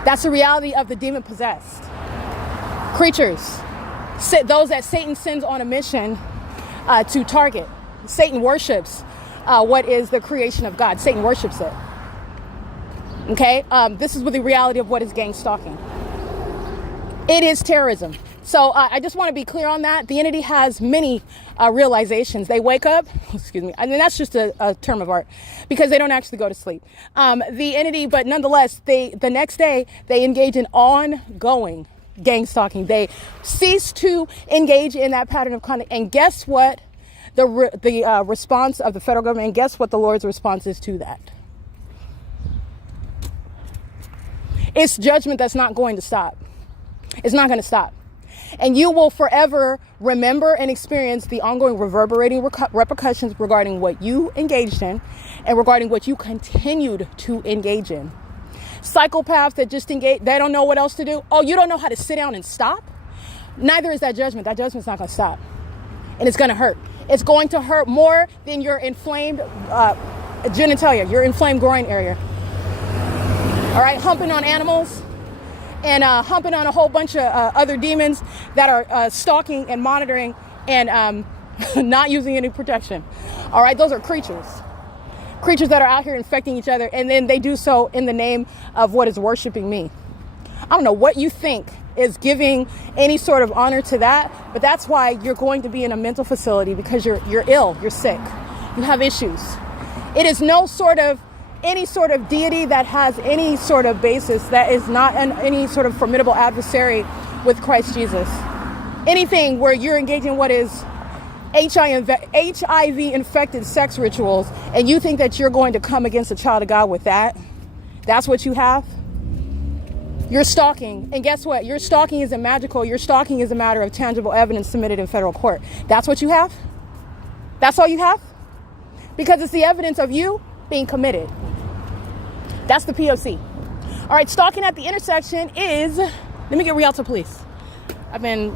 That's the reality of the demon possessed. Creatures, those that Satan sends on a mission to target. Satan worships what is the creation of God. Satan worships it. Okay, this is the reality of what is gang stalking. It is terrorism. So I just want to be clear on that. The entity has many realizations. They wake up, excuse me, I mean, that's just a term of art because they don't actually go to sleep. The entity, but nonetheless, the next day, they engage in ongoing gang stalking. They cease to engage in that pattern of conduct. And guess what? The response of the federal government, and guess what the Lord's response is to that? It's judgment that's not going to stop. It's not going to stop. And you will forever remember and experience the ongoing reverberating repercussions regarding what you engaged in and regarding what you continued to engage in. Psychopaths that just engage, they don't know what else to do. Oh, you don't know how to sit down and stop? Neither is that judgment. That judgment's not going to stop. And it's going to hurt. It's going to hurt more than your inflamed genitalia, your inflamed groin area. All right, humping on animals and humping on a whole bunch of other demons that are stalking and monitoring and not using any protection. All right, those are creatures. creatures that are out here infecting each other, and then they do so in the name of what is worshiping me. I don't know what you think is giving any sort of honor to that, but that's why you're going to be in a mental facility, because you're ill, you're sick, you have issues. It is no sort of any sort of deity that has any sort of basis, that is not any sort of formidable adversary with Christ Jesus. Anything where you're engaging in what is HIV infected sex rituals, and you think that you're going to come against a child of God with that, that's what you have. You're stalking, and guess what? Your stalking isn't magical. Your stalking is a matter of tangible evidence submitted in federal court. That's what you have? That's all you have? Because it's the evidence of you being committed. That's the P.O.C. All right, stalking at the intersection is, let me get Rialto Police. I've been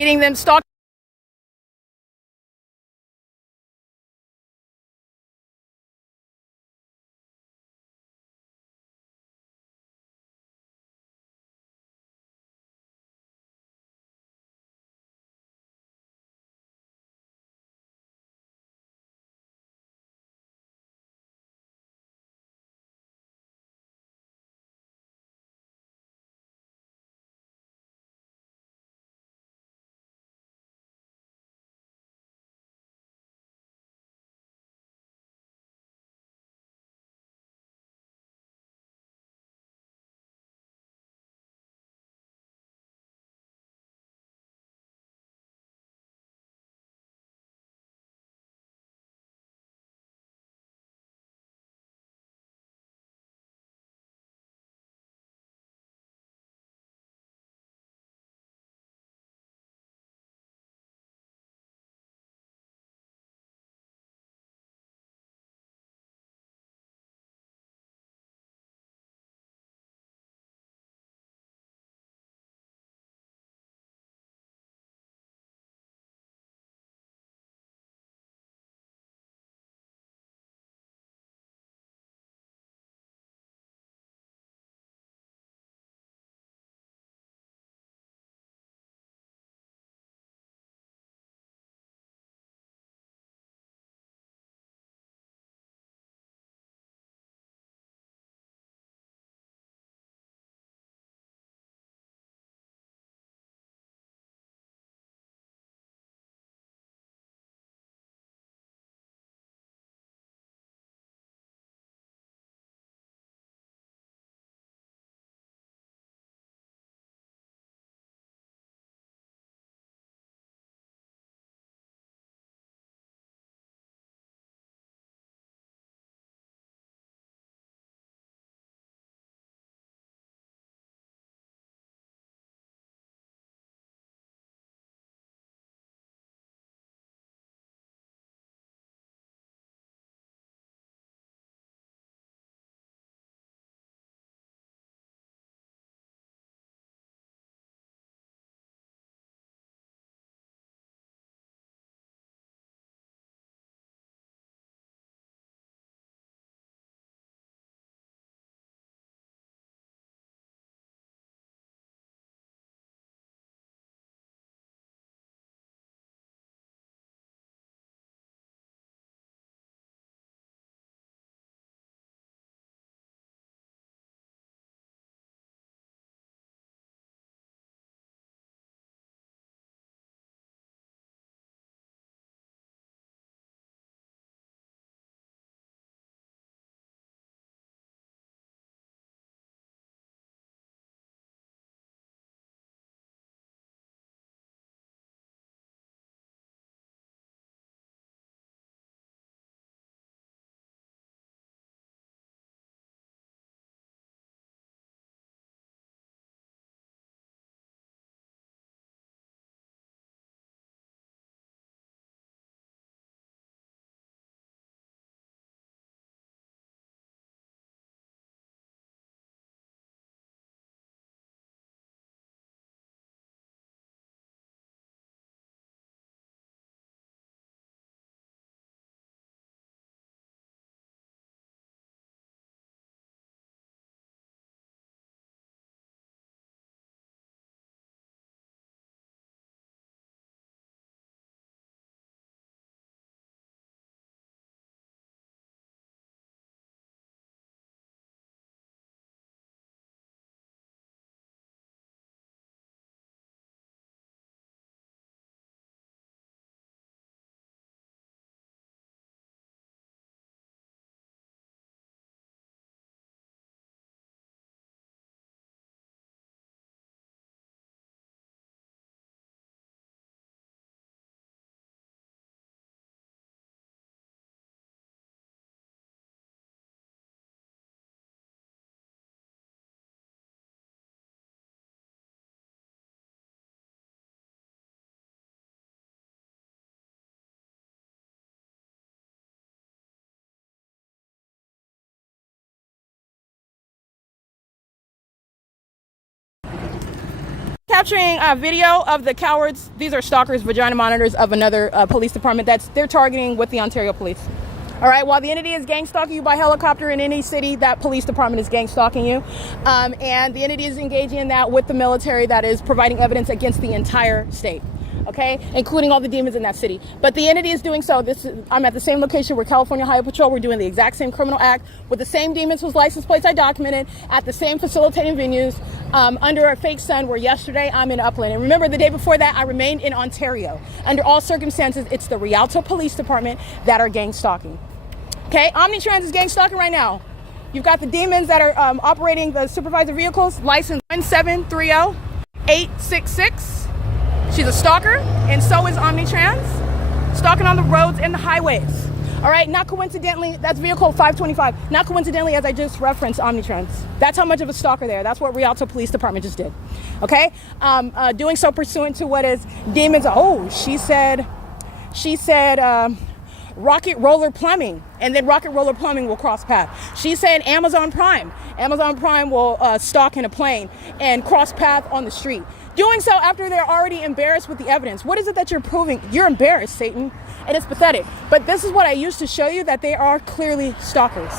getting them stalked. capturing a video of the cowards. These are stalkers, vagina monitors of another police department they're targeting with the Ontario police. All right, while the entity is gang stalking you by helicopter in any city, that police department is gang stalking you. And the entity is engaging in that with the military that is providing evidence against the entire state. Okay, including all the demons in that city. But the entity is doing so. I'm at the same location where California Highway Patrol. We're doing the exact same criminal act with the same demons whose license plates I documented at the same facilitating venues under a fake sun, where yesterday I'm in Upland. And remember, the day before that, I remained in Ontario. Under all circumstances, it's the Rialto Police Department that are gang stalking. Okay, Omnitrans is gang stalking right now. You've got the demons that are operating the supervisor vehicles, license 1730866. She's a stalker, and so is Omnitrans, stalking on the roads and the highways. All right, not coincidentally, that's vehicle 525. Not coincidentally, as I just referenced, Omnitrans. That's how much of a stalker they are. That's what Rialto Police Department just did. Okay, doing so pursuant to what is demons. Oh, she said, Rocket Roller Plumbing, and then Rocket Roller Plumbing will cross path. She said Amazon Prime. Amazon Prime will stalk in a plane and cross path on the street. Doing so after they're already embarrassed with the evidence. What is it that you're proving? You're embarrassed, Satan, and it's pathetic. But this is what I used to show you, that they are clearly stalkers.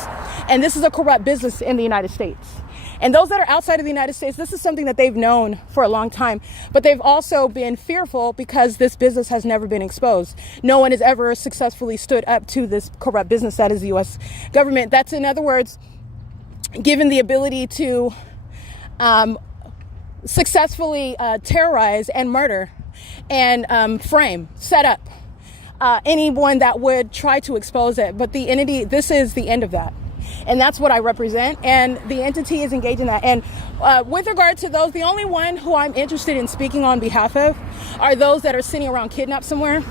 And this is a corrupt business in the United States. And those that are outside of the United States, this is something that they've known for a long time, but they've also been fearful because this business has never been exposed. No one has ever successfully stood up to this corrupt business that is the U.S. government. That's, in other words, given the ability to successfully terrorize and murder and set up anyone that would try to expose it. But the entity, this is the end of that. And that's what I represent. And the entity is engaged in that. And with regard to those, the only one who I'm interested in speaking on behalf of are those that are sitting around kidnapped somewhere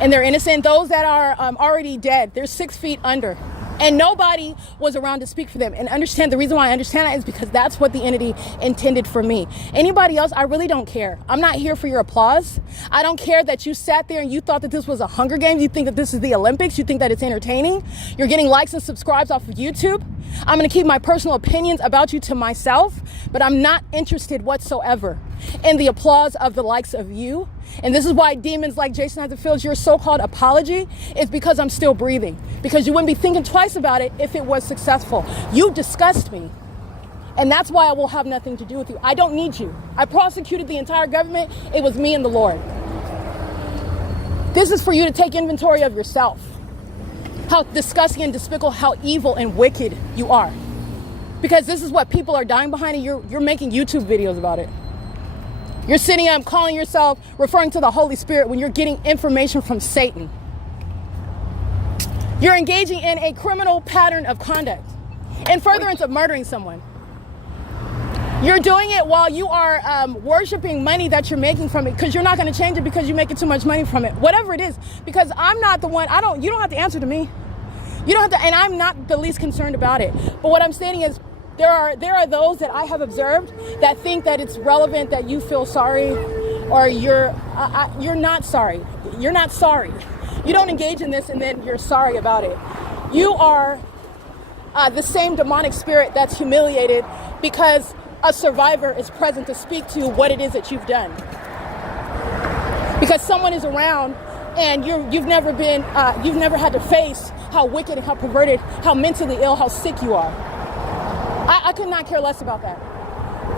and they're innocent. Those that are already dead, they're 6 feet under. And nobody was around to speak for them. And understand, the reason why I understand that is because that's what the entity intended for me. Anybody else, I really don't care. I'm not here for your applause. I don't care that you sat there and you thought that this was a Hunger Games. You think that this is the Olympics. You think that it's entertaining. You're getting likes and subscribes off of YouTube. I'm going to keep my personal opinions about you to myself, but I'm not interested whatsoever in the applause of the likes of you. And this is why demons like Jason Isaac Fields, your so-called apology is because I'm still breathing. Because you wouldn't be thinking twice about it if it was successful. You disgust me. And that's why I will have nothing to do with you. I don't need you. I prosecuted the entire government. It was me and the Lord. This is for you to take inventory of yourself. How disgusting and despicable, how evil and wicked you are. Because this is what people are dying behind, and you're making YouTube videos about it. You're sitting up calling yourself, referring to the Holy Spirit when you're getting information from Satan. You're engaging in a criminal pattern of conduct in furtherance of murdering someone. You're doing it while you are worshiping money that you're making from it, because you're not going to change it because you're making too much money from it. Whatever it is, because I'm not the one, you don't have to answer to me. You don't have to, and I'm not the least concerned about it. But what I'm stating is, there are those that I have observed that think that it's relevant that you feel sorry, or you're not sorry. You're not sorry. You don't engage in this and then you're sorry about it. You are the same demonic spirit that's humiliated because a survivor is present to speak to what it is that you've done. Because someone is around and you've never had to face how wicked and how perverted, how mentally ill, how sick you are. I could not care less about that.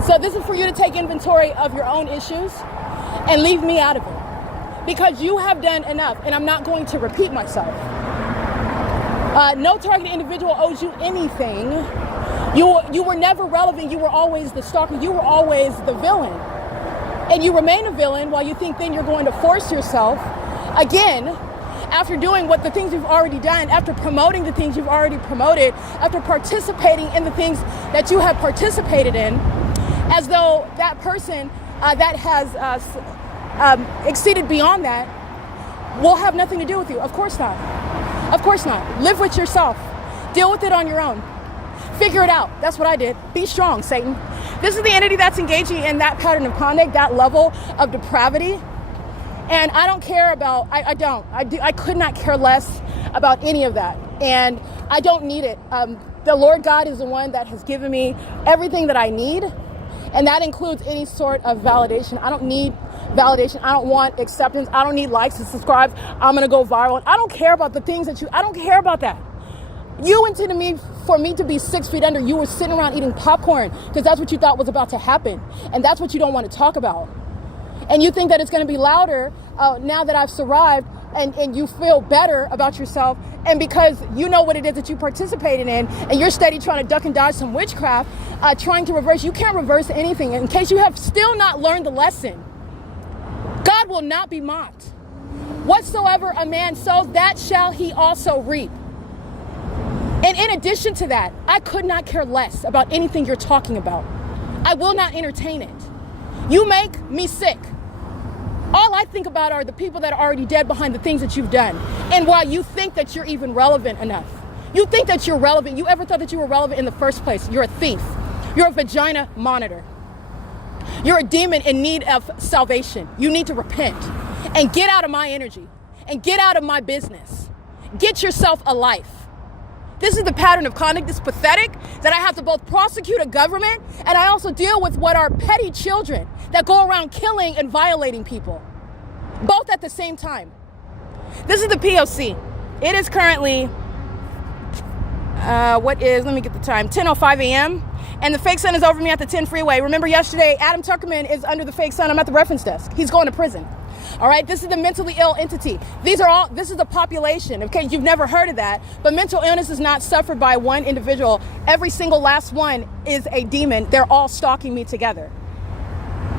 So this is for you to take inventory of your own issues and leave me out of it. Because you have done enough, and I'm not going to repeat myself. No targeted individual owes you anything. You were never relevant. You were always the stalker. You were always the villain. And you remain a villain while you think then you're going to force yourself again, after doing the things you've already done, after promoting the things you've already promoted, after participating in the things that you have participated in, as though that person that has exceeded beyond that will have nothing to do with you. Of course not. Of course not. Live with yourself. Deal with it on your own. Figure it out. That's what I did. Be strong, Satan. This is the entity that's engaging in that pattern of conduct, that level of depravity. And I don't care about, I could not care less about any of that. And I don't need it. The Lord God is the one that has given me everything that I need. And that includes any sort of validation. I don't need validation. I don't want acceptance. I don't need likes and subscribes. I'm going to go viral. I don't care about the things that I don't care about that. You intended me for me to be 6 feet under. You were sitting around eating popcorn because that's what you thought was about to happen. And that's what you don't want to talk about. And you think that it's going to be louder now that I've survived, and you feel better about yourself. And because you know what it is that you participated in, and you're steady trying to duck and dodge some witchcraft, trying to reverse. You can't reverse anything. In case you have still not learned the lesson, God will not be mocked. Whatsoever a man sows, that shall he also reap. And in addition to that, I could not care less about anything you're talking about. I will not entertain it. You make me sick. All I think about are the people that are already dead behind the things that you've done. And while you think that you're even relevant enough, you think that you're relevant. You ever thought that you were relevant in the first place? You're a thief. You're a vagina monitor. You're a demon in need of salvation. You need to repent and get out of my energy and get out of my business. Get yourself a life. This is the pattern of conduct that's pathetic, that I have to both prosecute a government and I also deal with what are petty children that go around killing and violating people, both at the same time. This is the P.O.C. It is currently, let me get the time, 10:05 a.m. And the fake sun is over me at the 10 freeway. Remember yesterday, Adam Tuckerman is under the fake sun. I'm at the reference desk. He's going to prison. All right, this is the mentally ill entity. This is the population. Okay, you've never heard of that, but mental illness is not suffered by one individual. Every single last one is a demon. They're all stalking me together.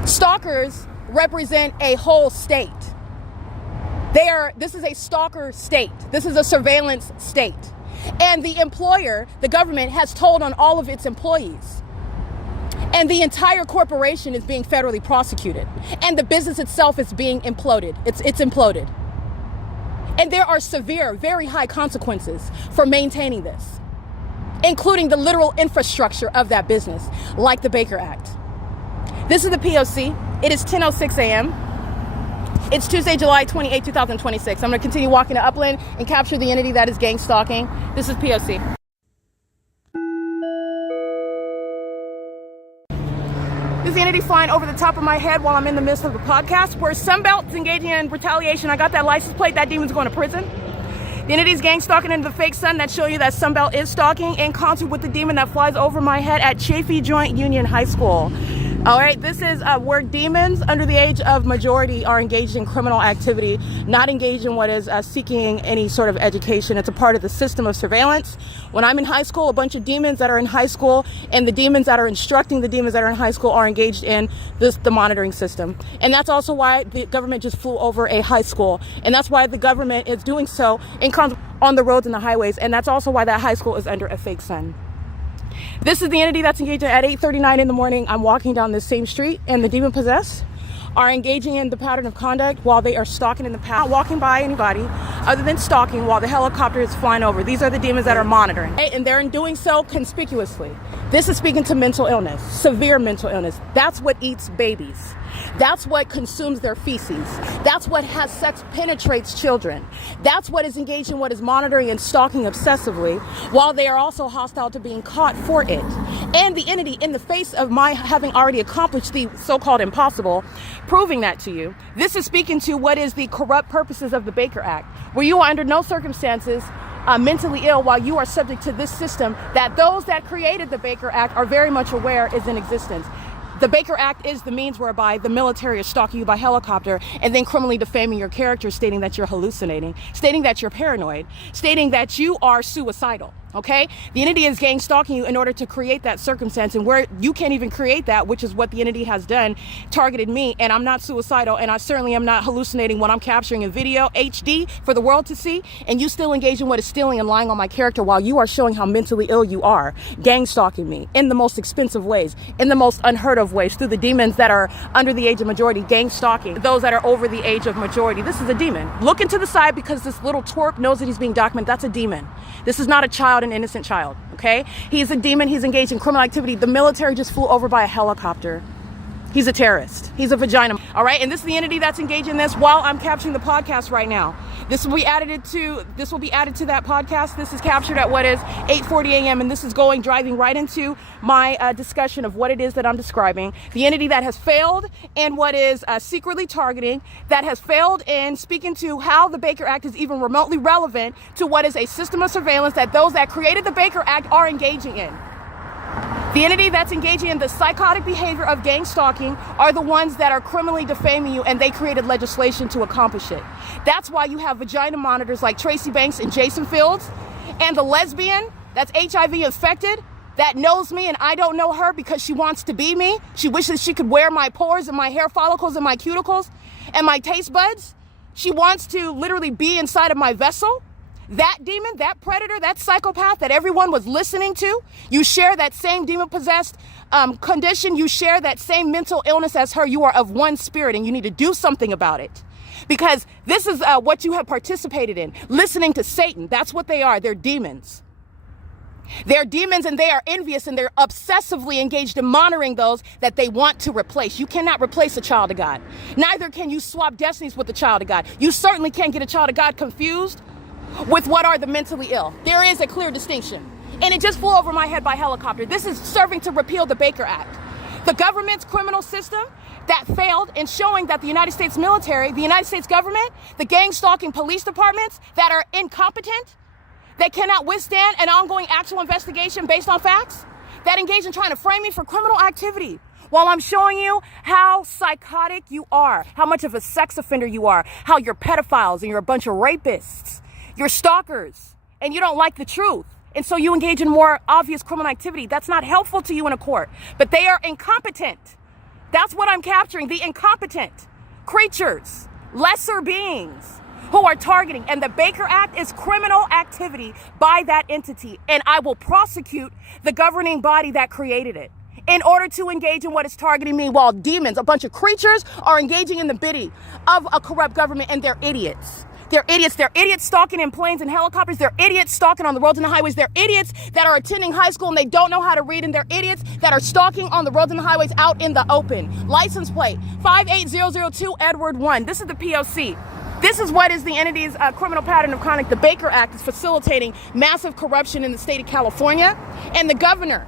Stalkers represent a whole state. This is a stalker state. This is a surveillance state. And the employer, the government, has told on all of its employees. And the entire corporation is being federally prosecuted. And the business itself is being imploded. It's imploded. And there are severe, very high consequences for maintaining this, including the literal infrastructure of that business, like the Baker Act. This is the P.O.C. It is 10:06 a.m. It's Tuesday, July 28, 2026. I'm going to continue walking to Upland and capture the entity that is gang stalking. This is P.O.C. This entity flying over the top of my head while I'm in the midst of a podcast where Sunbelt's engaging in retaliation. I got that license plate. That demon's going to prison. The entity's gang stalking into the fake sun that show you that Sunbelt is stalking in concert with the demon that flies over my head at Chaffee Joint Union High School. All right, this is where demons under the age of majority are engaged in criminal activity, not engaged in what is seeking any sort of education. It's a part of the system of surveillance. When I'm in high school, a bunch of demons that are in high school and the demons that are instructing the demons that are in high school are engaged in the monitoring system. And that's also why the government just flew over a high school. And that's why the government is doing so on the roads and the highways. And that's also why that high school is under a fake sun. This is the entity that's engaged at 8:39 in the morning. I'm walking down this same street and the demon possessed are engaging in the pattern of conduct while they are stalking in the path, not walking by anybody other than stalking while the helicopter is flying over. These are the demons that are monitoring, okay? And they're doing so conspicuously. This is speaking to mental illness, severe mental illness. That's what eats babies. That's what consumes their feces. That's what has sex, penetrates children. That's what is engaged in what is monitoring and stalking obsessively, while they are also hostile to being caught for it. And the entity, in the face of my having already accomplished the so-called impossible, proving that to you, this is speaking to what is the corrupt purposes of the Baker Act, where you are under no circumstances mentally ill while you are subject to this system that those that created the Baker Act are very much aware is in existence. The Baker Act is the means whereby the military is stalking you by helicopter and then criminally defaming your character, stating that you're hallucinating, stating that you're paranoid, stating that you are suicidal. Okay? The entity is gang stalking you in order to create that circumstance, and where you can't even create that, which is what the entity has done, targeted me, and I'm not suicidal, and I certainly am not hallucinating when I'm capturing a video HD for the world to see, and you still engage in what is stealing and lying on my character while you are showing how mentally ill you are, gang stalking me in the most expensive ways, in the most unheard of ways, through the demons that are under the age of majority, gang stalking those that are over the age of majority. This is a demon. Looking to the side because this little twerp knows that he's being documented. That's a demon. This is not a child, an innocent child, okay? He's a demon. He's engaged in criminal activity. The military just flew over by a helicopter. He's a terrorist. He's a vagina. All right. And this is the entity that's engaged in this while I'm capturing the podcast right now. This will be added to that podcast. This is captured at what is 8:40 a.m. and this is driving right into my discussion of what it is that I'm describing. The entity that has failed in what is secretly targeting, that has failed in speaking to how the Baker Act is even remotely relevant to what is a system of surveillance that those that created the Baker Act are engaging in. The entity that's engaging in the psychotic behavior of gang stalking are the ones that are criminally defaming you, and they created legislation to accomplish it. That's why you have vagina monitors like Tracy Banks and Jason Fields, and the lesbian that's HIV infected that knows me and I don't know her because she wants to be me. She wishes she could wear my pores and my hair follicles and my cuticles and my taste buds. She wants to literally be inside of my vessel. That demon, that predator, that psychopath that everyone was listening to, you share that same demon-possessed condition. You share that same mental illness as her. You are of one spirit, and you need to do something about it. Because this is what you have participated in, listening to Satan. That's what they are. They're demons. They're demons, and they are envious, and they're obsessively engaged in monitoring those that they want to replace. You cannot replace a child of God. Neither can you swap destinies with a child of God. You certainly can't get a child of God confused with what are the mentally ill. There is a clear distinction. And it just flew over my head by helicopter. This is serving to repeal the Baker Act. The government's criminal system that failed in showing that the United States military, the United States government, the gang stalking police departments that are incompetent, that cannot withstand an ongoing actual investigation based on facts, that engage in trying to frame me for criminal activity. While I'm showing you how psychotic you are, how much of a sex offender you are, how you're pedophiles and you're a bunch of rapists. You're stalkers, and you don't like the truth. And so you engage in more obvious criminal activity. That's not helpful to you in a court. But they are incompetent. That's what I'm capturing. The incompetent creatures, lesser beings who are targeting. And the Baker Act is criminal activity by that entity. And I will prosecute the governing body that created it in order to engage in what is targeting me, while demons, a bunch of creatures, are engaging in the bidding of a corrupt government, and they're idiots. They're idiots. They're idiots stalking in planes and helicopters. They're idiots stalking on the roads and the highways. They're idiots that are attending high school and they don't know how to read. And they're idiots that are stalking on the roads and the highways out in the open. License plate 58002 Edward 1. This is the P.O.C. This is what is the entity's criminal pattern of conduct. The Baker Act is facilitating massive corruption in the state of California, and the governor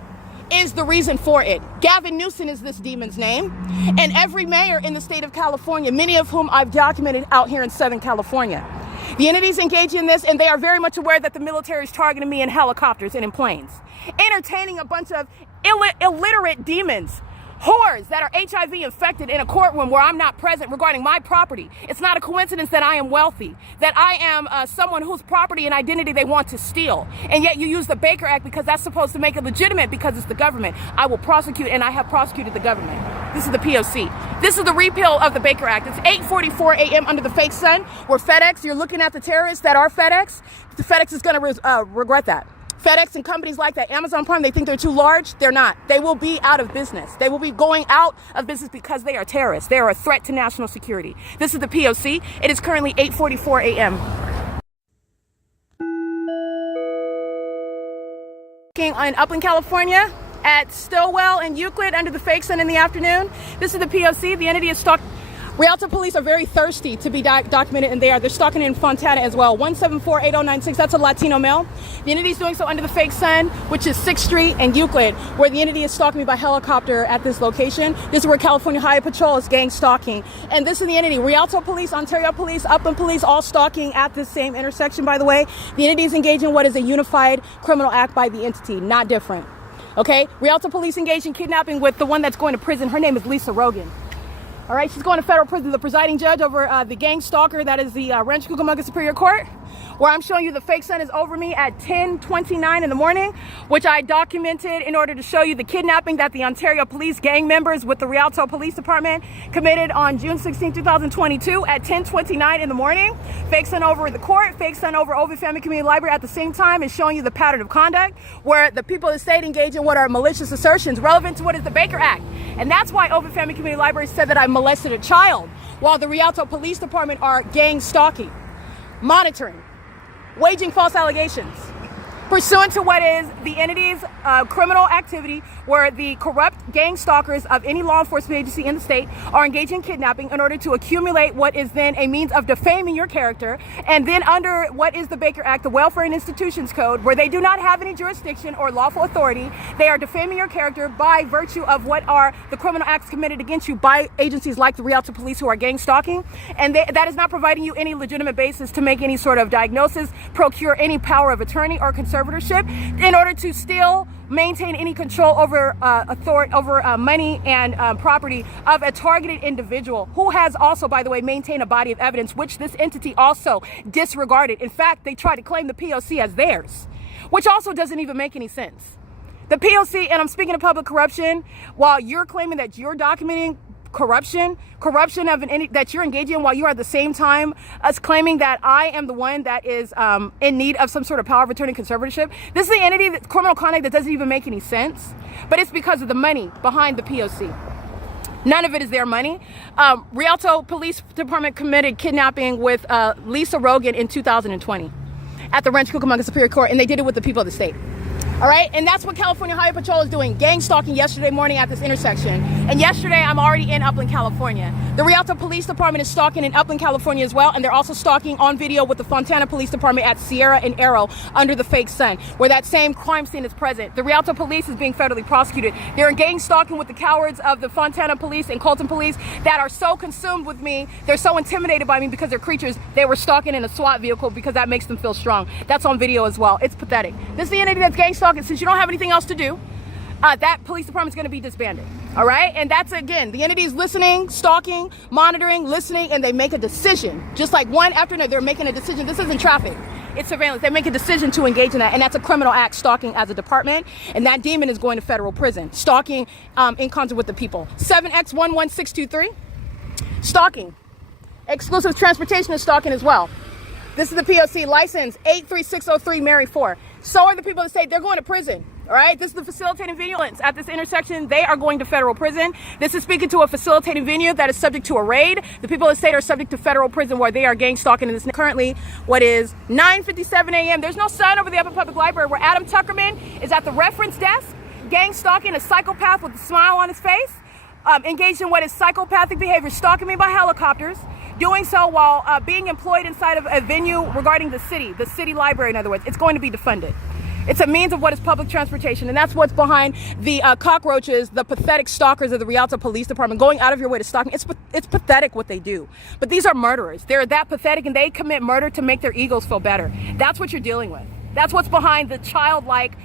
is the reason for it. Gavin Newsom is this demon's name, and every mayor in the state of California, many of whom I've documented out here in Southern California. The entities engage in this, and they are very much aware that the military is targeting me in helicopters and in planes, entertaining a bunch of illiterate demons, whores that are HIV infected in a courtroom where I'm not present regarding my property. It's not a coincidence that I am wealthy, that I am someone whose property and identity they want to steal. And yet you use the Baker Act because that's supposed to make it legitimate because it's the government. I will prosecute, and I have prosecuted the government. This is the P.O.C. This is the repeal of the Baker Act. It's 8:44 a.m. under the fake sun, where FedEx, you're looking at the terrorists that are FedEx. The FedEx is going to regret that. FedEx and companies like that, Amazon Prime, they think they're too large. They're not. They will be out of business. They will be going out of business because they are terrorists. They are a threat to national security. This is the P.O.C. It is currently 8:44 a.m. In Upland, California, at Stillwell and Euclid under the fake sun in the afternoon. This is the P.O.C. The entity is stalked. Rialto police are very thirsty to be documented, and they're stalking in Fontana as well. 1748096, that's a Latino male. The entity is doing so under the fake sun, which is 6th Street and Euclid, where the entity is stalking me by helicopter at this location. This is where California Highway Patrol is gang stalking. And this is the entity. Rialto police, Ontario police, Upland police, all stalking at this same intersection, by the way. The entity is engaging in what is a unified criminal act by the entity, not different. Okay? Rialto police engaged in kidnapping with the one that's going to prison. Her name is Lisa Rogan. All right, she's going to federal prison. The presiding judge over the gang stalker, that is the Rancho Cucamonga Superior Court, where I'm showing you the fake sun is over me at 10:29 in the morning, which I documented in order to show you the kidnapping that the Ontario police gang members with the Rialto Police Department committed on June 16, 2022 at 10:29 in the morning. Fake sun over the court, fake sun over Ovid Family Community Library at the same time, is showing you the pattern of conduct where the people of the state engage in what are malicious assertions relevant to what is the Baker Act. And that's why Ovid Family Community Library said that I molested a child, while the Rialto Police Department are gang stalking, monitoring, waging false allegations, pursuant to what is the entity's criminal activity, where the corrupt gang stalkers of any law enforcement agency in the state are engaged in kidnapping in order to accumulate what is then a means of defaming your character. And then under what is the Baker Act, the Welfare and Institutions Code, where they do not have any jurisdiction or lawful authority, they are defaming your character by virtue of what are the criminal acts committed against you by agencies like the Rialto Police, who are gang stalking. And that is not providing you any legitimate basis to make any sort of diagnosis, procure any power of attorney or conservatorship in order to still maintain any control over authority over money and property of a targeted individual who has also, by the way, maintained a body of evidence which this entity also disregarded. In fact, they tried to claim the P.O.C. as theirs, which also doesn't even make any sense. The P.O.C., and I'm speaking of public corruption, while you're claiming that you're documenting corruption of that you're engaging in, while you are at the same time as claiming that I am the one that is in need of some sort of power of attorney conservatorship. This is the entity that criminal conduct that doesn't even make any sense, but it's because of the money behind the P.O.C. None of it is their money. Rialto Police Department committed kidnapping with Lisa Rogan in 2020 at the Rancho Cucamonga Superior Court, and they did it with the people of the state. All right, and that's what California Highway Patrol is doing, gang stalking yesterday morning at this intersection. And yesterday, I'm already in Upland, California. The Rialto Police Department is stalking in Upland, California as well, and they're also stalking on video with the Fontana Police Department at Sierra and Arrow under the fake sun, where that same crime scene is present. The Rialto Police is being federally prosecuted. They're gang stalking with the cowards of the Fontana Police and Colton Police that are so consumed with me, they're so intimidated by me because they're creatures, they were stalking in a SWAT vehicle because that makes them feel strong. That's on video as well. It's pathetic. This is the entity that's gang stalking. Since you don't have anything else to do, that police department is going to be disbanded. All right, and that's, again, the entity is listening, stalking, monitoring, listening, and they make a decision. Just like one after another, they're making a decision. This isn't traffic, it's surveillance. They make a decision to engage in that, and that's a criminal act, stalking as a department, and that demon is going to federal prison. Stalking in concert with the people. 7X11623, stalking. Exclusive transportation is stalking as well. This is the P.O.C. license 83603 Mary 4. So are the people that say they're going to prison. All right, this is the facilitating violence at this intersection. They are going to federal prison. This is speaking to a facilitating venue that is subject to a raid. The people of the state are subject to federal prison where they are gang stalking. And this currently what is 9:57 a.m. There's no sun over the Upper Public Library where Adam Tuckerman is at the reference desk, gang stalking a psychopath with a smile on his face, engaged in what is psychopathic behavior, stalking me by helicopters, doing so while being employed inside of a venue regarding the city library, in other words. It's going to be defunded. It's a means of what is public transportation, and that's what's behind the cockroaches, the pathetic stalkers of the Rialto Police Department going out of your way to stalk me. It's pathetic what they do. But these are murderers. They're that pathetic, and they commit murder to make their egos feel better. That's what you're dealing with. That's what's behind the childlike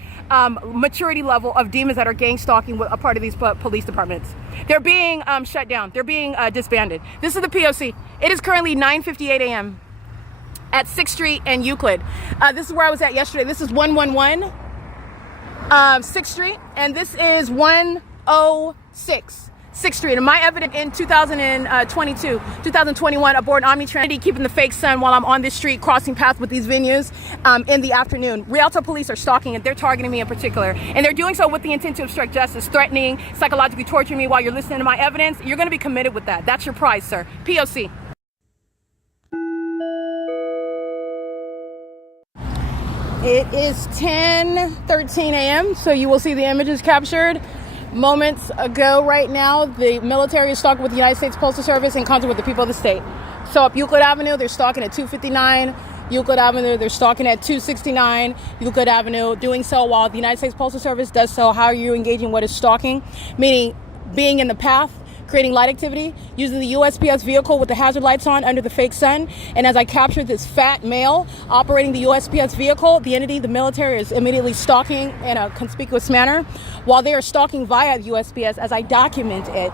maturity level of demons that are gang stalking with a part of these police departments. They're being shut down. They're being disbanded. This is the P.O.C. It is currently 9:58 a.m. at 6th Street and Euclid. This is where I was at yesterday. This is 111 6th Street, and this is 106 6th Street. And my evidence in 2022, 2021, aboard Omnitransit, keeping the fake sun while I'm on this street, crossing paths with these venues in the afternoon. Rialto police are stalking, and they're targeting me in particular. And they're doing so with the intent to obstruct justice, threatening, psychologically torturing me while you're listening to my evidence. You're going to be committed with that. That's your prize, sir. P.O.C. It is 10:13 a.m., so you will see the images captured moments ago. Right now, the military is stalking with the United States Postal Service in concert with the people of the state. So up Euclid Avenue, they're stalking at 259. Euclid Avenue, they're stalking at 269. Euclid Avenue, doing so while the United States Postal Service does so. How are you engaging what is stalking? Meaning being in the path, creating light activity, using the USPS vehicle with the hazard lights on under the fake sun. And as I captured this fat male operating the USPS vehicle, the entity, the military, is immediately stalking in a conspicuous manner. While they are stalking via the USPS, as I document it,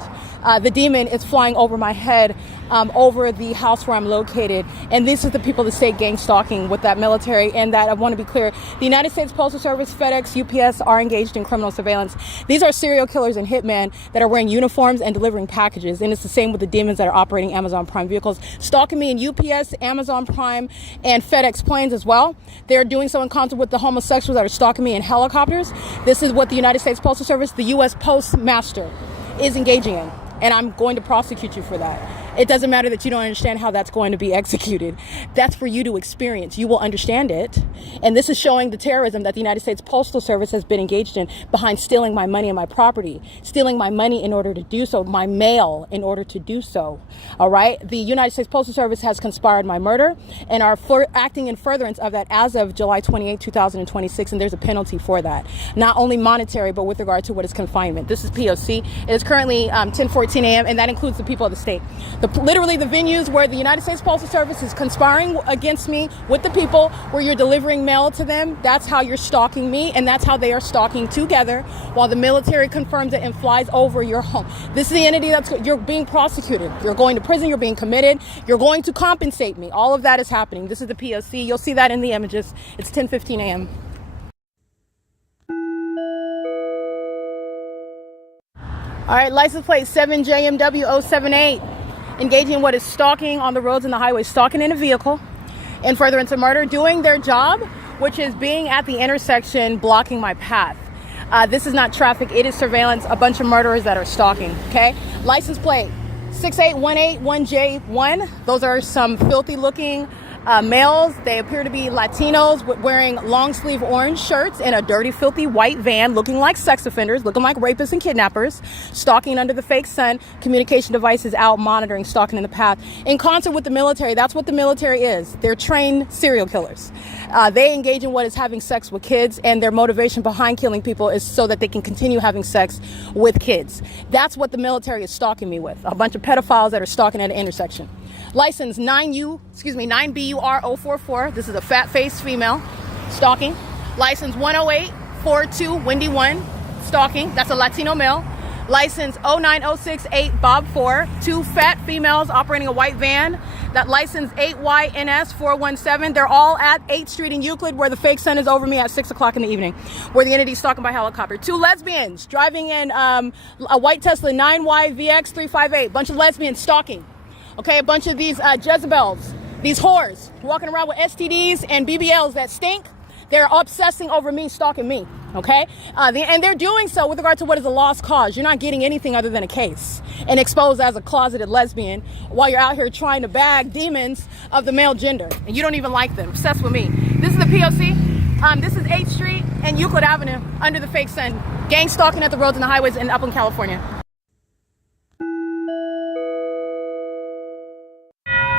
the demon is flying over my head, over the house where I'm located. And this is the people that say gang stalking with that military. And that, I want to be clear, the United States Postal Service, FedEx, UPS are engaged in criminal surveillance. These are serial killers and hitmen that are wearing uniforms and delivering packages. And it's the same with the demons that are operating Amazon Prime vehicles, stalking me in UPS, Amazon Prime, and FedEx planes as well. They're doing so in concert with the homosexuals that are stalking me in helicopters. This is what the United States Postal Service, the U.S. Postmaster, is engaging in. And I'm going to prosecute you for that. It doesn't matter that you don't understand how that's going to be executed. That's for you to experience. You will understand it. And this is showing the terrorism that the United States Postal Service has been engaged in behind stealing my money and my property, stealing my money in order to do so, my mail in order to do so. All right. The United States Postal Service has conspired my murder and are acting in furtherance of that as of July 28, 2026. And there's a penalty for that. Not only monetary, but with regard to what is confinement. This is P.O.C. It is currently 10:14 a.m. and that includes the people of the state. Literally the venues where the United States Postal Service is conspiring against me with the people, where you're delivering mail to them. That's how you're stalking me, and that's how they are stalking together while the military confirms it and flies over your home. This is the entity you're being prosecuted. You're going to prison. You're being committed. You're going to compensate me. All of that is happening. This is the P.O.C. You'll see that in the images. It's 10:15 a.m. All right, license plate 7JMW078. Engaging in what is stalking on the roads and the highways, stalking in a vehicle, in furtherance of murder, doing their job, which is being at the intersection, blocking my path. This is not traffic, it is surveillance, a bunch of murderers that are stalking, okay? License plate 68181J1. Those are some filthy looking males. They appear to be Latinos wearing long sleeve orange shirts in a dirty, filthy white van, looking like sex offenders, looking like rapists and kidnappers, stalking under the fake sun, communication devices out, monitoring, stalking in the path. In concert with the military, that's what the military is. They're trained serial killers. They engage in what is having sex with kids, and their motivation behind killing people is so that they can continue having sex with kids. That's what the military is stalking me with. A bunch of pedophiles that are stalking at an intersection. License 9BUR044. This is a fat-faced female stalking. License 10842 Wendy 1 stalking. That's a Latino male. License 09068 Bob 4. Two fat females operating a white van. That license 8YNS 417. They're all at 8th Street in Euclid, where the fake sun is over me at 6 o'clock in the evening, where the entity is stalking by helicopter. Two lesbians driving in a white Tesla 9YVX 358. Bunch of lesbians stalking. Okay, a bunch of these Jezebels, these whores walking around with STDs and BBLs that stink. They're obsessing over me, stalking me. Okay, and they're doing so with regard to what is a lost cause. You're not getting anything other than a case and exposed as a closeted lesbian while you're out here trying to bag demons of the male gender, and you don't even like them. Obsessed with me. This is the P.O.C. This is 8th Street and Euclid Avenue under the fake sun. Gang stalking at the roads and the highways in Upland, California.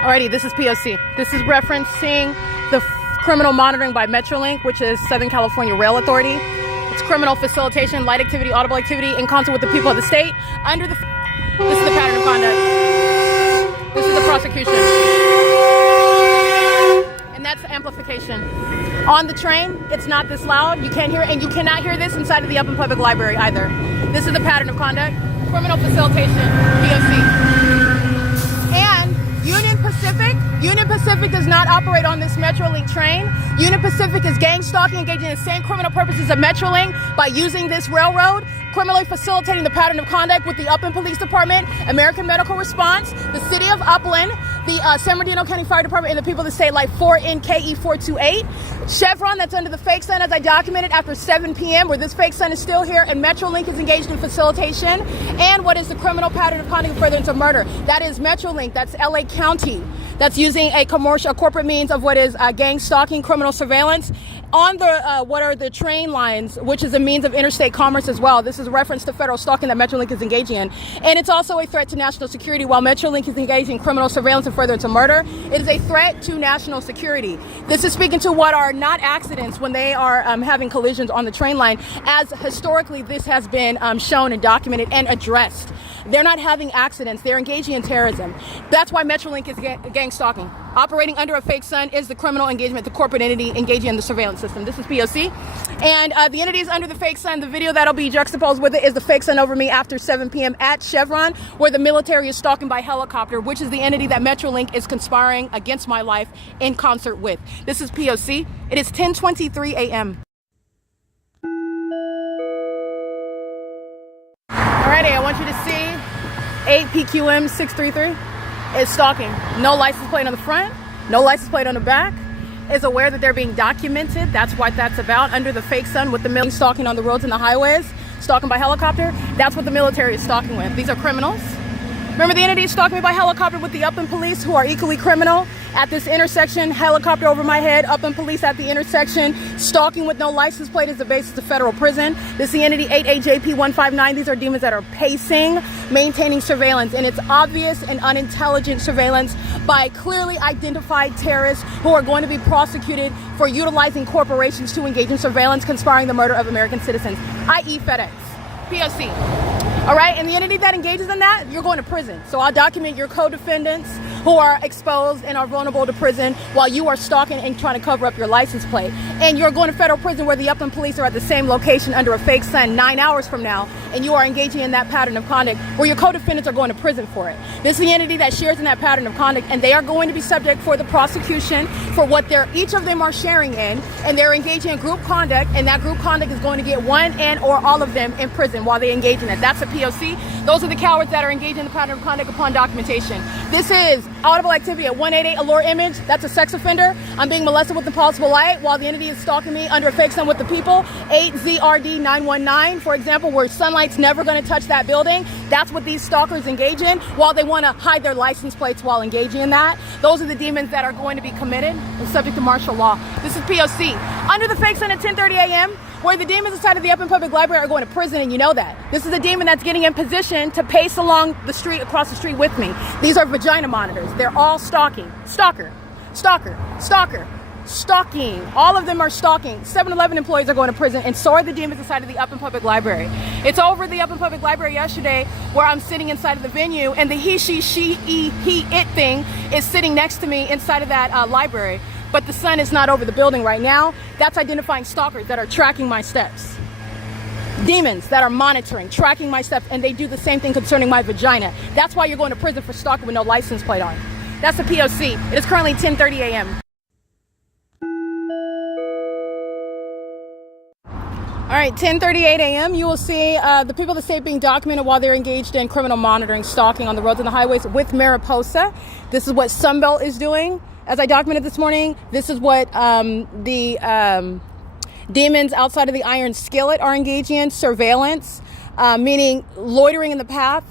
Alrighty, this is P.O.C. This is referencing the criminal monitoring by Metrolink, which is Southern California Rail Authority. It's criminal facilitation, light activity, audible activity in concert with the people of the state. This is the pattern of conduct. This is the prosecution. And that's the amplification. On the train, it's not this loud. You can't hear it, and you cannot hear this inside of the Upland Public Library either. This is the pattern of conduct. Criminal facilitation, P.O.C. And Union Pacific does not operate on this Metrolink train. Union Pacific is gang stalking, engaging in the same criminal purposes of Metrolink by using this railroad, criminally facilitating the pattern of conduct with the Upland Police Department, American Medical Response, the City of Upland, the San Bernardino County Fire Department, and the people that say like 4NKE428. Chevron, that's under the fake sun, as I documented, after 7 p.m., where this fake sun is still here, and Metrolink is engaged in facilitation. And what is the criminal pattern of conduct furtherance of murder? That is Metrolink, that's LA County. That's using a corporate means of what is gang stalking, criminal surveillance on the what are the train lines, which is a means of interstate commerce as well. This is a reference to federal stalking that Metrolink is engaging in. And it's also a threat to national security. While Metrolink is engaging in criminal surveillance and furtherance of murder, it is a threat to national security. This is speaking to what are not accidents when they are having collisions on the train line, as historically this has been shown and documented and addressed. They're not having accidents. They're engaging in terrorism. That's why Metrolink is gang stalking. Operating under a fake sun is the criminal engagement, the corporate entity engaging in the surveillance system. This is P.O.C. And the entity is under the fake sun. The video that'll be juxtaposed with it is the fake sun over me after 7 p.m. at Chevron, where the military is stalking by helicopter, which is the entity that Metrolink is conspiring against my life in concert with. This is P.O.C. It is 10:23 a.m. Alrighty, I want you to see 8PQM633 is stalking. No license plate on the front, no license plate on the back. Is aware that they're being documented. That's what that's about. Under the fake sun with the military stalking on the roads and the highways, stalking by helicopter. That's what the military is stalking with. These are criminals Remember, the entity is stalking me by helicopter with the Upland police, who are equally criminal. At this intersection, helicopter over my head, Upland police at the intersection, stalking with no license plate is the basis of federal prison. This is the entity 8AJP159. These are demons that are pacing, maintaining surveillance, and it's obvious and unintelligent surveillance by clearly identified terrorists who are going to be prosecuted for utilizing corporations to engage in surveillance, conspiring the murder of American citizens, i.e. FedEx, P.O.C. All right, and the entity that engages in that, you're going to prison. So I'll document your co-defendants who are exposed and are vulnerable to prison while you are stalking and trying to cover up your license plate. And you're going to federal prison where the Upland police are at the same location under a fake sun 9 hours from now, and you are engaging in that pattern of conduct where your co-defendants are going to prison for it. This is the entity that shares in that pattern of conduct, and they are going to be subject for the prosecution for what each of them are sharing in, and they're engaging in group conduct, and that group conduct is going to get one and or all of them in prison while they engage in it. That's a P.O.C. Those are the cowards that are engaging in the pattern of conduct upon documentation. This is audible activity at 188 Allure Image. That's a sex offender. I'm being molested with impossible light while the entity is stalking me under a fake sun with the people. 8ZRD919, for example, where sunlight's never going to touch that building. That's what these stalkers engage in while they want to hide their license plates while engaging in that. Those are the demons that are going to be committed and subject to martial law. This is P.O.C. Under the fake sun at 10:30 a.m., where the demons inside of the Upland Public Library are going to prison, and you know that. This is a demon that's getting in position to pace along the street, across the street with me. These are vagina monitors. They're all stalking. Stalker, stalker, stalker, stalking. All of them are stalking. 7-Eleven employees are going to prison, and so are the demons inside of the Upland Public Library. It's over the Upland Public Library yesterday where I'm sitting inside of the venue, and the he, it thing is sitting next to me inside of that library. But the sun is not over the building right now. That's identifying stalkers that are tracking my steps. Demons that are monitoring, tracking my steps, and they do the same thing concerning my vagina. That's why you're going to prison for stalking with no license plate on. That's a P.O.C. It is currently 10:30 a.m. All right, 10:38 a.m. You will see the people of the state being documented while they're engaged in criminal monitoring, stalking on the roads and the highways with Mariposa. This is what Sunbelt is doing. As I documented this morning, this is what the demons outside of the iron skillet are engaging in, surveillance, meaning loitering in the path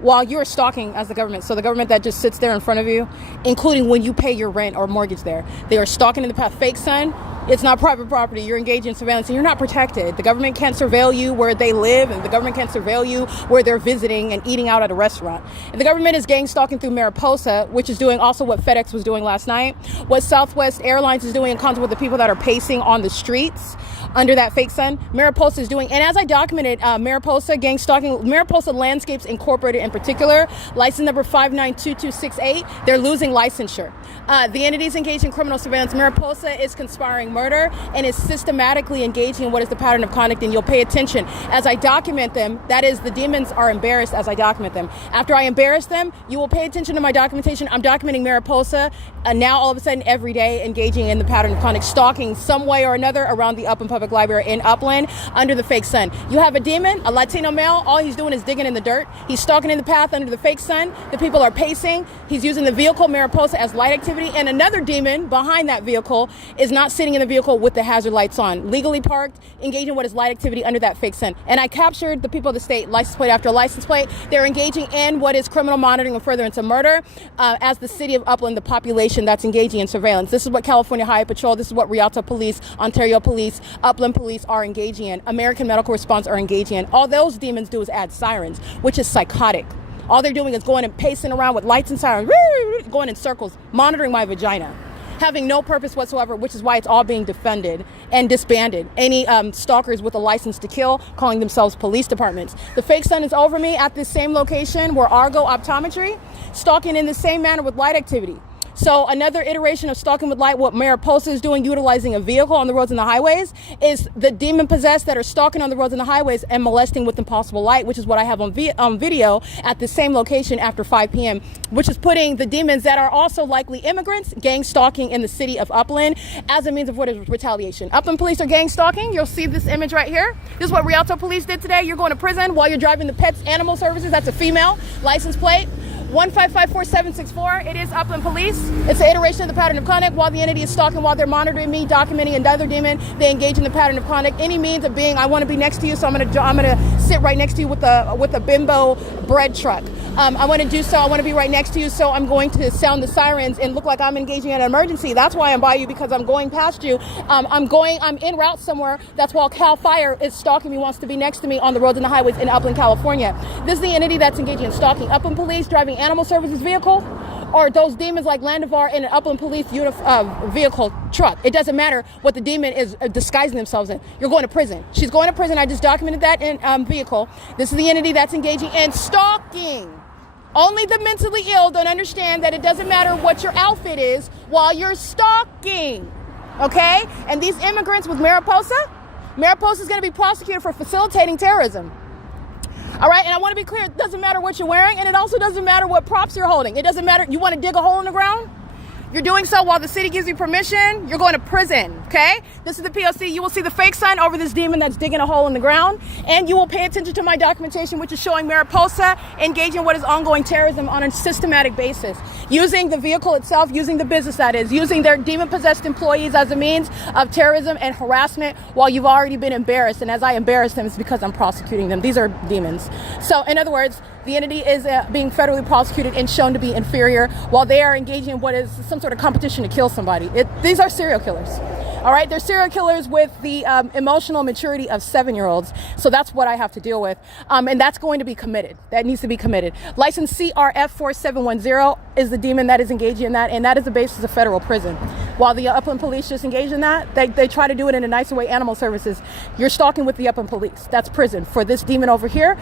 while you're stalking as the government. So the government that just sits there in front of you, including when you pay your rent or mortgage there. They are stalking in the path. Fake sun. It's not private property. You're engaged in surveillance and you're not protected. The government can't surveil you where they live, and the government can't surveil you where they're visiting and eating out at a restaurant. And the government is gang stalking through Mariposa, which is doing also what FedEx was doing last night, what Southwest Airlines is doing in concert with the people that are pacing on the streets under that fake sun. Mariposa is doing, and as I documented, Mariposa gang stalking, Mariposa Landscapes Incorporated in particular, license number 592268, they're losing licensure. The entities engaged in criminal surveillance. Mariposa is conspiring murder and is systematically engaging in what is the pattern of conduct, and you'll pay attention as I document them. That is, the demons are embarrassed as I document them. After I embarrass them, you will pay attention to my documentation. I'm documenting Mariposa now all of a sudden every day engaging in the pattern of conduct, stalking some way or another around the Upland Public Library in Upland under the fake sun. You have a demon, a Latino male, all he's doing is digging in the dirt. He's stalking in the path under the fake sun. The people are pacing. He's using the vehicle Mariposa as light activity, and another demon behind that vehicle is not sitting in the vehicle with the hazard lights on, legally parked, engaging in what is light activity under that fake sun. And I captured the people of the state, license plate after license plate. They're engaging in what is criminal monitoring and furtherance of murder as the city of Upland, the population that's engaging in surveillance. This is what California Highway Patrol, this is what Rialto Police, Ontario Police, Upland Police are engaging in. American Medical Response are engaging in. All those demons do is add sirens, which is psychotic. All they're doing is going and pacing around with lights and sirens, going in circles, monitoring my vagina, having no purpose whatsoever, which is why it's all being defunded and disbanded. Any stalkers with a license to kill calling themselves police departments. The fake sun is over me at this same location where Argo Optometry, stalking in the same manner with light activity. So another iteration of stalking with light, what Mariposa is doing, utilizing a vehicle on the roads and the highways, is the demon-possessed that are stalking on the roads and the highways and molesting with impossible light, which is what I have on video at the same location after 5 p.m., which is putting the demons that are also likely immigrants gang stalking in the city of Upland as a means of what is retaliation. Upland police are gang stalking. You'll see this image right here. This is what Rialto Police did today. You're going to prison while you're driving the Pets Animal Services. That's a female license plate. 1554764. It is Upland Police. It's an iteration of the pattern of conduct. While the entity is stalking, while they're monitoring me, documenting another demon, they engage in the pattern of conduct. Any means of being, I want to be next to you, so I'm gonna sit right next to you with a bimbo bread truck. I want to do so. I want to be right next to you, so I'm going to sound the sirens and look like I'm engaging in an emergency. That's why I'm by you, because I'm going past you. I'm en route somewhere. That's why Cal Fire is stalking me, wants to be next to me on the roads and the highways in Upland, California. This is the entity that's engaging in stalking. Upland Police driving animal services vehicle, or those demons like Landivar in an Upland Police vehicle truck. It doesn't matter what the demon is disguising themselves in. You're going to prison. She's going to prison. I just documented that in vehicle. This is the entity that's engaging in stalking. Only the mentally ill don't understand that it doesn't matter what your outfit is while you're stalking. Okay? And these immigrants with Mariposa is going to be prosecuted for facilitating terrorism. All right, and I want to be clear, it doesn't matter what you're wearing, and it also doesn't matter what props you're holding. It doesn't matter, you want to dig a hole in the ground? You're doing so while the city gives you permission, you're going to prison, okay? This is the P.O.C. You will see the fake sign over this demon that's digging a hole in the ground, and you will pay attention to my documentation, which is showing Mariposa engaging what is ongoing terrorism on a systematic basis, using the vehicle itself, using the business that is, using their demon-possessed employees as a means of terrorism and harassment while you've already been embarrassed, and as I embarrass them, it's because I'm prosecuting them. These are demons. So, in other words, the entity is being federally prosecuted and shown to be inferior while they are engaging in what is some sort of competition to kill somebody. These are serial killers. All right, they're serial killers with the emotional maturity of 7-year-olds. So that's what I have to deal with. And that's going to be committed. That needs to be committed. License CRF 4710 is the demon that is engaging in that. And that is the basis of federal prison. While the Upland Police just engage in that, they try to do it in a nicer way. Animal services, you're stalking with the Upland Police. That's prison. For this demon over here,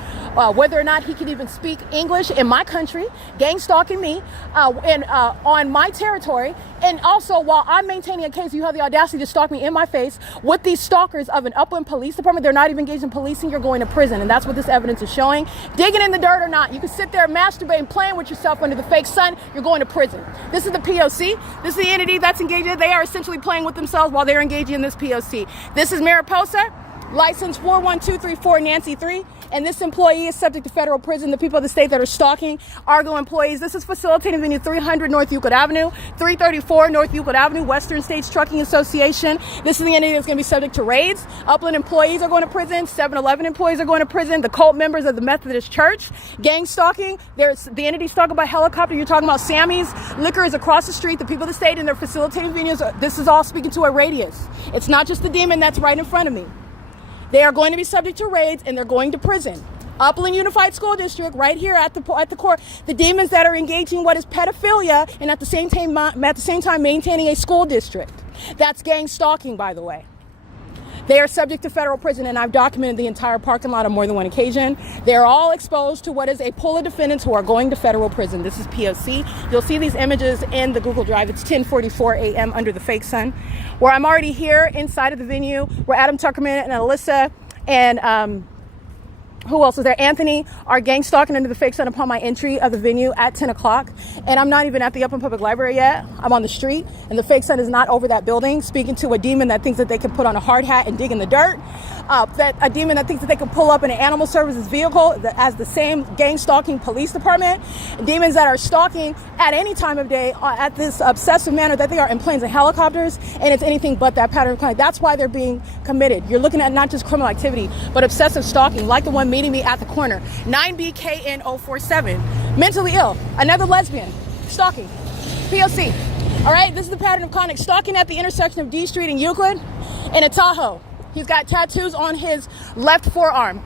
whether or not he can even speak English in my country, gang stalking me on my territory. And also, while I'm maintaining a case, you have the audacity to stalk me in my face with these stalkers of an Upland Police Department. They're not even engaged in policing. You're going to prison. And that's what this evidence is showing. Digging in the dirt or not, you can sit there masturbating, playing with yourself under the fake sun. You're going to prison. This is the P.O.C. This is the entity that's engaged. They are essentially playing with themselves while they're engaging in this P.O.C. This is Mariposa, license 41234 Nancy 3. And this employee is subject to federal prison. The people of the state that are stalking Argo employees. This is facilitating venue 300 North Euclid Avenue, 334 North Euclid Avenue, Western States Trucking Association. This is the entity that's going to be subject to raids. Upland employees are going to prison. 7-Eleven employees are going to prison. The cult members of the Methodist Church. Gang stalking. There's the entity stalking by helicopter. You're talking about Sammy's. Liquor is across the street. The people of the state and their facilitating venues. This is all speaking to a radius. It's not just the demon that's right in front of me. They are going to be subject to raids and they're going to prison. Upland Unified School District, right here at the core, the demons that are engaging what is pedophilia and at the same time maintaining a school district. That's gang stalking, by the way. They are subject to federal prison, and I've documented the entire parking lot on more than one occasion. They're all exposed to what is a pool of defendants who are going to federal prison. This is P.O.C. You'll see these images in the Google Drive. It's 10:44 a.m. under the fake sun, where I'm already here inside of the venue, where Adam Tuckerman and Alyssa and who else was there? Anthony are gang stalking under the fake sun upon my entry of the venue at 10 o'clock. And I'm not even at the Upland Public Library yet. I'm on the street, and the fake sun is not over that building, speaking to a demon that thinks that they can put on a hard hat and dig in the dirt. A demon that thinks that they can pull up in an animal services vehicle as the same gang stalking police department. Demons that are stalking at any time of day at this obsessive manner that they are in planes and helicopters, and it's anything but that pattern of conduct. That's why they're being committed. You're looking at not just criminal activity, but obsessive stalking, like the one meeting me at the corner. 9BKN047. Mentally ill. Another lesbian. Stalking. P.O.C. All right, this is the pattern of conduct. Stalking at the intersection of D Street and Euclid in a Tahoe. He's got tattoos on his left forearm.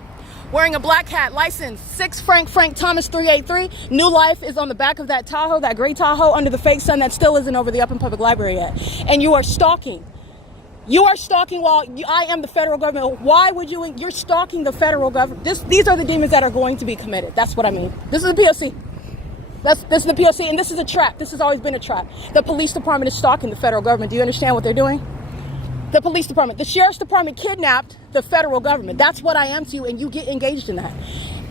Wearing a black hat, license 6 Frank Thomas 383. New Life is on the back of that Tahoe, that gray Tahoe, under the fake sun that still isn't over the Upland Public Library yet. And you are stalking. You are stalking while I am the federal government. Why would you're stalking the federal government? These are the demons that are going to be committed. That's what I mean. This is the P.O.C. This is the P.O.C. and this is a trap. This has always been a trap. The police department is stalking the federal government. Do you understand what they're doing? The police department, the sheriff's department kidnapped the federal government. That's what I am to you, and you get engaged in that.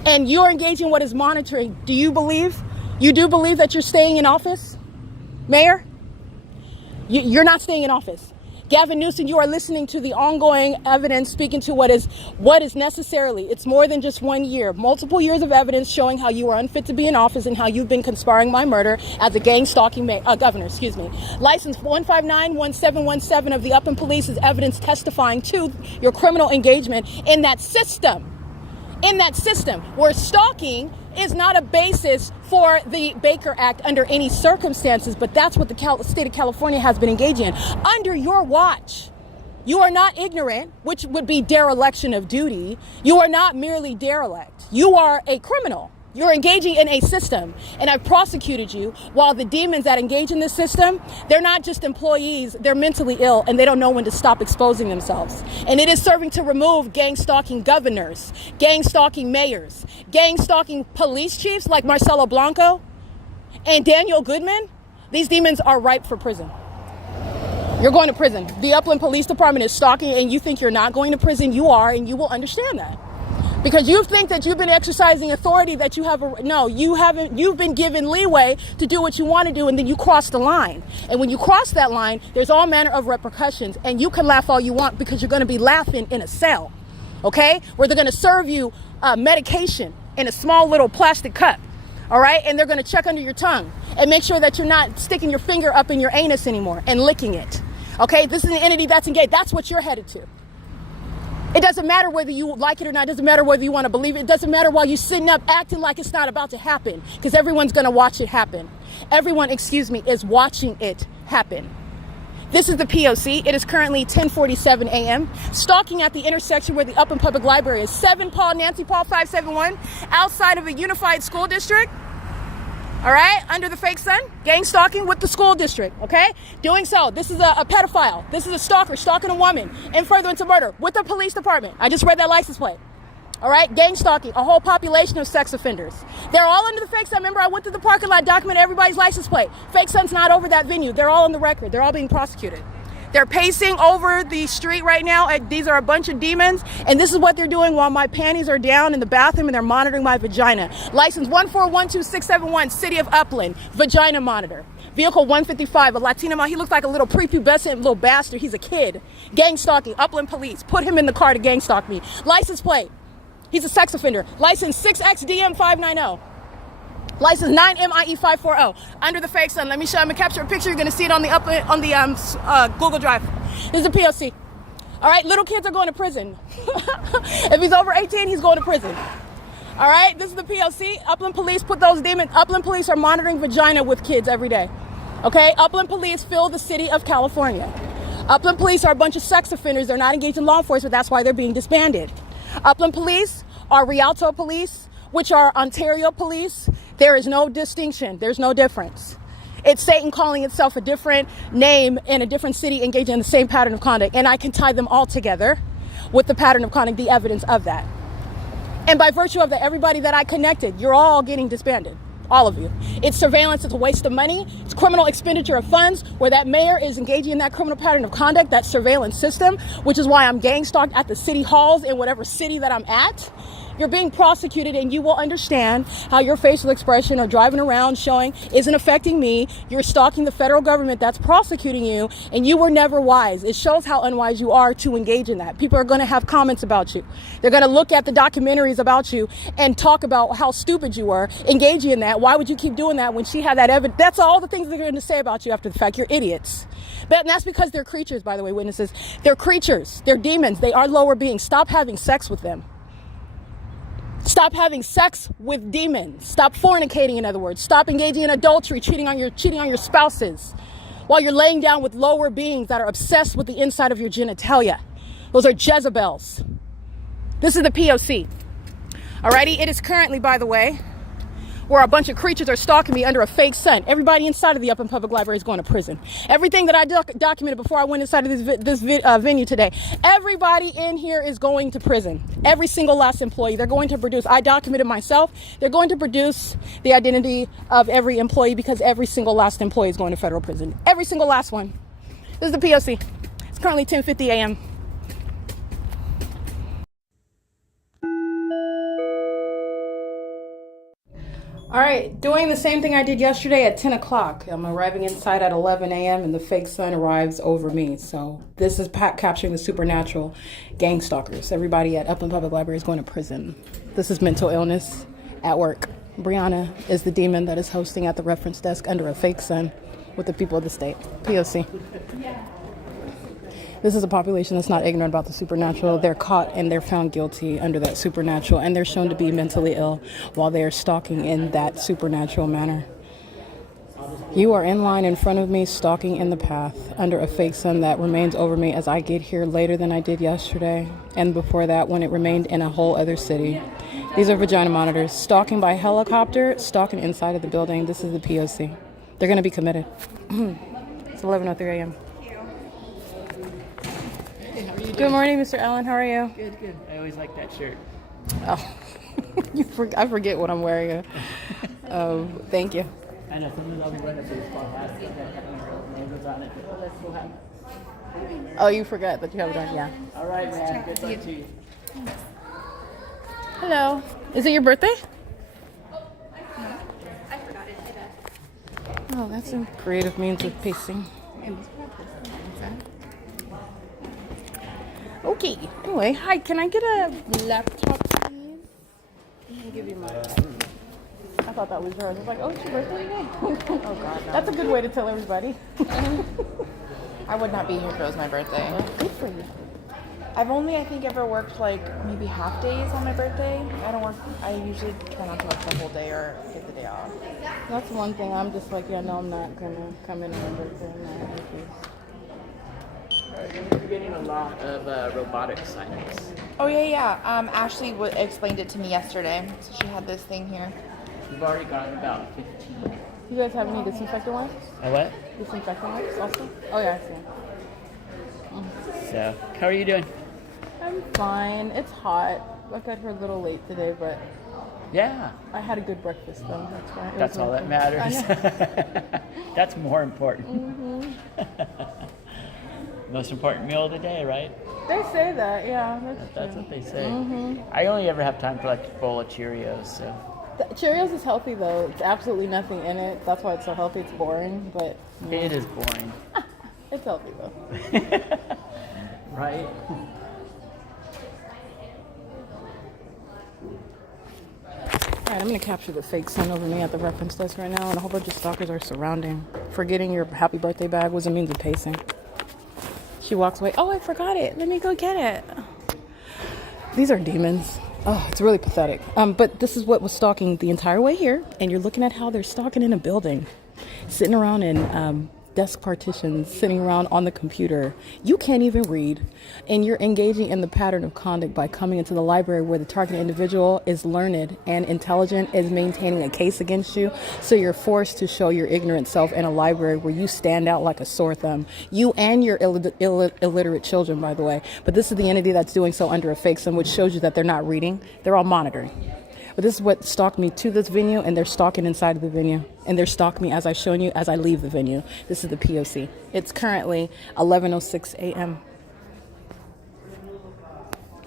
And you're engaging in what is monitoring. Do you believe that you're staying in office, Mayor? You're not staying in office. Gavin Newsom, you are listening to the ongoing evidence speaking to what is necessarily. It's more than just 1 year. Multiple years of evidence showing how you are unfit to be in office and how you've been conspiring my murder as a gang stalking governor. License 1591717 of the Upland Police is evidence testifying to your criminal engagement in that system. in that system, where stalking is not a basis for the Baker Act under any circumstances, but that's what the state of California has been engaging in. Under your watch, you are not ignorant, which would be dereliction of duty. You are not merely derelict. You are a criminal. You're engaging in a system, and I've prosecuted you, while the demons that engage in this system, they're not just employees, they're mentally ill, and they don't know when to stop exposing themselves. And it is serving to remove gang-stalking governors, gang-stalking mayors, gang-stalking police chiefs like Marcelo Blanco and Daniel Goodman. These demons are ripe for prison. You're going to prison. The Upland Police Department is stalking, and you think you're not going to prison. You are, and you will understand that. Because you think that you've been exercising authority, that you have no, you haven't. You've been given leeway to do what you want to do, and then you cross the line. And when you cross that line, there's all manner of repercussions, and you can laugh all you want, because you're going to be laughing in a cell, okay? Where they're going to serve you medication in a small little plastic cup, all right? And they're going to check under your tongue and make sure that you're not sticking your finger up in your anus anymore and licking it, okay? This is an entity that's engaged. That's what you're headed to. It doesn't matter whether you like it or not. It doesn't matter whether you want to believe it. It doesn't matter while you're sitting up acting like it's not about to happen, because everyone's going to watch it happen. Everyone, is watching it happen. This is the P.O.C. It is currently 10:47 a.m. Stalking at the intersection where the Upland Public Library is. 7 Paul, Nancy Paul, 571, outside of a unified school district. All right, under the fake sun, gang stalking with the school district, okay? Doing so, this is a pedophile. This is a stalker stalking a woman in furtherance of murder with the police department. I just read that license plate. All right, gang stalking, a whole population of sex offenders. They're all under the fake sun. Remember, I went through the parking lot, documented everybody's license plate. Fake sun's not over that venue. They're all on the record. They're all being prosecuted. They're pacing over the street right now. These are a bunch of demons, and this is what they're doing while my panties are down in the bathroom, and they're monitoring my vagina. License 1412671, City of Upland, vagina monitor. Vehicle 155, a Latino man. He looks like a little prepubescent little bastard. He's a kid. Gang stalking, Upland Police. Put him in the car to gang stalk me. License plate. He's a sex offender. License 6XDM590. License 9MIE540, under the fake sun. Let me show you. I'm gonna capture a picture. You're gonna see it on the Google Drive. This is a P.O.C. All right, little kids are going to prison. If he's over 18, he's going to prison. All right, this is the P.O.C. Upland Police put those demons. Upland Police are monitoring vagina with kids every day. Okay, Upland Police fill the city of California. Upland Police are a bunch of sex offenders. They're not engaged in law enforcement. That's why they're being disbanded. Upland Police are Rialto Police, which are Ontario Police. There is no distinction. There's no difference. It's Satan calling itself a different name in a different city, engaging in the same pattern of conduct. And I can tie them all together with the pattern of conduct, the evidence of that. And by virtue of that, everybody that I connected, you're all getting disbanded. All of you. It's surveillance. It's a waste of money. It's criminal expenditure of funds, where that mayor is engaging in that criminal pattern of conduct, that surveillance system, which is why I'm gang stalked at the city halls in whatever city that I'm at. You're being prosecuted, and you will understand how your facial expression or driving around showing isn't affecting me. You're stalking the federal government that's prosecuting you, and you were never wise. It shows how unwise you are to engage in that. People are going to have comments about you. They're going to look at the documentaries about you and talk about how stupid you were engaging in that. Why would you keep doing that when she had that evidence? That's all the things they're going to say about you after the fact. You're idiots. And that's because they're creatures, by the way, witnesses. They're creatures. They're demons. They are lower beings. Stop having sex with them. Stop having sex with demons. Stop fornicating, in other words. Stop engaging in adultery, cheating on your spouses, while you're laying down with lower beings that are obsessed with the inside of your genitalia. Those are Jezebels. This is the P.O.C. Alrighty, it is currently, by the way, where a bunch of creatures are stalking me under a fake sun. Everybody inside of the Upland Public Library is going to prison. Everything that I documented before I went inside of this venue today, everybody in here is going to prison. Every single last employee. They're going to produce, I documented myself, they're going to produce the identity of every employee, because every single last employee is going to federal prison. Every single last one. This is the P.O.C. It's currently 10:50 a.m. All right, doing the same thing I did yesterday at 10 o'clock. I'm arriving inside at 11 a.m. and the fake sun arrives over me. So this is capturing the supernatural gang stalkers. Everybody at Upland Public Library is going to prison. This is mental illness at work. Brianna is the demon that is hosting at the reference desk under a fake sun with the people of the state. P.O.C. This is a population that's not ignorant about the supernatural. They're caught and they're found guilty under that supernatural, and they're shown to be mentally ill while they are stalking in that supernatural manner. You are in line in front of me, stalking in the path under a fake sun that remains over me as I get here later than I did yesterday, and before that when it remained in a whole other city. These are vagina monitors. Stalking by helicopter, stalking inside of the building. This is the P.O.C. They're going to be committed. It's 11:03 a.m. Hey, how are you doing? Good morning, Mr. Allen. How are you? Good, good. I always like that shirt. Oh, I forget what I'm wearing. Thank you. I know, sometimes I'll be running through this spot last week. I have my logos on it. But let's go have. Oh, you forgot that you have it on? Yeah. All right, man. Good luck to you. Hello. Is it your birthday? I forgot it. I bet. Oh, that's a creative means of pacing. Okay. Anyway, hi. Can I get a laptop, please? I'm gonna give you mine. I thought that was yours. I was like, oh, it's your birthday today? Oh God, no. That's a good way to tell everybody. I would not be here if it was my birthday. Good for you. I've only, I think, ever worked like maybe half days on my birthday. I don't work. I usually try not to work the whole day or take the day off. That's one thing. I'm just like, yeah, no, I'm not gonna come in on my birthday. We're getting a lot of robotic signings. Oh yeah. Ashley explained it to me yesterday. So she had this thing here. We've already gotten about 15. You guys have any disinfectant wipes? A what? Disinfectant wipes also? Oh yeah, I see. So, how are you doing? I'm fine. It's hot. I got here a little late today, but Yeah. I had a good breakfast though. That's why. That's all that matters. That's more important. Most important meal of the day, right? They say that, yeah. That's true. what they say. I only ever have time for like a bowl of Cheerios, so. The Cheerios is healthy though. It's absolutely nothing in it. That's why it's so healthy. It's boring, but It is boring. it's healthy though. Right? Alright, I'm gonna capture the fake sun over me at the reference desk right now, and a whole bunch of stalkers are surrounding. Forgetting your happy birthday bag was a means of pacing. She walks away. Oh, I forgot it. Let me go get it. These are demons. Oh, it's really pathetic. But this is what was stalking the entire way here, and you're looking at how they're stalking in a building, sitting around in desk partitions, sitting around on the computer. You can't even read, and you're engaging in the pattern of conduct by coming into the library where the targeted individual is learned and intelligent, is maintaining a case against you. So you're forced to show your ignorant self in a library where you stand out like a sore thumb. You and your illiterate children, by the way. But this is the entity that's doing so under a fake sun, which shows you that they're not reading. They're all monitoring. But this is what stalked me to this venue, and they're stalking inside of the venue. And they're stalking me as I've shown you as I leave the venue. This is the P.O.C. It's currently 11:06 a.m.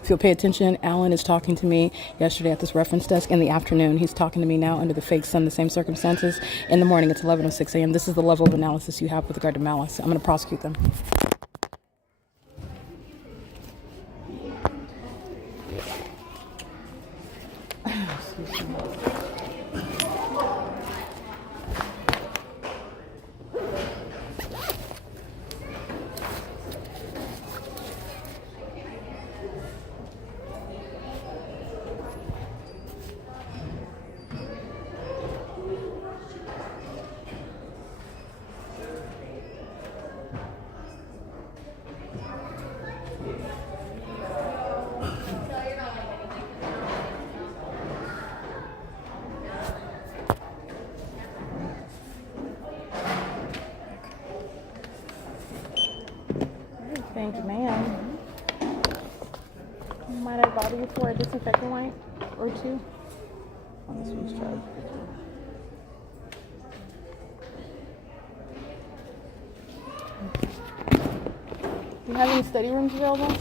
If you'll pay attention, Alan is talking to me yesterday at this reference desk in the afternoon. He's talking to me now under the fake sun, the same circumstances. In the morning, it's 11:06 a.m. This is the level of analysis you have with regard to malice. I'm going to prosecute them. Thank you, ma'am. Might I bother you for a disinfectant wipe or two? Oh, this one's charged. Do you have any study rooms available?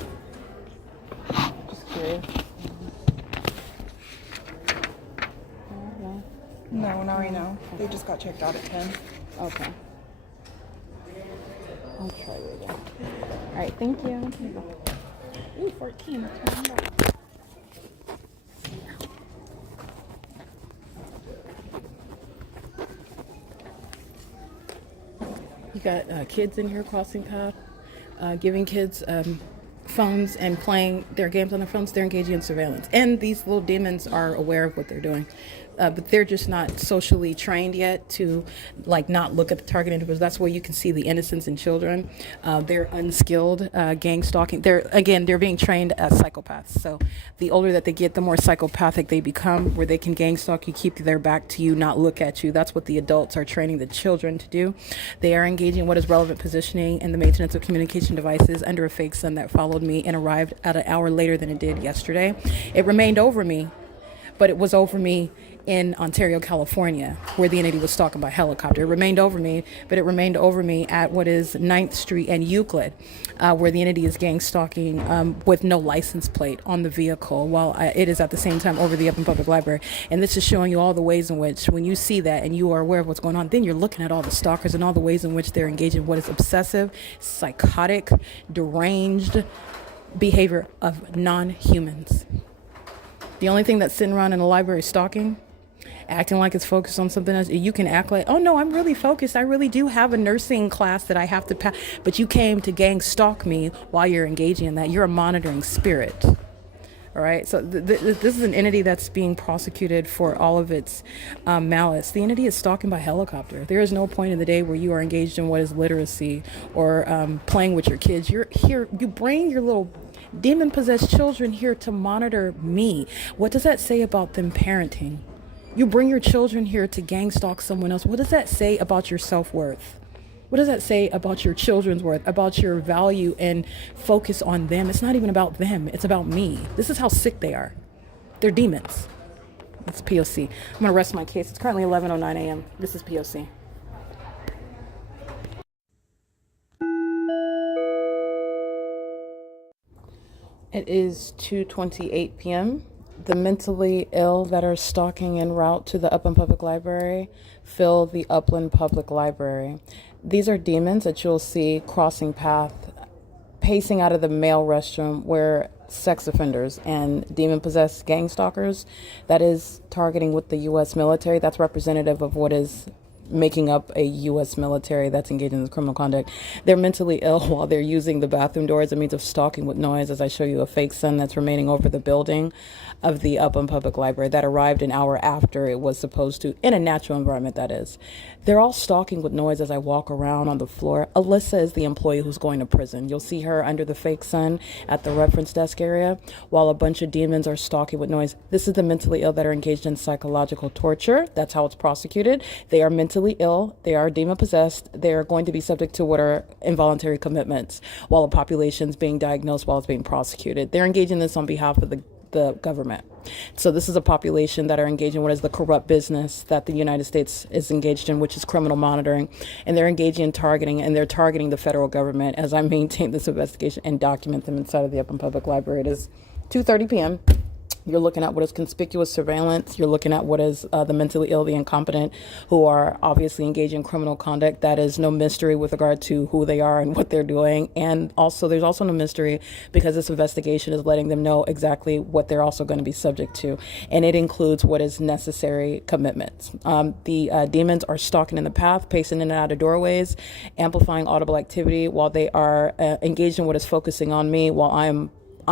Just curious. No? No, not right now. They just got checked out at 10. Okay. I'll try it again. All right, thank you. Here you go. Ooh, 14. That's my number. You got kids in here crossing paths. giving kids phones and playing their games on their phones, they're engaging in surveillance. And these little demons are aware of what they're doing. But they're just not socially trained yet to not look at the target individuals. That's where you can see the innocence in children. They're unskilled gang stalking. They're being trained as psychopaths. So the older that they get, the more psychopathic they become, where they can gang stalk you, keep their back to you, not look at you. That's what the adults are training the children to do. They are engaging what is relevant positioning and the maintenance of communication devices under a fake sun that followed me and arrived at an hour later than it did yesterday. It remained over me, but it was over me in Ontario, California, where the entity was stalking by helicopter. It remained over me, but it remained over me at what is 9th Street and Euclid, where the entity is gang stalking with no license plate on the vehicle, while it is at the same time over the Upland Public Library. And this is showing you all the ways in which, when you see that and you are aware of what's going on, then you're looking at all the stalkers and all the ways in which they're engaging what is obsessive, psychotic, deranged behavior of non-humans. The only thing that's sitting around in the library stalking, acting like it's focused on something else. You can act like, oh no, I'm really focused. I really do have a nursing class that I have to pass. But you came to gang stalk me while you're engaging in that. You're a monitoring spirit. All right. So this is an entity that's being prosecuted for all of its malice. The entity is stalking by helicopter. There is no point in the day where you are engaged in what is literacy or playing with your kids. You're here. You bring your little demon-possessed children here to monitor me. What does that say about them parenting? You bring your children here to gang stalk someone else. What does that say about your self-worth? What does that say about your children's worth, about your value and focus on them? It's not even about them. It's about me. This is how sick they are. They're demons. It's P.O.C. I'm going to rest my case. It's currently 11:09 a.m. This is P.O.C. It is 2:28 p.m. The mentally ill that are stalking en route to the Upland Public Library fill the Upland Public Library. These are demons that you'll see crossing path, pacing out of the male restroom where sex offenders and demon-possessed gang stalkers, that is targeting with the U.S. military. That's representative of what is making up a U.S. military that's engaged in this criminal conduct. They're mentally ill while they're using the bathroom door as a means of stalking with noise, as I show you a fake sun that's remaining over the building of the Upland Public Library that arrived an hour after it was supposed to, in a natural environment, that is. They're all stalking with noise as I walk around on the floor. Alyssa is the employee who's going to prison. You'll see her under the fake sun at the reference desk area while a bunch of demons are stalking with noise. This is the mentally ill that are engaged in psychological torture. That's how it's prosecuted. They are mentally ill. They are demon possessed. They are going to be subject to what are involuntary commitments while a population's being diagnosed while it's being prosecuted. They're engaging this on behalf of the government. So this is a population that are engaged in what is the corrupt business that the United States is engaged in, which is criminal monitoring. And they're engaging in targeting, and they're targeting the federal government as I maintain this investigation and document them inside of the Upland Public Library. It is 2:30 p.m. You're looking at what is conspicuous surveillance. You're looking at what is the mentally ill, the incompetent, who are obviously engaged in criminal conduct. That is no mystery with regard to who they are and what they're doing. And also, there's also no mystery because this investigation is letting them know exactly what they're also going to be subject to. And it includes what is necessary commitments. The demons are stalking in the path, pacing in and out of doorways, amplifying audible activity while they are engaged in what is focusing on me while I'm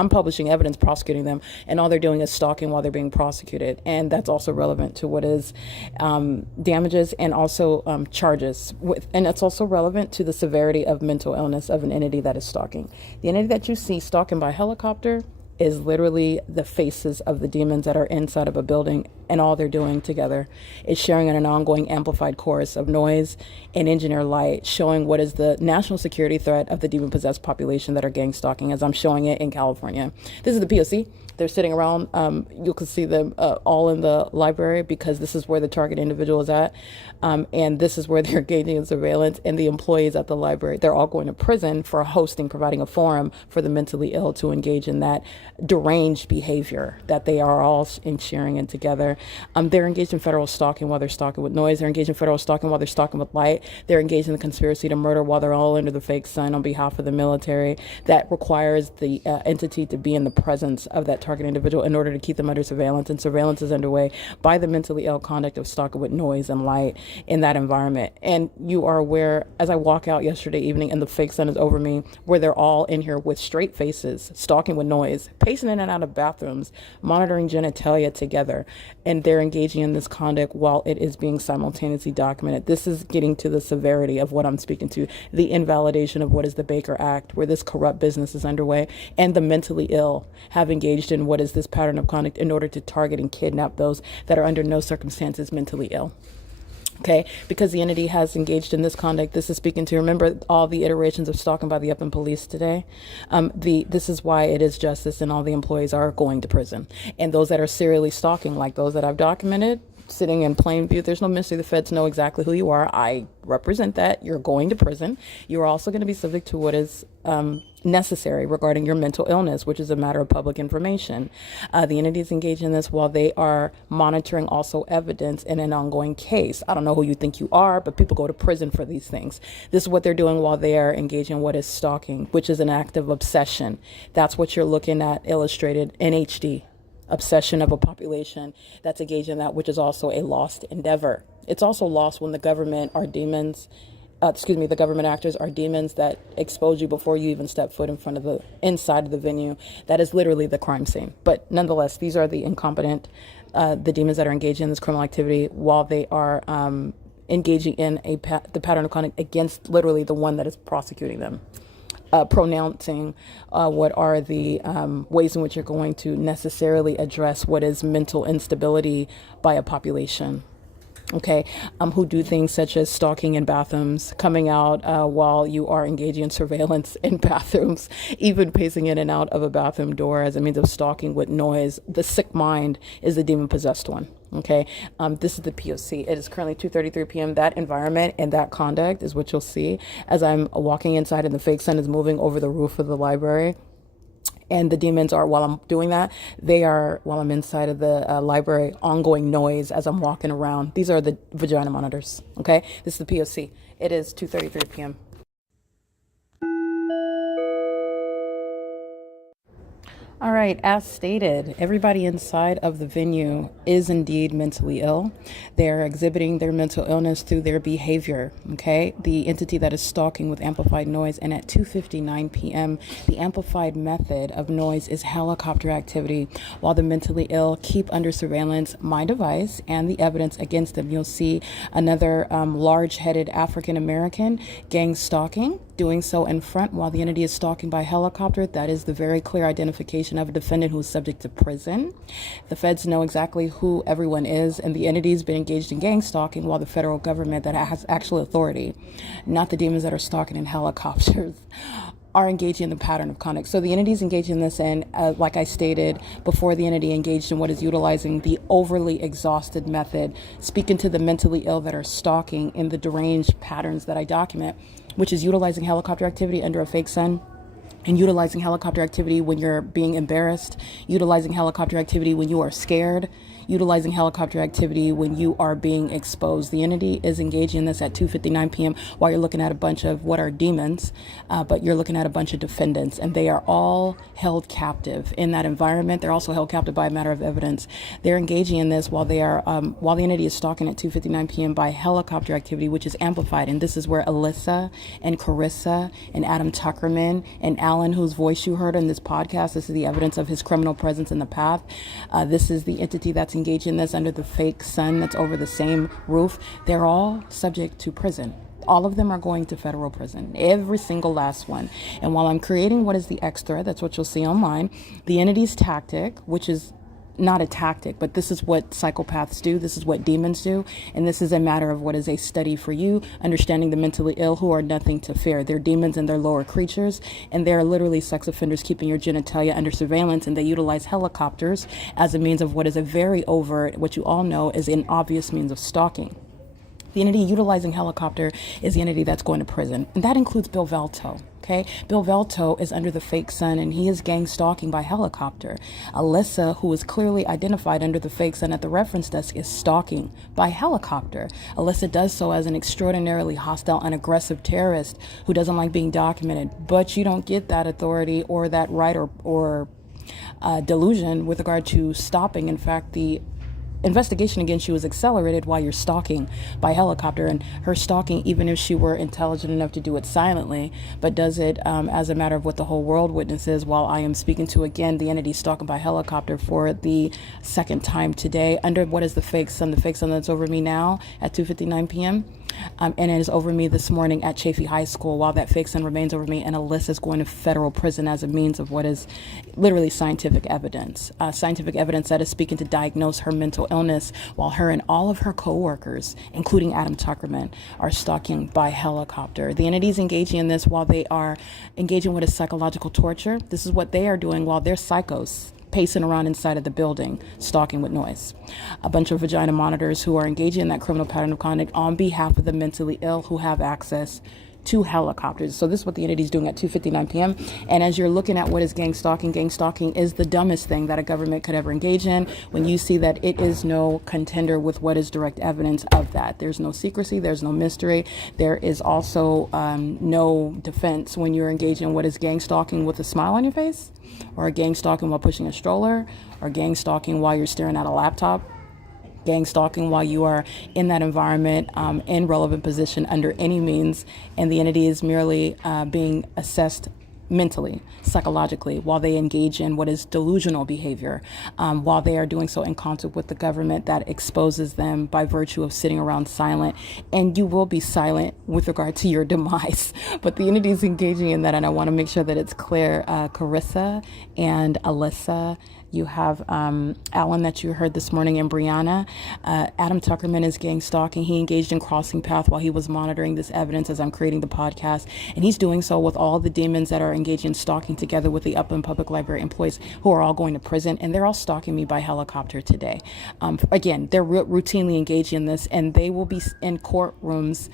publishing evidence prosecuting them, and all they're doing is stalking while they're being prosecuted. And that's also relevant to what is damages and also charges. And it's also relevant to the severity of mental illness of an entity that is stalking. The entity that you see stalking by helicopter is literally the faces of the demons that are inside of a building, and all they're doing together is sharing in an ongoing amplified chorus of noise and engineer light, showing what is the national security threat of the demon-possessed population that are gang stalking, as I'm showing it in California. This is the P.O.C. They're sitting around. You can see them all in the library because this is where the target individual is at. And this is where they're engaging in surveillance. And the employees at the library, they're all going to prison for providing a forum for the mentally ill to engage in that deranged behavior that they are all sharing in together. They're engaged in federal stalking while they're stalking with noise. They're engaged in federal stalking while they're stalking with light. They're engaged in the conspiracy to murder while they're all under the fake sun on behalf of the military. That requires the entity to be in the presence of that target individual in order to keep them under surveillance, and surveillance is underway by the mentally ill conduct of stalking with noise and light in that environment. And you are aware, as I walk out yesterday evening and the fake sun is over me, where they're all in here with straight faces, stalking with noise, pacing in and out of bathrooms, monitoring genitalia together, and they're engaging in this conduct while it is being simultaneously documented. This is getting to the severity of what I'm speaking to, the invalidation of what is the Baker Act, where this corrupt business is underway, and the mentally ill have engaged in what is this pattern of conduct in order to target and kidnap those that are under no circumstances mentally ill. Okay, because the entity has engaged in this conduct, this is speaking to, remember all the iterations of stalking by the Upland Police today? This is why it is justice and all the employees are going to prison. And those that are serially stalking, like those that I've documented, sitting in plain view, there's no mystery. The feds know exactly who you are. I represent that. You're going to prison. You're also going to be subject to what is necessary regarding your mental illness, which is a matter of public information. The entities engage in this while they are monitoring also evidence in an ongoing case. I don't know who you think you are, but people go to prison for these things. This is what they're doing while they are engaging in what is stalking, which is an act of obsession. That's what you're looking at illustrated in HD. Obsession of a population that's engaged in that, which is also a lost endeavor. It's also lost when the government are demons. The government actors are demons that expose you before you even step foot in front of the inside of the venue. That is literally the crime scene. But nonetheless, these are the incompetent, the demons that are engaging in this criminal activity while they are engaging in the pattern of conduct against literally the one that is prosecuting them. Pronouncing what are the ways in which you're going to necessarily address what is mental instability by a population. Okay, who do things such as stalking in bathrooms, coming out while you are engaging in surveillance in bathrooms, even pacing in and out of a bathroom door as a means of stalking with noise. The sick mind is the demon-possessed one. Okay, this is the P.O.C. It is currently 2:33 p.m. That environment and that conduct is what you'll see as I'm walking inside and the fake sun is moving over the roof of the library. And the demons are, while I'm doing that, they are, while I'm inside of the library, ongoing noise as I'm walking around. These are the vagina monitors, okay? This is the P.O.C. It is 2:33 p.m. All right, as stated, everybody inside of the venue is indeed mentally ill. They're exhibiting their mental illness through their behavior, okay? The entity that is stalking with amplified noise, and at 2:59 p.m., the amplified method of noise is helicopter activity, while the mentally ill keep under surveillance my device and the evidence against them. You'll see another large-headed African-American gang stalking, doing so in front while the entity is stalking by helicopter. That is the very clear identification of a defendant who is subject to prison. The feds know exactly who everyone is, and the entity's been engaged in gang stalking while the federal government that has actual authority, not the demons that are stalking in helicopters, are engaging in the pattern of conduct. So the entity's engaged in this, and like I stated before, the entity engaged in what is utilizing the overly exhausted method, speaking to the mentally ill that are stalking in the deranged patterns that I document, which is utilizing helicopter activity under a fake sun, and utilizing helicopter activity when you're being embarrassed, utilizing helicopter activity when you are scared, utilizing helicopter activity when you are being exposed. The entity is engaging in this at 2:59 p.m. while you're looking at a bunch of what are demons, but you're looking at a bunch of defendants, and they are all held captive in that environment. They're also held captive by a matter of evidence. They're engaging in this while they are, while the entity is stalking at 2:59 p.m. by helicopter activity, which is amplified. And this is where Alyssa and Carissa and Adam Tuckerman and Alan, whose voice you heard in this podcast, this is the evidence of his criminal presence in the path. This is the entity that's engaged in this under the fake sun that's over the same roof. They're all subject to prison. All of them are going to federal prison, every single last one. And while I'm creating what is the X thread, that's what you'll see online, the entity's tactic, which is not a tactic, but this is what psychopaths do. This is what demons do. And this is a matter of what is a study for you, understanding the mentally ill who are nothing to fear. They're demons and they're lower creatures, and they're literally sex offenders keeping your genitalia under surveillance, and they utilize helicopters as a means of what is a very overt, what you all know is an obvious means of stalking. The entity utilizing helicopter is the entity that's going to prison, and that includes Bill Velto. Okay, Bill Velto is under the fake sun, and he is gang stalking by helicopter. Alyssa, who is clearly identified under the fake sun at the reference desk, is stalking by helicopter. Alyssa does so as an extraordinarily hostile and aggressive terrorist who doesn't like being documented, but you don't get that authority or that right or delusion with regard to stopping. In fact, the investigation against you was accelerated while you're stalking by helicopter, and her stalking, even if she were intelligent enough to do it silently, but does it as a matter of what the whole world witnesses, while I am speaking to, again, the entity stalking by helicopter for the second time today under what is the fake sun that's over me now at 2:59 p.m. And it is over me this morning at Chaffee High School, while that fake sun remains over me, and Alyssa is going to federal prison as a means of what is literally scientific evidence that is speaking to diagnose her mental illness, while her and all of her co-workers, including Adam Tuckerman, are stalking by helicopter. The entities engaging in this while they are engaging with a psychological torture. This is what they are doing while they're psychos pacing around inside of the building, stalking with noise. A bunch of vagina monitors who are engaging in that criminal pattern of conduct on behalf of the mentally ill who have access to helicopters. So this is what the entity is doing at 2:59 p.m. And as you're looking at what is gang stalking is the dumbest thing that a government could ever engage in when you see that it is no contender with what is direct evidence of that. There's no secrecy, there's no mystery. There is also no defense when you're engaging in what is gang stalking with a smile on your face, or a gang stalking while pushing a stroller, or gang stalking while you're staring at a laptop, gang stalking while you are in that environment in relevant position under any means, and the entity is merely being assessed mentally, psychologically, while they engage in what is delusional behavior, while they are doing so in concert with the government that exposes them by virtue of sitting around silent. And you will be silent with regard to your demise. But the entity is engaging in that, and I want to make sure that it's clear. Carissa and Alyssa, you have Alan that you heard this morning, and Brianna. Adam Tuckerman is gang stalking. He engaged in crossing path while he was monitoring this evidence as I'm creating the podcast. And he's doing so with all the demons that are engaged in stalking together with the Upland Public Library employees who are all going to prison. And they're all stalking me by helicopter today. Again, they're routinely engaged in this, and they will be in courtrooms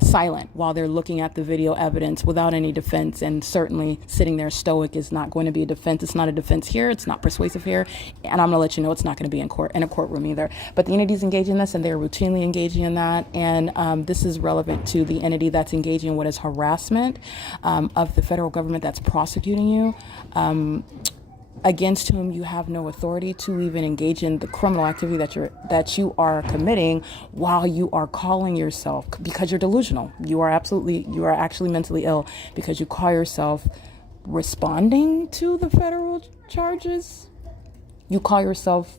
silent while they're looking at the video evidence without any defense, and certainly sitting there stoic is not going to be a defense. It's not a defense here. It's not persuasive here. And I'm going to let you know it's not going to be in a courtroom either. But the entity's engaging in this, and they're routinely engaging in that. And this is relevant to the entity that's engaging in what is harassment of the federal government that's prosecuting you, against whom you have no authority to even engage in the criminal activity that you are committing, while you are calling yourself, because you're delusional. You are actually mentally ill, because you call yourself responding to the federal charges. You call yourself,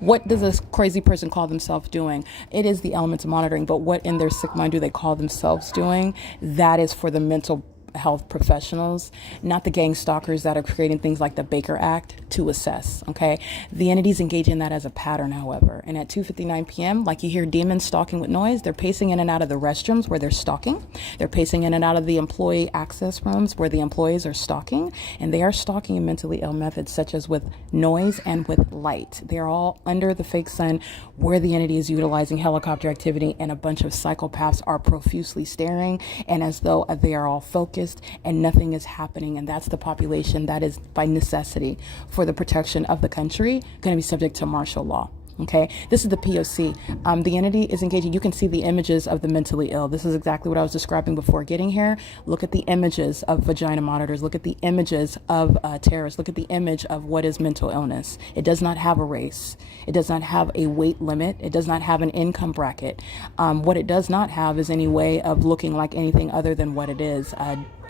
what does this crazy person call themselves doing? It is the elements of monitoring, but what in their sick mind do they call themselves doing? That is for the mental health professionals, not the gang stalkers that are creating things like the Baker Act to assess. Okay, the entities engage in that as a pattern, however. And at 2:59 p.m., like you hear demons stalking with noise, they're pacing in and out of the restrooms where they're stalking. They're pacing in and out of the employee access rooms where the employees are stalking, and they are stalking in mentally ill methods such as with noise and with light. They're all under the fake sun where the entity is utilizing helicopter activity, and a bunch of psychopaths are profusely staring, and as though they are all focused and nothing is happening. And that's the population that is by necessity, for the protection of the country, going to be subject to martial law. Okay, this is the P.O.C. The entity is engaging. You can see the images of the mentally ill. This is exactly what I was describing before getting here. Look at the images of vagina monitors. Look at the images of terrorists. Look at the image of what is mental illness. It does not have a race. It does not have a weight limit. It does not have an income bracket. What it does not have is any way of looking like anything other than what it is.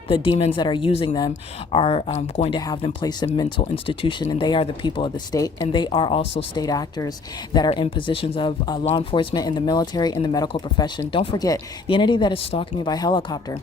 The demons that are using them are going to have them placed in mental institution, and they are the people of the state, and they are also state actors that are in positions of law enforcement, in the military, in the medical profession. Don't forget, the entity that is stalking me by helicopter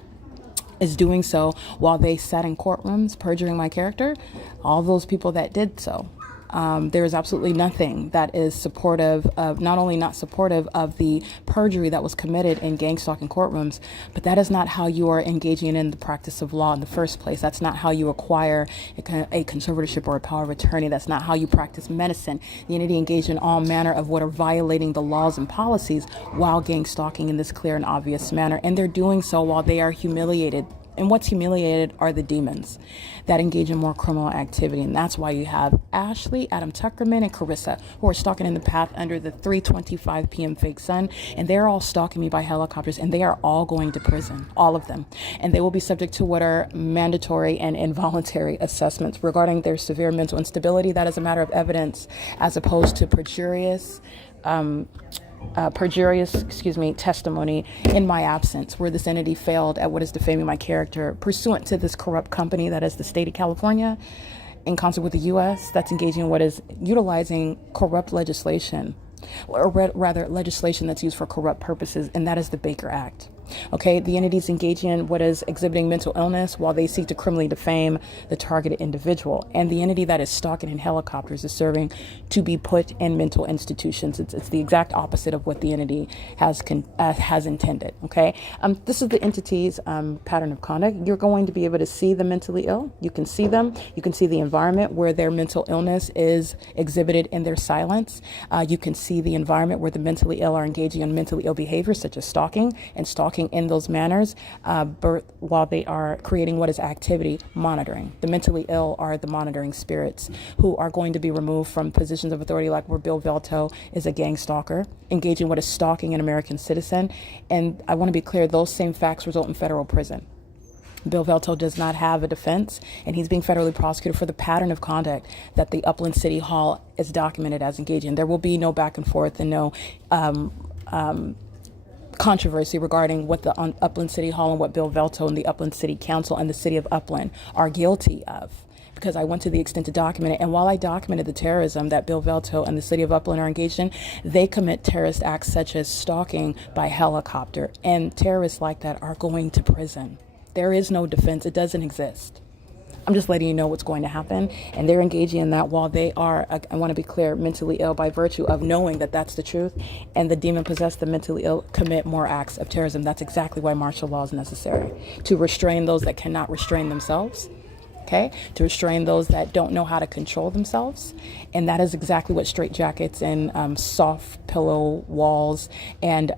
is doing so while they sat in courtrooms perjuring my character. All those people that did so. There is absolutely nothing that is supportive of, not only not supportive of the perjury that was committed in gang stalking courtrooms, but that is not how you are engaging in the practice of law in the first place. That's not how you acquire a conservatorship or a power of attorney. That's not how you practice medicine. The entity engaged in all manner of what are violating the laws and policies while gang stalking in this clear and obvious manner. And they're doing so while they are humiliated And what's humiliated are the demons that engage in more criminal activity. And that's why you have Ashley, Adam Tuckerman, and Carissa, who are stalking in the path under the 3:25 p.m. fake sun. And they're all stalking me by helicopters, and they are all going to prison, all of them. And they will be subject to what are mandatory and involuntary assessments regarding their severe mental instability. That is a matter of evidence as opposed to perjurious testimony in my absence, where this entity failed at what is defaming my character pursuant to this corrupt company that is the state of California, in concert with the U.S., that's engaging in what is utilizing corrupt legislation, or rather legislation that's used for corrupt purposes, and that is the Baker Act. Okay, the entities engaging in what is exhibiting mental illness while they seek to criminally defame the targeted individual. And the entity that is stalking in helicopters is serving to be put in mental institutions. It's the exact opposite of what the entity has intended. Okay, this is the entity's pattern of conduct. You're going to be able to see the mentally ill. You can see them. You can see the environment where their mental illness is exhibited in their silence. You can see the environment where the mentally ill are engaging in mentally ill behavior, such as stalking in those manners, while they are creating what is activity monitoring. The mentally ill are the monitoring spirits who are going to be removed from positions of authority, like where Bill Velto is a gang stalker, engaging what is stalking an American citizen. And I want to be clear, those same facts result in federal prison. Bill Velto does not have a defense, and he's being federally prosecuted for the pattern of conduct that the Upland City Hall is documented as engaging. There will be no back and forth and no controversy regarding what the Upland City Hall and what Bill Velto and the Upland City Council and the city of Upland are guilty of, because I went to the extent to document it. And while I documented the terrorism that Bill Velto and the city of Upland are engaged in, they commit terrorist acts such as stalking by helicopter, and terrorists like that are going to prison. There is no defense. It doesn't exist. I'm just letting you know what's going to happen. And they're engaging in that while they are, I want to be clear, mentally ill by virtue of knowing that that's the truth. And the demon-possessed, the mentally ill, commit more acts of terrorism. That's exactly why martial law is necessary, to restrain those that cannot restrain themselves. Okay, to restrain those that don't know how to control themselves. And that is exactly what straitjackets and soft pillow walls and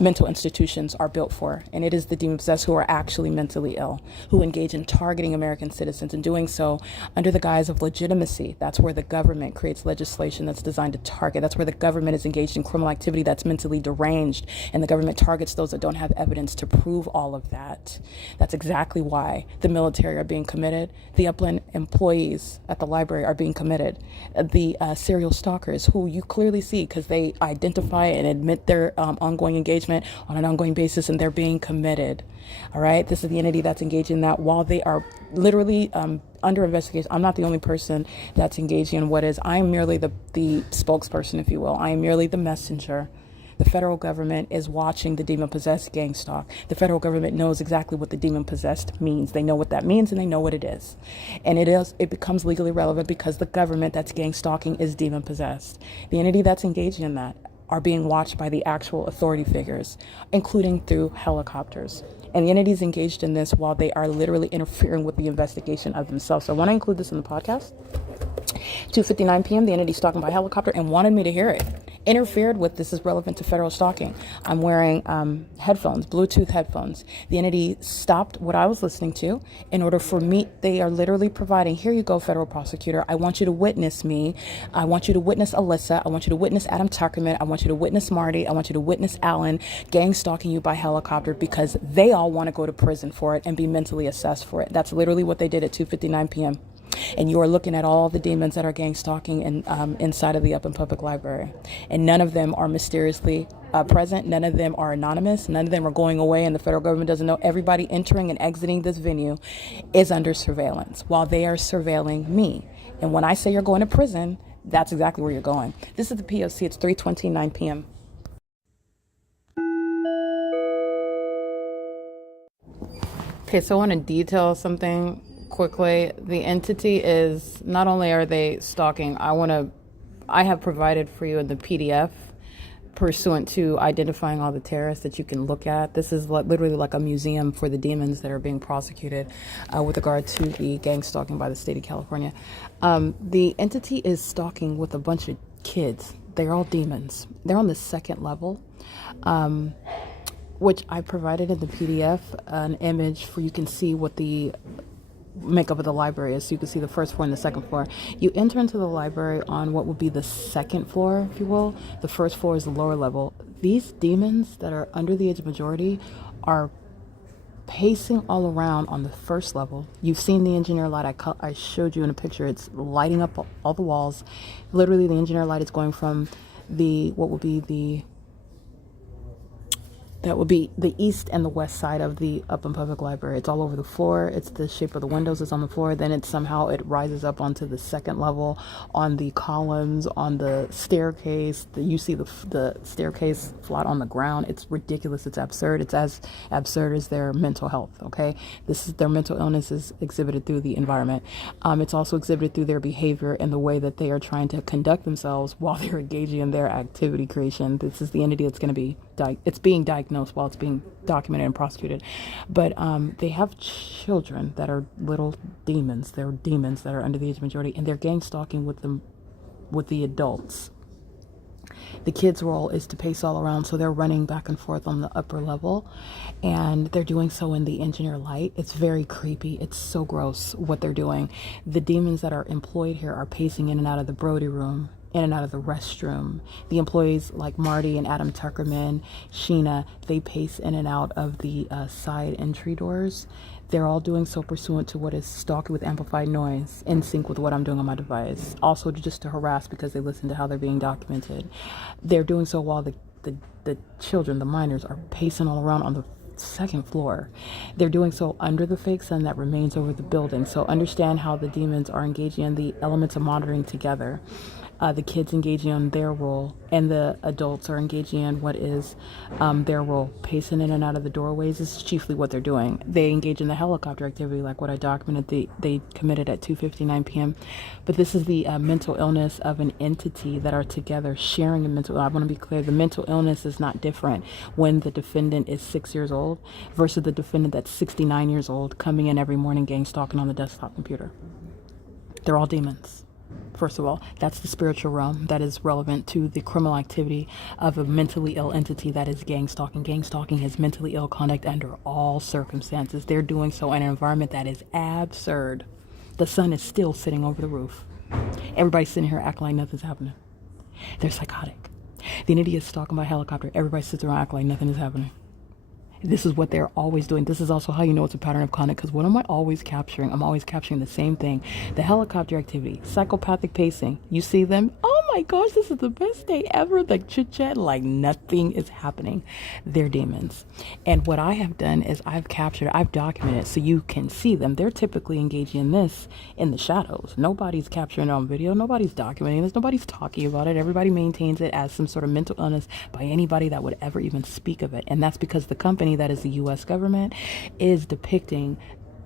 mental institutions are built for. And it is the demon-possessed who are actually mentally ill, who engage in targeting American citizens, and doing so under the guise of legitimacy. That's where the government creates legislation that's designed to target. That's where the government is engaged in criminal activity that's mentally deranged, and the government targets those that don't have evidence to prove all of that. That's exactly why the military are being committed. The Upland employees at the library are being committed. The serial stalkers, who you clearly see because they identify and admit their ongoing engagement on an ongoing basis, and they're being committed. All right, this is the entity that's engaged in that while they are literally under investigation. I'm not the only person that's engaging in what is. I am merely the spokesperson, if you will. I am merely the messenger. The federal government is watching the demon-possessed gang stalk. The federal government knows exactly what the demon-possessed means. They know what that means, and they know what it is. And it becomes legally relevant because the government that's gang stalking is demon-possessed. The entity that's engaging in that are being watched by the actual authority figures, including through helicopters. And the entities engaged in this while they are literally interfering with the investigation of themselves. So I want to include this in the podcast. 2:59 p.m., the entity stalking by helicopter and wanted me to hear it. Interfered with. This is relevant to federal stalking. I'm wearing headphones, Bluetooth headphones. The entity stopped what I was listening to in order for me. They are literally providing, here you go, federal prosecutor. I want you to witness me. I want you to witness Alyssa. I want you to witness Adam Tuckerman. I want you to witness Marty. I want you to witness Alan gang stalking you by helicopter, because they all want to go to prison for it and be mentally assessed for it. That's literally what they did at 2:59 p.m. And you are looking at all the demons that are gang stalking inside of the Upland Public Library. And none of them are mysteriously present. None of them are anonymous. None of them are going away, and the federal government doesn't know. Everybody entering and exiting this venue is under surveillance while they are surveilling me. And when I say you're going to prison, that's exactly where you're going. This is the P.O.C. It's 3:29 p.m. Okay, so I want to detail something quickly. The entity is, not only are they stalking, I have provided for you in the PDF pursuant to identifying all the terrorists that you can look at. This is literally like a museum for the demons that are being prosecuted with regard to the gang stalking by the state of California. The entity is stalking with a bunch of kids. They're all demons. They're on the second level. which I provided in the PDF, an image for you can see what the makeup of the library is. So you can see the first floor and the second floor. You enter into the library on what would be the second floor, if you will. The first floor is the lower level. These demons that are under the age of majority are pacing all around on the first level. You've seen the engineer light. I showed you in a picture. It's lighting up all the walls. Literally, the engineer light is going from what would be that would be the east and the west side of the Upland Public Library. It's all over the floor. It's the shape of the windows is on the floor. Then it rises up onto the second level on the columns, on the staircase. You see the staircase flat on the ground. It's ridiculous. It's absurd. It's as absurd as their mental health. Okay, their mental illness is exhibited through the environment. It's also exhibited through their behavior and the way that they are trying to conduct themselves while they're engaging in their activity creation. This is the entity that's going to be it's being diagnosed while it's being documented and prosecuted. But they have children that are little demons. They're demons that are under the age of majority, and they're gang stalking with the adults. The kids' role is to pace all around, so they're running back and forth on the upper level, and they're doing so in the engineer light. It's very creepy. It's so gross what they're doing. The demons that are employed here are pacing in and out of the Brody room, in and out of the restroom. The employees like Marty and Adam Tuckerman, Sheena, they pace in and out of the side entry doors. They're all doing so pursuant to what is stalking with amplified noise, in sync with what I'm doing on my device. Also just to harass because they listen to how they're being documented. They're doing so while the children, the minors, are pacing all around on the second floor. They're doing so under the fake sun that remains over the building. So understand how the demons are engaging in the elements of monitoring together. The kids engaging on their role, and the adults are engaging in what is their role, pacing in and out of the doorways. This is chiefly what they're doing. They engage in the helicopter activity, like what I documented. They committed at 2:59 p.m. But this is the mental illness of an entity that are together sharing a mental. I want to be clear: the mental illness is not different when the defendant is 6 years old versus the defendant that's 69 years old coming in every morning gang stalking on the desktop computer. They're all demons. First of all, that's the spiritual realm that is relevant to the criminal activity of a mentally ill entity that is gang stalking. Gang stalking is mentally ill conduct under all circumstances. They're doing so in an environment that is absurd. The sun is still sitting over the roof. Everybody's sitting here acting like nothing's happening. They're psychotic. The entity is stalking by helicopter. Everybody sits around acting like nothing is happening. This is what they're always doing. This is also how you know it's a pattern of conduct, because what am I always capturing? I'm always capturing the same thing. The helicopter activity, psychopathic pacing. You see them? Oh my gosh, this is the best day ever. Like chit chat, like nothing is happening. They're demons. And what I have done is I've documented so you can see them. They're typically engaging in this in the shadows. Nobody's capturing it on video. Nobody's documenting this. Nobody's talking about it. Everybody maintains it as some sort of mental illness by anybody that would ever even speak of it. And that's because the company that is the U.S. government is depicting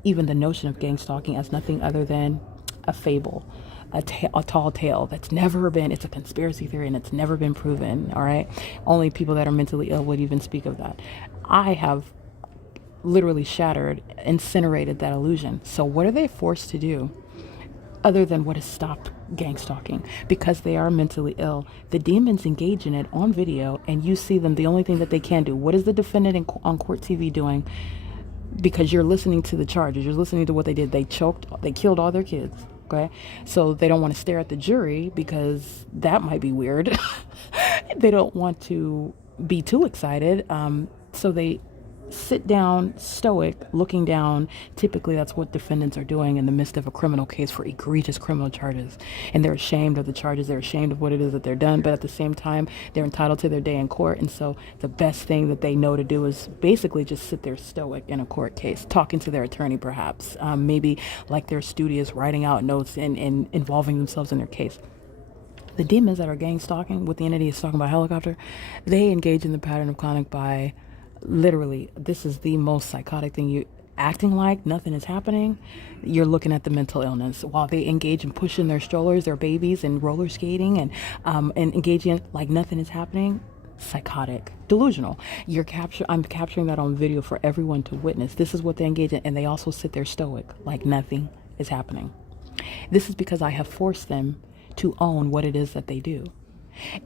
even the notion of gang stalking as nothing other than a fable, a tall tale that's never been, it's a conspiracy theory and it's never been proven, all right? Only people that are mentally ill would even speak of that. I have literally incinerated that illusion. So what are they forced to do other than what has stopped gang stalking? Because they are mentally ill, the demons engage in it on video, and you see them. The only thing that they can do, what is the defendant on court TV doing? Because you're listening to the charges, you're listening to what they did. They killed all their kids. Okay, so they don't want to stare at the jury because that might be weird. They don't want to be too excited, so they sit down, stoic, looking down. Typically, that's what defendants are doing in the midst of a criminal case for egregious criminal charges. And they're ashamed of the charges. They're ashamed of what it is that they're done. But at the same time, they're entitled to their day in court. And so the best thing that they know to do is basically just sit there stoic in a court case, talking to their attorney, perhaps. Maybe like they're studious, writing out notes and involving themselves in their case. The demons that are gang stalking, what the entity is stalking by helicopter, they engage in the pattern of conduct by literally, this is the most psychotic thing. You acting like nothing is happening. You're looking at the mental illness while they engage in pushing their strollers, their babies, and roller skating and engaging like nothing is happening. Psychotic, delusional. I'm capturing that on video for everyone to witness. This is what they engage in, and they also sit there stoic like nothing is happening. This is because I have forced them to own what it is that they do.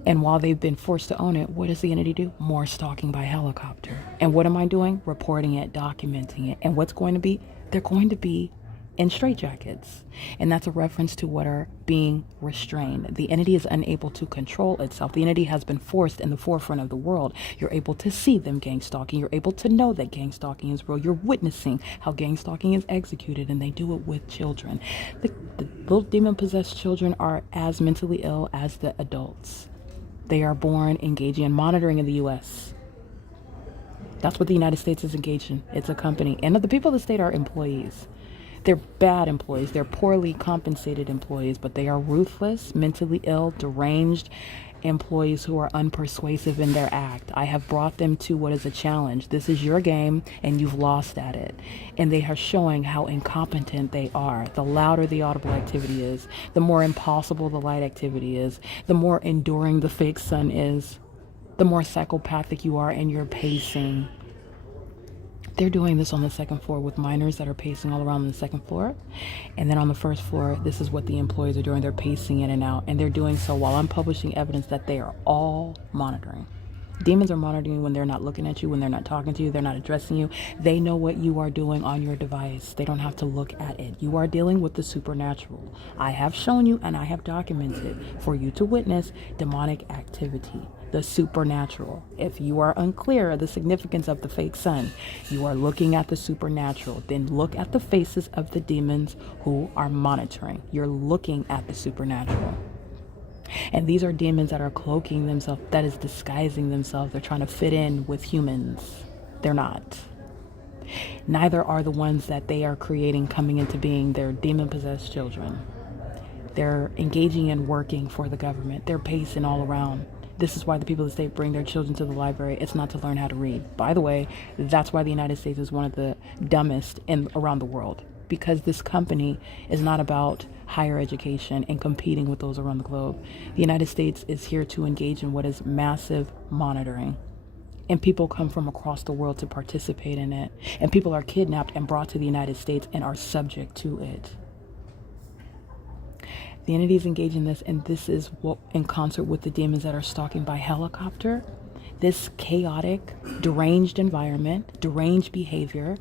And while they've been forced to own it, what does the entity do? More stalking by helicopter. And what am I doing? Reporting it, documenting it. And what's going to be? They're going to be in straitjackets. And that's a reference to what are being restrained. The entity is unable to control itself. The entity has been forced in the forefront of the world. You're able to see them gang stalking. You're able to know that gang stalking is real. You're witnessing how gang stalking is executed, and they do it with children. The little demon-possessed children are as mentally ill as the adults. They are born engaging in monitoring in the U.S. That's what the United States is engaged in. It's a company. And the people of the state are employees. They're bad employees. They're poorly compensated employees, but they are ruthless, mentally ill, deranged employees who are unpersuasive in their act. I have brought them to what is a challenge. This is your game, and you've lost at it. And they are showing how incompetent they are. The louder the audible activity is, the more impossible the light activity is, the more enduring the fake sun is, the more psychopathic you are in your pacing. They're doing this on the second floor with minors that are pacing all around the second floor. And then on the first floor, this is what the employees are doing. They're pacing in and out. And they're doing so while I'm publishing evidence that they are all monitoring. Demons are monitoring you when they're not looking at you, when they're not talking to you, they're not addressing you. They know what you are doing on your device. They don't have to look at it. You are dealing with the supernatural. I have shown you and I have documented for you to witness demonic activity. The supernatural. If you are unclear of the significance of the fake sun, you are looking at the supernatural. Then look at the faces of the demons who are monitoring. You're looking at the supernatural. And these are demons that are cloaking themselves, that is disguising themselves. They're trying to fit in with humans. They're not. Neither are the ones that they are creating coming into being. They're demon-possessed children. They're engaging in working for the government. They're pacing all around. This is why the people of the state bring their children to the library. It's not to learn how to read. By the way, that's why the United States is one of the dumbest around the world, because this company is not about higher education and competing with those around the globe. The United States is here to engage in what is massive monitoring. And people come from across the world to participate in it. And people are kidnapped and brought to the United States and are subject to it. The entities engage in this, and this is what, in concert with the demons that are stalking by helicopter, this chaotic, deranged environment, deranged behavior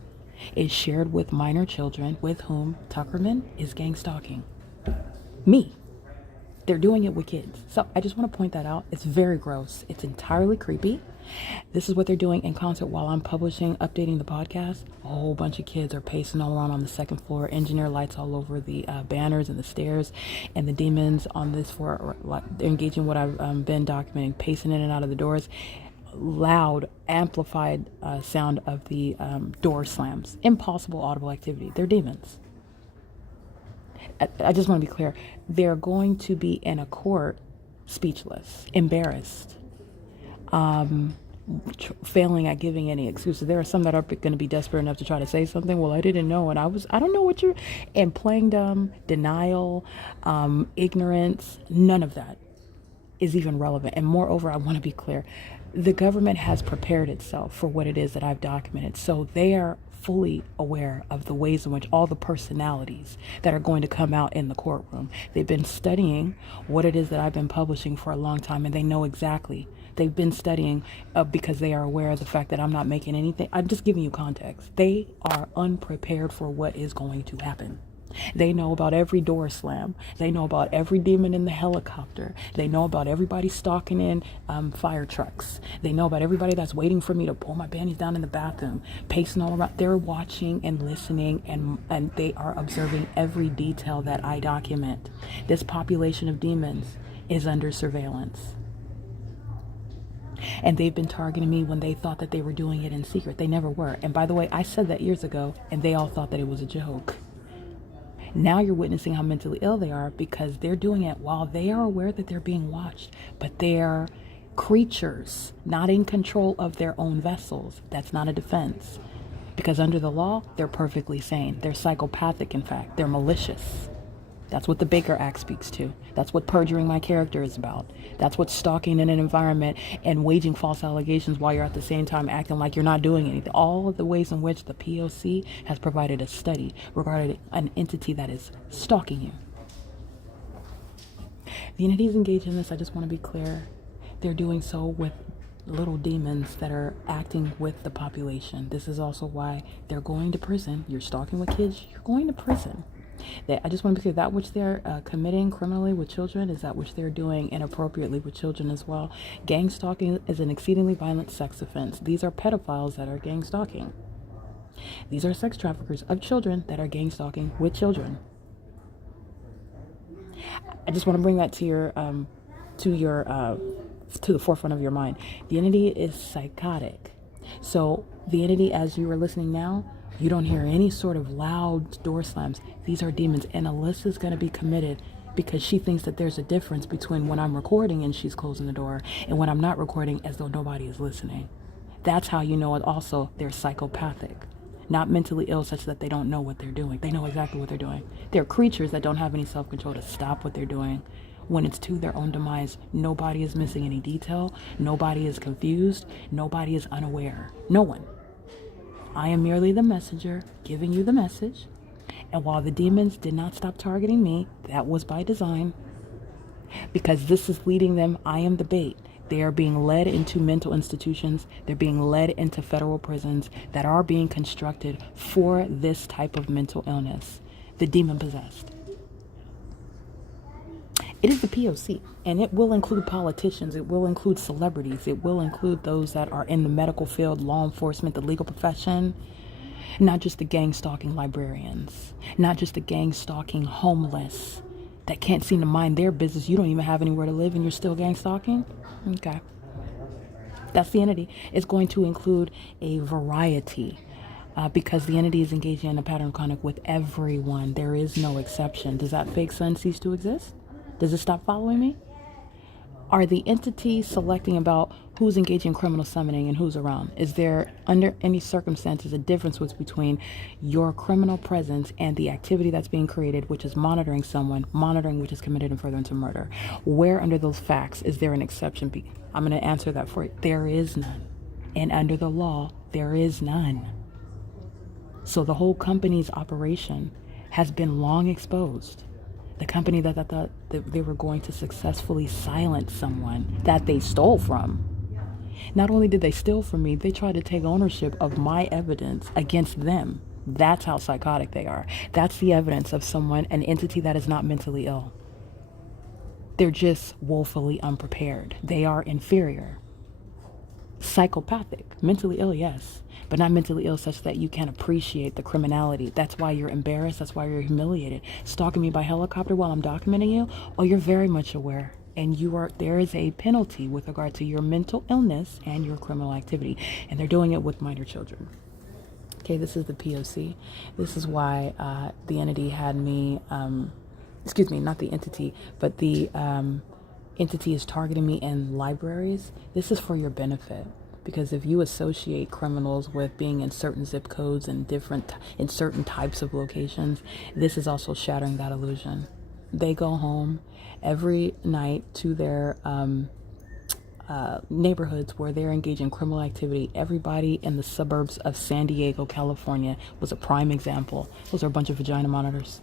is shared with minor children with whom Tuckerman is gang stalking. Me. They're doing it with kids. So I just want to point that out. It's very gross. It's entirely creepy. This is what they're doing in concert while I'm publishing, updating the podcast. A whole bunch of kids are pacing all around on the second floor. Engineer lights all over the banners and the stairs. And the demons on this floor are engaging what I've been documenting, pacing in and out of the doors. Loud, amplified sound of the door slams. Impossible audible activity. They're demons. I just want to be clear. They're going to be in a court speechless, embarrassed, failing at giving any excuses. There are some that are going to be desperate enough to try to say something. Well, I didn't know, and I don't know what you're, and playing dumb, denial, ignorance, none of that is even relevant. And moreover, I want to be clear. The government has prepared itself for what it is that I've documented. So they are fully aware of the ways in which all the personalities that are going to come out in the courtroom. They've been studying what it is that I've been publishing for a long time, and they know exactly. They've been studying because they are aware of the fact that I'm not making anything. I'm just giving you context. They are unprepared for what is going to happen. They know about every door slam. They know about every demon in the helicopter. They know about everybody stalking in fire trucks. They know about everybody that's waiting for me to pull my panties down in the bathroom, pacing all around. They're watching and listening, and they are observing every detail that I document. This population of demons is under surveillance. And they've been targeting me when they thought that they were doing it in secret. They never were. And by the way, I said that years ago, and they all thought that it was a joke. Now you're witnessing how mentally ill they are because they're doing it while they are aware that they're being watched, but they're creatures not in control of their own vessels. That's not a defense, because under the law, they're perfectly sane. They're psychopathic, in fact. They're malicious. That's what the Baker Act speaks to. That's what perjuring my character is about. That's what stalking in an environment and waging false allegations while you're at the same time acting like you're not doing anything. All of the ways in which the P.O.C. has provided a study regarding an entity that is stalking you. The entities engaged in this, I just want to be clear, they're doing so with little demons that are acting with the population. This is also why they're going to prison. You're stalking with kids, you're going to prison. I just want to be clear, that which they're committing criminally with children is that which they're doing inappropriately with children as well. Gang stalking is an exceedingly violent sex offense. These are pedophiles that are gang stalking. These are sex traffickers of children that are gang stalking with children. I just want to bring that to the forefront of your mind. The entity is psychotic. So the entity, as you are listening now, you don't hear any sort of loud door slams. These are demons. And Alyssa's going to be committed because she thinks that there's a difference between when I'm recording and she's closing the door and when I'm not recording as though nobody is listening. That's how you know it. Also, they're psychopathic. Not mentally ill such that they don't know what they're doing. They know exactly what they're doing. They're creatures that don't have any self-control to stop what they're doing. When it's to their own demise, nobody is missing any detail. Nobody is confused. Nobody is unaware. No one. I am merely the messenger giving you the message. And while the demons did not stop targeting me, that was by design. Because this is leading them, I am the bait. They are being led into mental institutions. They're being led into federal prisons that are being constructed for this type of mental illness, the demon possessed. It is the P.O.C, and it will include politicians. It will include celebrities. It will include those that are in the medical field, law enforcement, the legal profession. Not just the gang stalking librarians. Not just the gang stalking homeless that can't seem to mind their business. You don't even have anywhere to live and you're still gang stalking? Okay. That's the entity. It's going to include a variety because the entity is engaging in a pattern of conduct with everyone. There is no exception. Does that fake sun cease to exist? Does it stop following me? Are the entities selecting about who's engaging in criminal summoning and who's around? Is there, under any circumstances, a difference between your criminal presence and the activity that's being created, which is monitoring someone, monitoring which is committed in furtherance of murder? Where under those facts is there an exception? I'm going to answer that for you. There is none. And under the law, there is none. So the whole company's operation has been long exposed. The company that thought that they were going to successfully silence someone that they stole from. Not only did they steal from me, they tried to take ownership of my evidence against them. That's how psychotic they are. That's the evidence of someone, an entity that is not mentally ill. They're just woefully unprepared. They are inferior. Psychopathic. Mentally ill, yes. But not mentally ill such that you can appreciate the criminality. That's why you're embarrassed. That's why you're humiliated. Stalking me by helicopter while I'm documenting you? Oh, you're very much aware. And there is a penalty with regard to your mental illness and your criminal activity. And they're doing it with minor children. Okay, this is the P.O.C. This is why the entity had me, not the entity, but the entity is targeting me in libraries. This is for your benefit. Because if you associate criminals with being in certain zip codes and in certain types of locations, this is also shattering that illusion. They go home every night to their neighborhoods where they're engaged in criminal activity. Everybody in the suburbs of San Diego, California was a prime example. Those are a bunch of vagina monitors.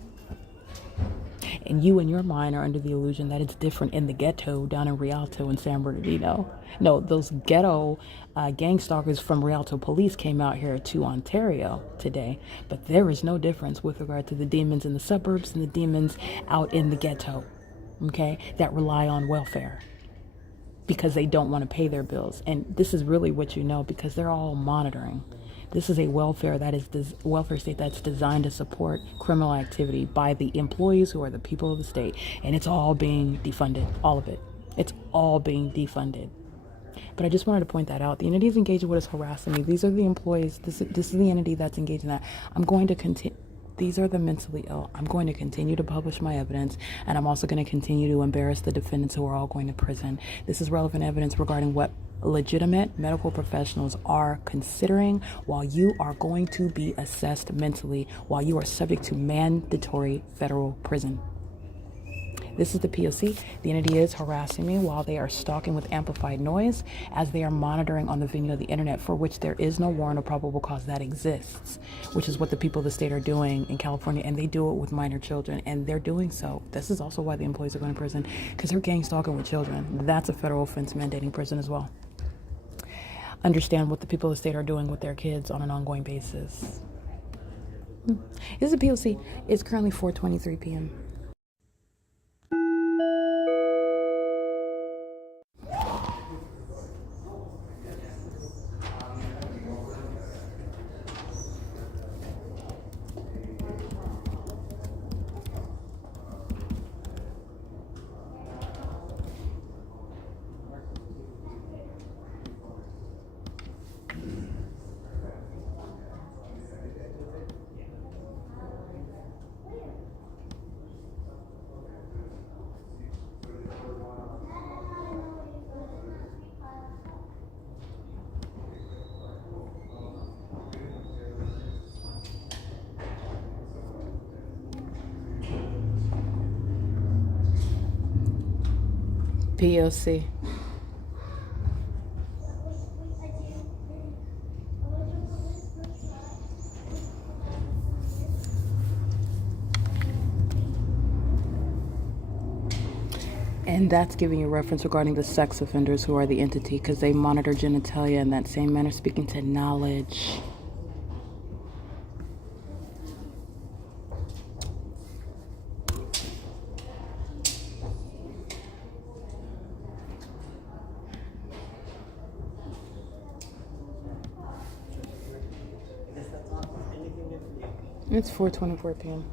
And you in your mind are under the illusion that it's different in the ghetto down in Rialto and San Bernardino. No, those ghetto gang stalkers from Rialto police came out here to Ontario today. But there is no difference with regard to the demons in the suburbs and the demons out in the ghetto, okay, that rely on welfare because they don't want to pay their bills. And this is really what you know because they're all monitoring. This is a welfare state that's designed to support criminal activity by the employees who are the people of the state. And it's all being defunded, all of it. It's all being defunded. But I just wanted to point that out. The entity is engaged in what is harassing me. These are the employees. This is the entity that's engaged in that. I'm going to continue. These are the mentally ill. I'm going to continue to publish my evidence, and I'm also going to continue to embarrass the defendants who are all going to prison. This is relevant evidence regarding what legitimate medical professionals are considering while you are going to be assessed mentally, while you are subject to mandatory federal prison. This is the P.O.C. The entity is harassing me while they are stalking with amplified noise as they are monitoring on the venue of the internet for which there is no warrant or probable cause that exists, which is what the people of the state are doing in California, and they do it with minor children, and they're doing so. This is also why the employees are going to prison, because they're gang stalking with children. That's a federal offense mandating prison as well. Understand what the people of the state are doing with their kids on an ongoing basis. This is a P.O.C. It's currently 4:23 p.m. P.O.C. And that's giving you reference regarding the sex offenders who are the entity, because they monitor genitalia in that same manner, speaking to knowledge. It's 4:24 p.m.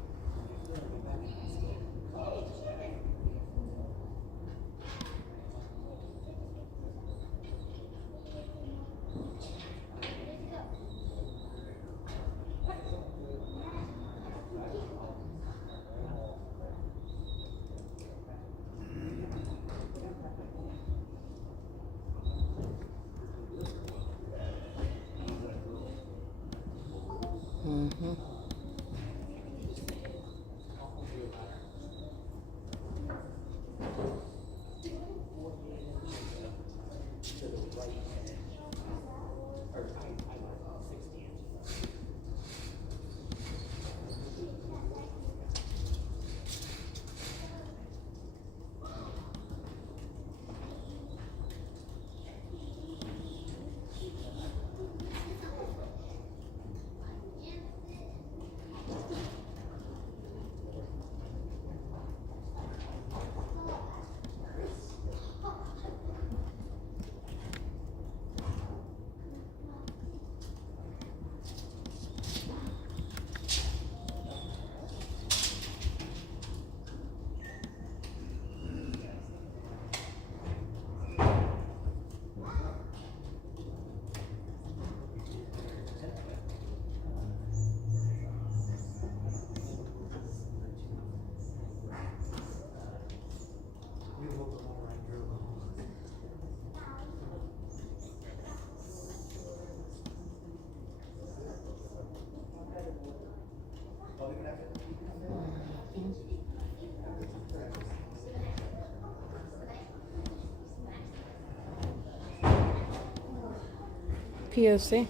P.O.C.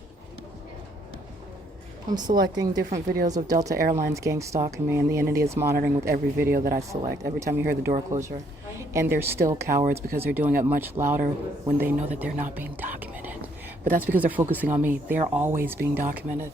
I'm selecting different videos of Delta Airlines gang stalking me, and the entity is monitoring with every video that I select, every time you hear the door closure. And they're still cowards because they're doing it much louder when they know that they're not being documented. But that's because they're focusing on me. They're always being documented.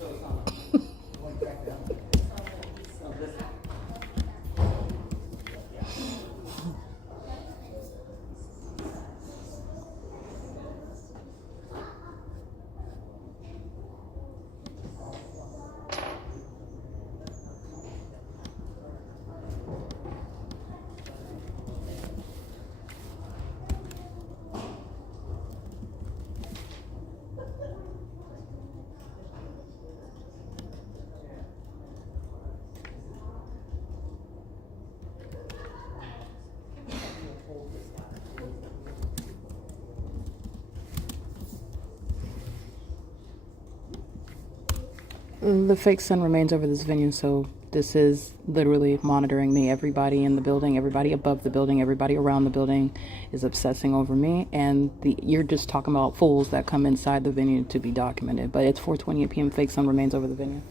The fake sun remains over this venue, so This is literally monitoring me. Everybody in the building, everybody above the building, everybody around the building is obsessing over me. And you're just talking about fools that come inside the venue to be documented. But it's 4:28 p.m. Fake sun remains over the venue.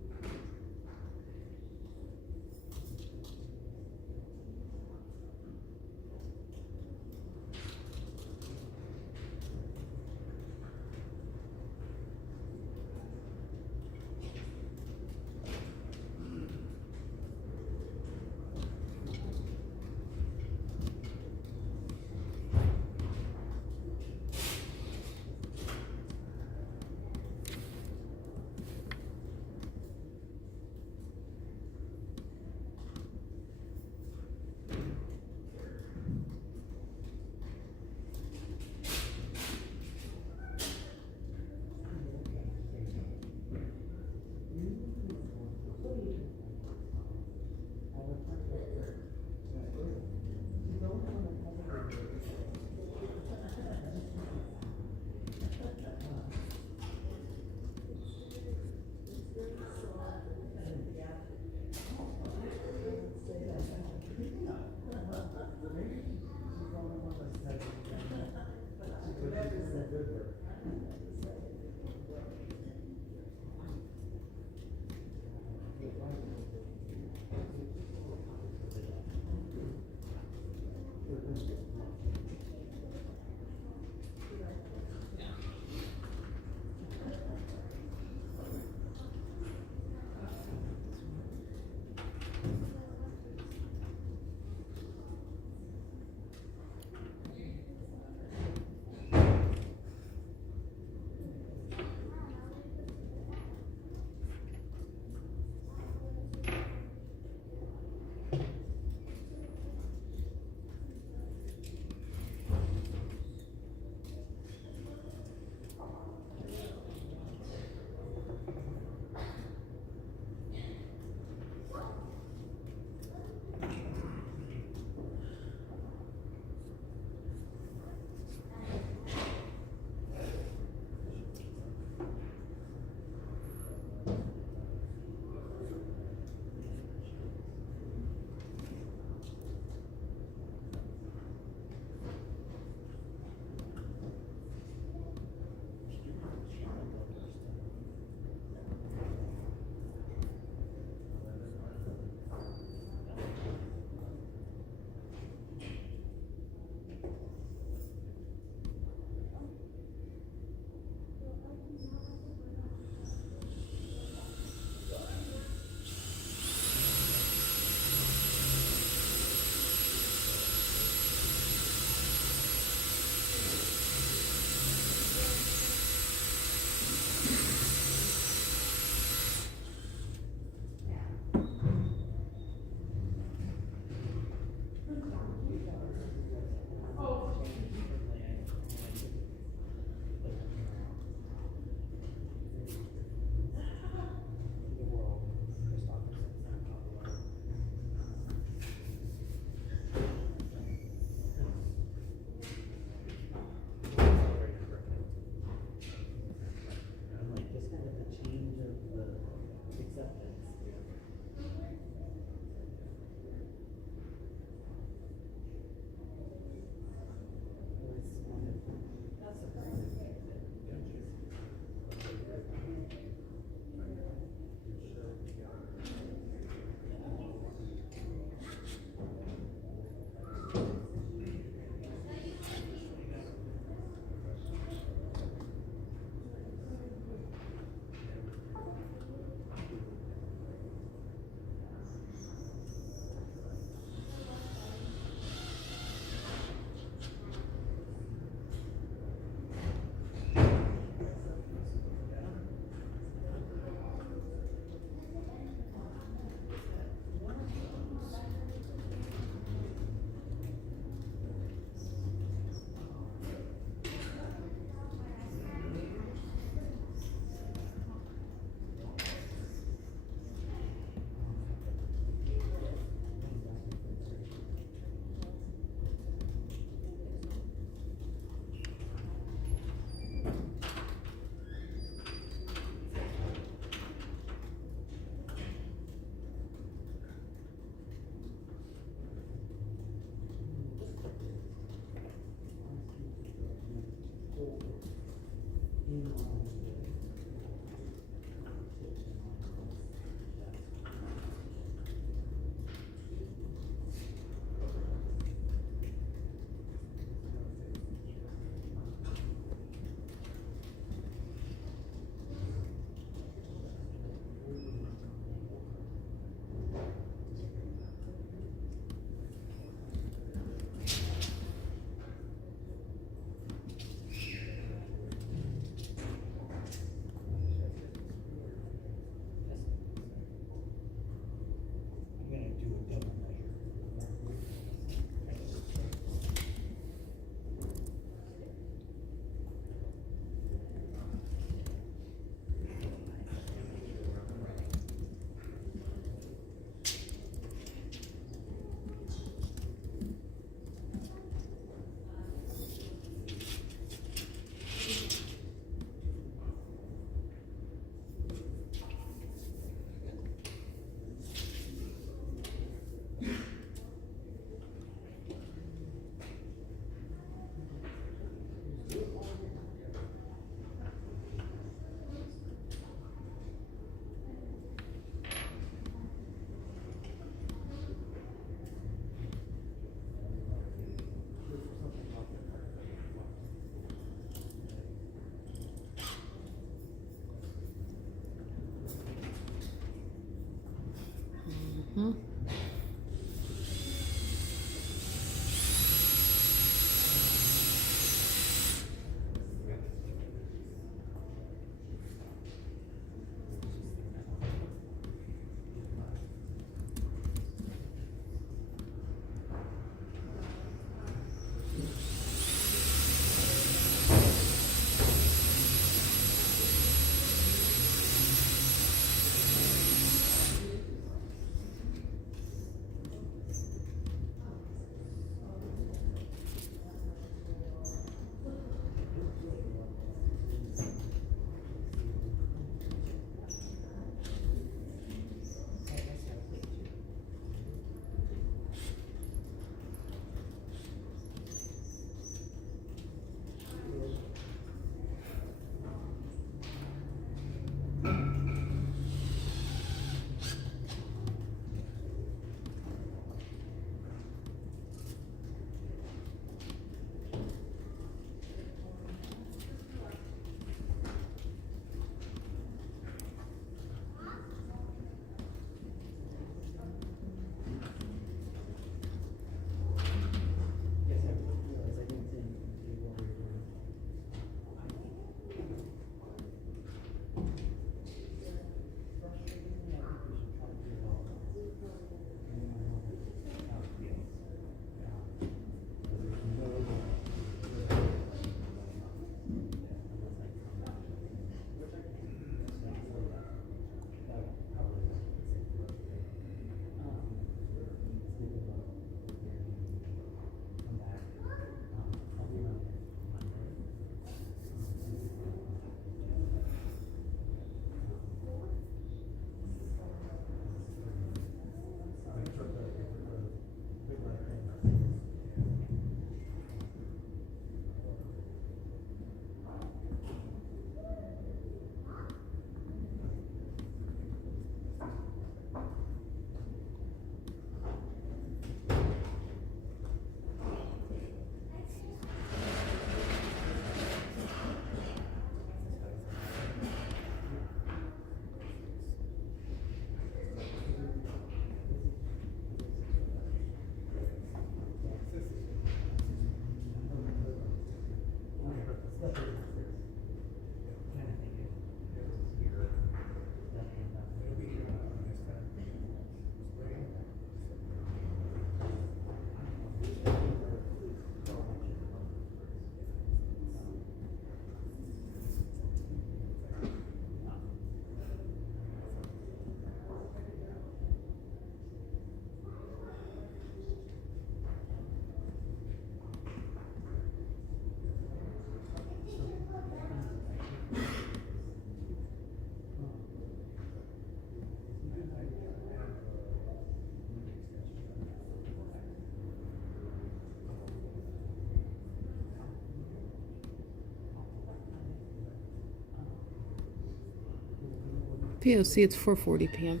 P.O.C. It's 4:40 p.m.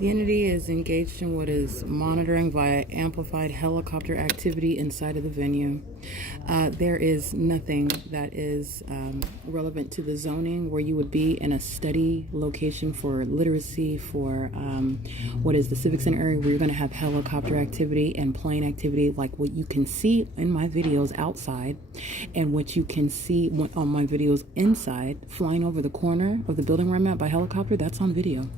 The entity is engaged in what is monitoring via amplified helicopter activity inside of the venue. There is nothing that is relevant to the zoning where you would be in a study location for literacy, for what is the Civic Center area where you're going to have helicopter activity and plane activity, like what you can see in my videos outside and what you can see on my videos inside, flying over the corner of the building where I'm at by helicopter. That's on video.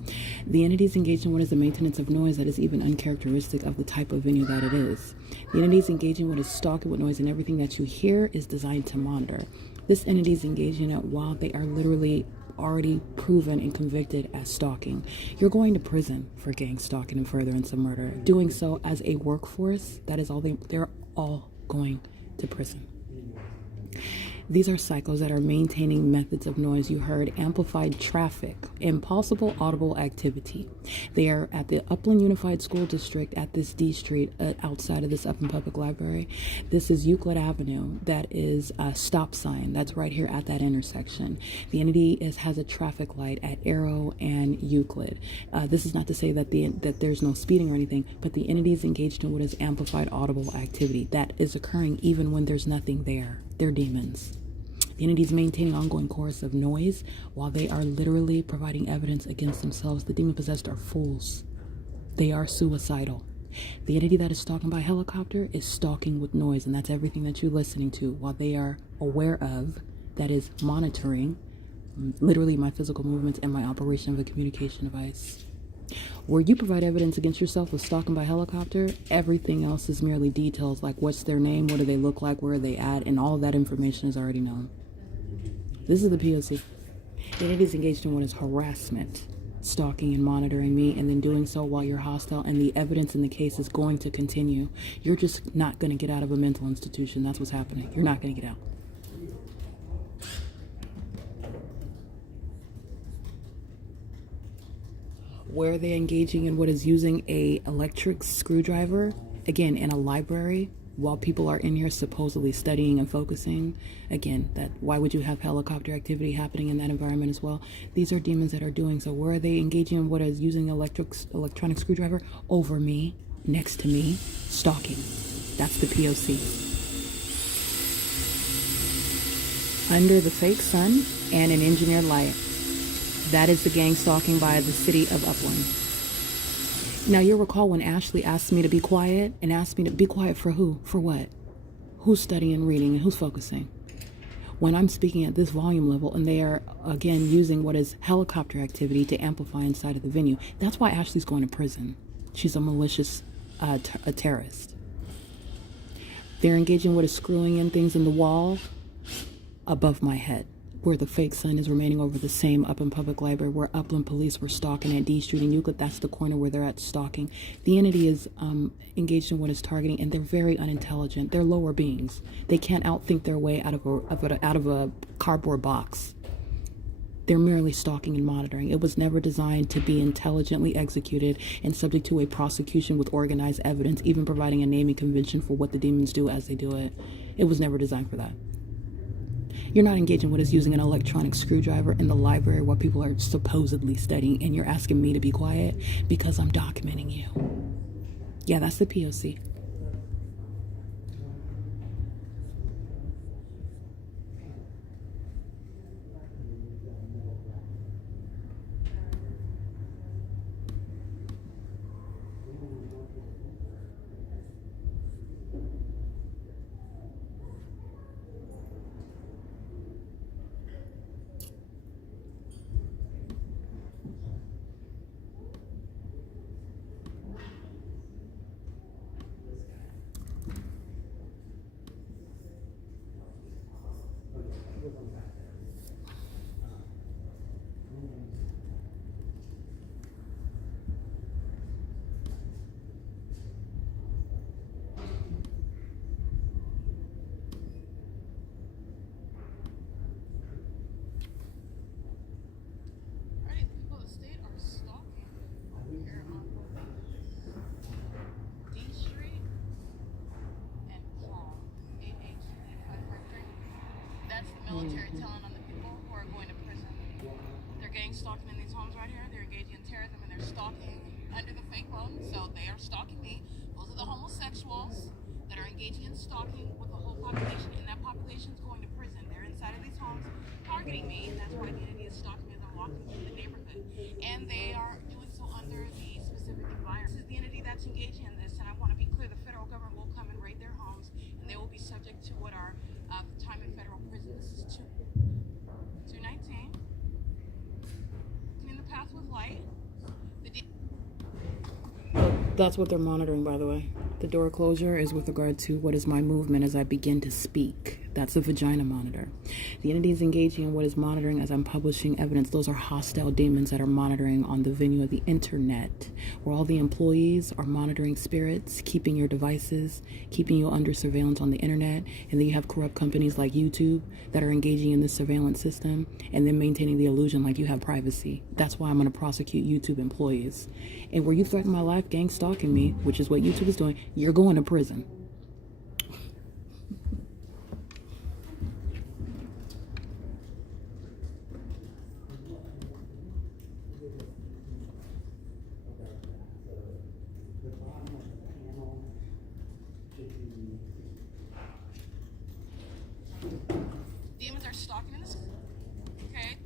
The entity is engaged in what is the maintenance of noise that is even uncharacteristic of the type of venue that it is. The entity is engaging what is stalking with noise, and everything that you hear is designed to monitor. This entity is engaging it while they are literally already proven and convicted as stalking. You're going to prison for gang stalking and furtherance of murder. Doing so as a workforce, that is all they're all going to prison. These are cycles that are maintaining methods of noise. You heard amplified traffic, impossible audible activity. They are at the Upland Unified School District at this D Street outside of this Upland Public Library. This is Euclid Avenue. That is a stop sign. That's right here at that intersection. The entity has a traffic light at Arrow and Euclid. This is not to say that that there's no speeding or anything, but the entity is engaged in what is amplified audible activity. That is occurring even when there's nothing there. They're demons. The entity is maintaining ongoing chorus of noise while they are literally providing evidence against themselves. The demon-possessed are fools. They are suicidal. The entity that is stalking by helicopter is stalking with noise, and that's everything that you're listening to while they are aware of, that is monitoring, literally my physical movements and my operation of a communication device. Where you provide evidence against yourself with stalking by helicopter, everything else is merely details like what's their name, what do they look like, where are they at, and all of that information is already known. This is the P.O.C. The entity is engaged in what is harassment, stalking and monitoring me, and then doing so while you're hostile, and the evidence in the case is going to continue. You're just not going to get out of a mental institution. That's what's happening. You're not going to get out. Where are they engaging in what is using a electric screwdriver, again, in a library, while people are in here supposedly studying and focusing? Again, that why would you have helicopter activity happening in that environment as well? These are demons that are doing so. Where are they engaging in what is using electronic screwdriver over me, next to me, stalking? That's the P.O.C. Under the fake sun and an engineered light. That is the gang stalking by the city of Upland. Now, you'll recall when Ashley asked me to be quiet, and asked me to be quiet for who? For what? Who's studying, reading, and who's focusing? When I'm speaking at this volume level, and they are, again, using what is helicopter activity to amplify inside of the venue, that's why Ashley's going to prison. She's a malicious a terrorist. They're engaging what is screwing in things in the wall above my head, where the fake sun is remaining over the same Upland Public Library, where Upland police were stalking at D Street and Euclid. That's the corner where they're at stalking. The entity is engaged in what is targeting, and they're very unintelligent. They're lower beings. They can't outthink their way out of a cardboard box. They're merely stalking and monitoring. It was never designed to be intelligently executed and subject to a prosecution with organized evidence, even providing a naming convention for what the demons do as they do it. It was never designed for that. You're not engaging with us using an electronic screwdriver in the library while people are supposedly studying, and you're asking me to be quiet because I'm documenting you. Yeah, that's the P.O.C. military telling on the people who are going to prison. They're gang stalking in these homes right here. They're engaging in terrorism and they're stalking under the fake loan. So they are stalking me. Those are the homosexuals that are engaging in stalking with the whole population, and that population is going to prison. They're inside of these homes targeting me, and that's why the entity is stalking me as I'm walking through the neighborhood. And they are doing so under the specific environment. This is the entity that's engaging in this, and I want to be clear, the federal government will come and raid their homes, and they will be subject to what are time in federal prison. This is 219. Clean the path with light. That's what they're monitoring, by the way. The door closure is with regard to what is my movement as I begin to speak. That's a vagina monitor. The entity is engaging in what is monitoring as I'm publishing evidence. Those are hostile demons that are monitoring on the venue of the internet, where all the employees are monitoring spirits, keeping your devices, keeping you under surveillance on the internet. And then you have corrupt companies like YouTube that are engaging in this surveillance system and then maintaining the illusion like you have privacy. That's why I'm going to prosecute YouTube employees. And where you threaten my life, gang stalking me, which is what YouTube is doing, you're going to prison. Demons are stalking in this. Okay.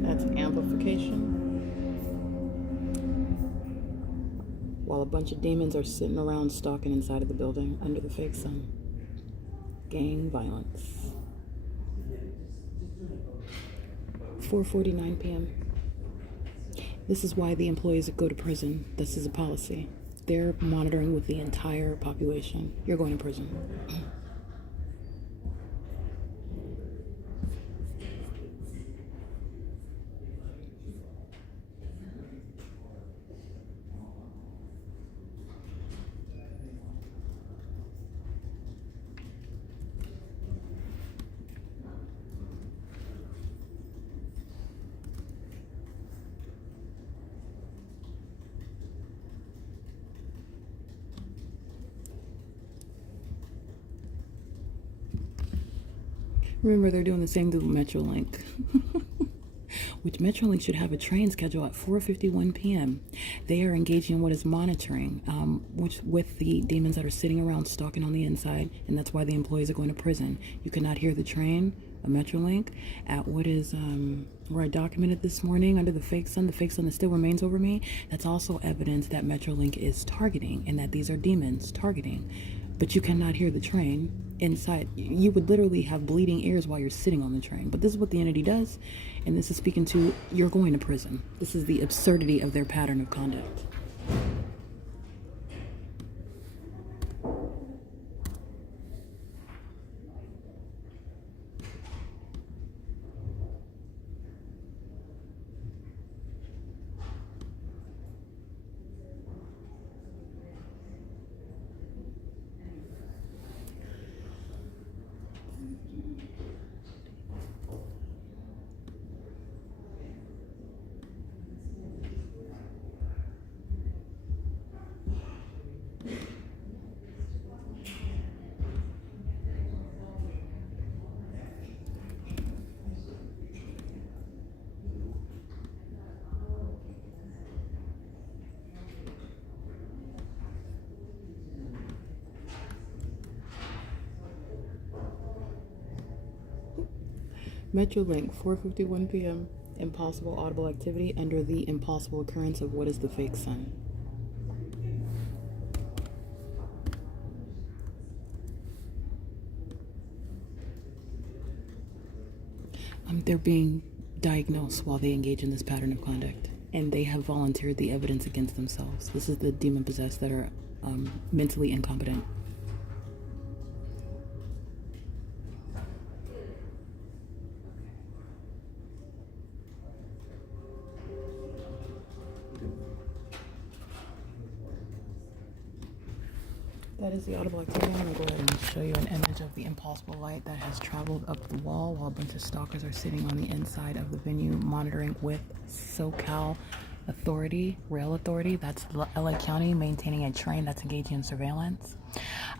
That's amplification. While a bunch of demons are sitting around stalking inside of the building under the fake sun. Gang violence. 4:49 p.m. This is why the employees go to prison. This is a policy. They're monitoring with the entire population. You're going to prison. Remember, they're doing the same thing with Metrolink. Which Metrolink should have a train schedule at 4:51 p.m. They are engaging in what is monitoring, which with the demons that are sitting around stalking on the inside, and that's why the employees are going to prison. You cannot hear the train, a Metrolink, at what is where I documented this morning under the fake sun that still remains over me. That's also evidence that Metrolink is targeting, and that these are demons targeting. But you cannot hear the train. inside. You would literally have bleeding ears while you're sitting on the train. But this is what the entity does, and this is speaking to you're going to prison. This is the absurdity of their pattern of conduct. Metrolink, 4:51 p.m. Impossible audible activity under the impossible occurrence of what is the fake sun. They're being diagnosed while they engage in this pattern of conduct, and they have volunteered the evidence against themselves. This is the demon possessed that are mentally incompetent. That is the audible activity. I'm going to go ahead and show you an image of the impossible light that has traveled up the wall while a bunch of stalkers are sitting on the inside of the venue monitoring with SoCal Authority, Rail Authority. That's LA County maintaining a train that's engaging in surveillance.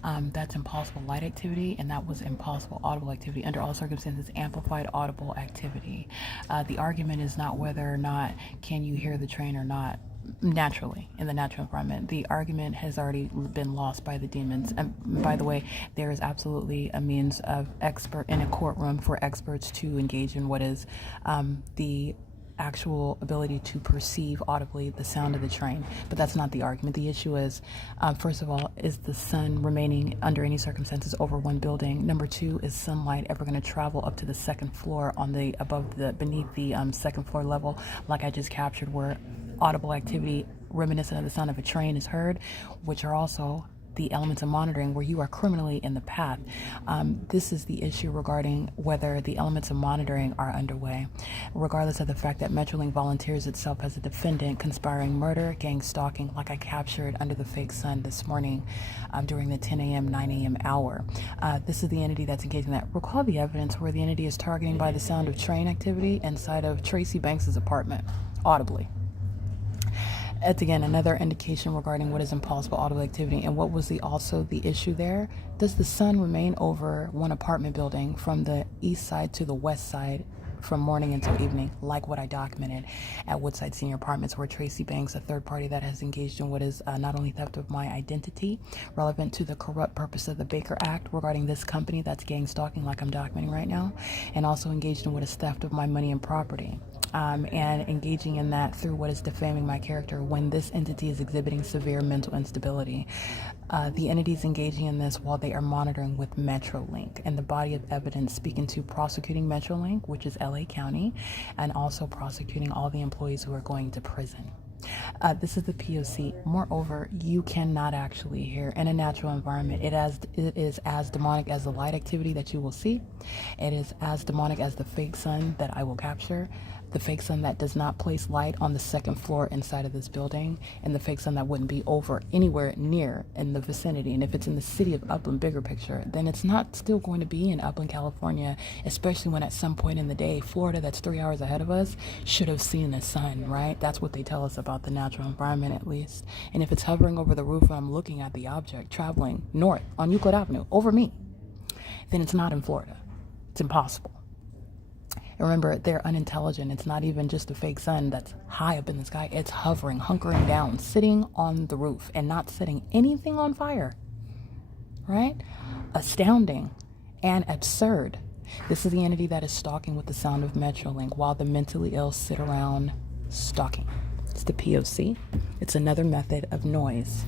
That's impossible light activity, and that was impossible audible activity. Under all circumstances, amplified audible activity. The argument is not whether or not can you hear the train or not. Naturally, in the natural environment, the argument has already been lost by the demons. And by the way, there is absolutely a means of expert in a courtroom for experts to engage in what is the actual ability to perceive audibly the sound of the train. But that's not the argument. The issue is, first of all, is the sun remaining under any circumstances over one building? Number two, is sunlight ever going to travel up to the second floor on the beneath the second floor level, like I just captured, where audible activity reminiscent of the sound of a train is heard, which are also the elements of monitoring where you are criminally in the path. This is the issue regarding whether the elements of monitoring are underway, regardless of the fact that Metrolink volunteers itself as a defendant conspiring murder, gang stalking, like I captured under the fake sun this morning during the 10 a.m., 9 a.m. hour. This is the entity that's engaging that. Recall the evidence where the entity is targeting by the sound of train activity inside of Tracy Banks's apartment, audibly. It's again another indication regarding what is impossible audible activity. And what was also the issue there? Does the sun remain over one apartment building from the east side to the west side from morning until evening, like what I documented at Woodside Senior Apartments, where Tracy Banks, a third party that has engaged in what is not only theft of my identity, relevant to the corrupt purpose of the Baker Act regarding this company that's gang stalking like I'm documenting right now, and also engaged in what is theft of my money and property. And engaging in that through what is defaming my character when this entity is exhibiting severe mental instability. The entity is engaging in this while they are monitoring with Metrolink, and the body of evidence speaking to prosecuting Metrolink, which is LA County, and also prosecuting all the employees who are going to prison. This is the P.O.C. Moreover, you cannot actually hear in a natural environment. It is as demonic as the light activity that you will see. It is as demonic as the fake sun that I will capture. The fake sun that does not place light on the second floor inside of this building, and the fake sun that wouldn't be over anywhere near in the vicinity. And if it's in the city of Upland, bigger picture, then it's not still going to be in Upland, California, especially when at some point in the day, Florida, that's 3 hours ahead of us, should have seen the sun, right? That's what they tell us about the natural environment, at least. And if it's hovering over the roof and I'm looking at the object traveling north on Euclid Avenue over me, then it's not in Florida. It's impossible. Remember, they're unintelligent. It's not even just a fake sun that's high up in the sky. It's hovering, hunkering down, sitting on the roof and not setting anything on fire, right? Astounding and absurd. This is the entity that is stalking with the sound of Metrolink while the mentally ill sit around stalking. It's the P.O.C. It's another method of noise.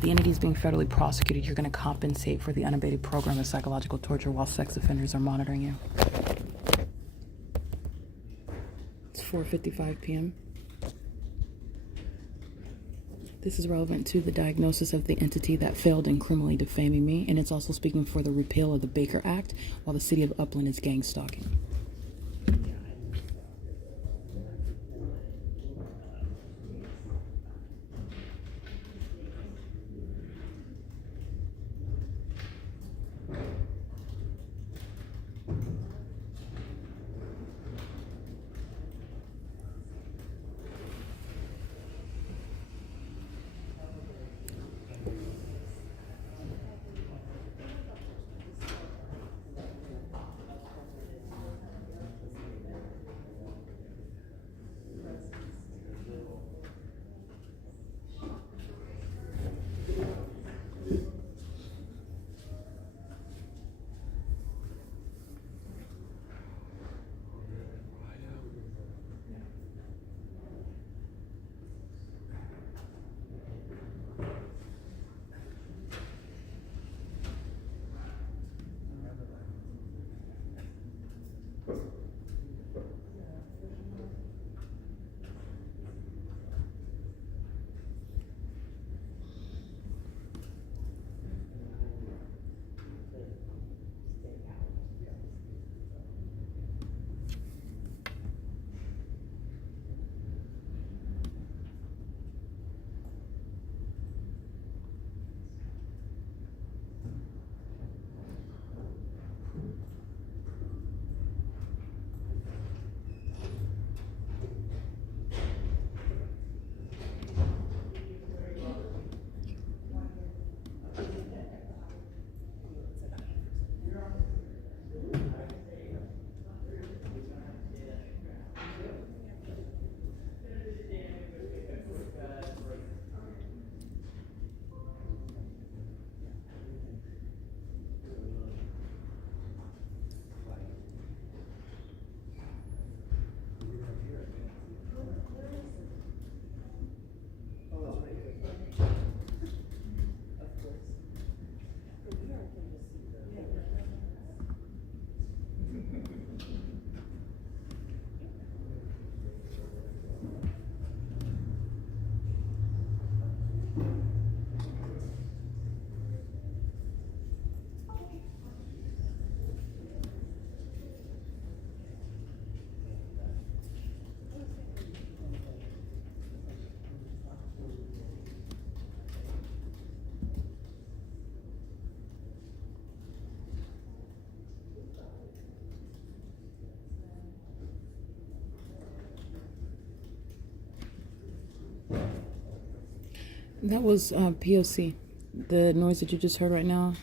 The entity is being federally prosecuted. You're going to compensate for the unabated program of psychological torture while sex offenders are monitoring you. It's 4:55 p.m. This is relevant to the diagnosis of the entity that failed in criminally defaming me, and it's also speaking for the repeal of the Baker Act while the city of Upland is gang stalking. That was P.O.C. The noise that you just heard right now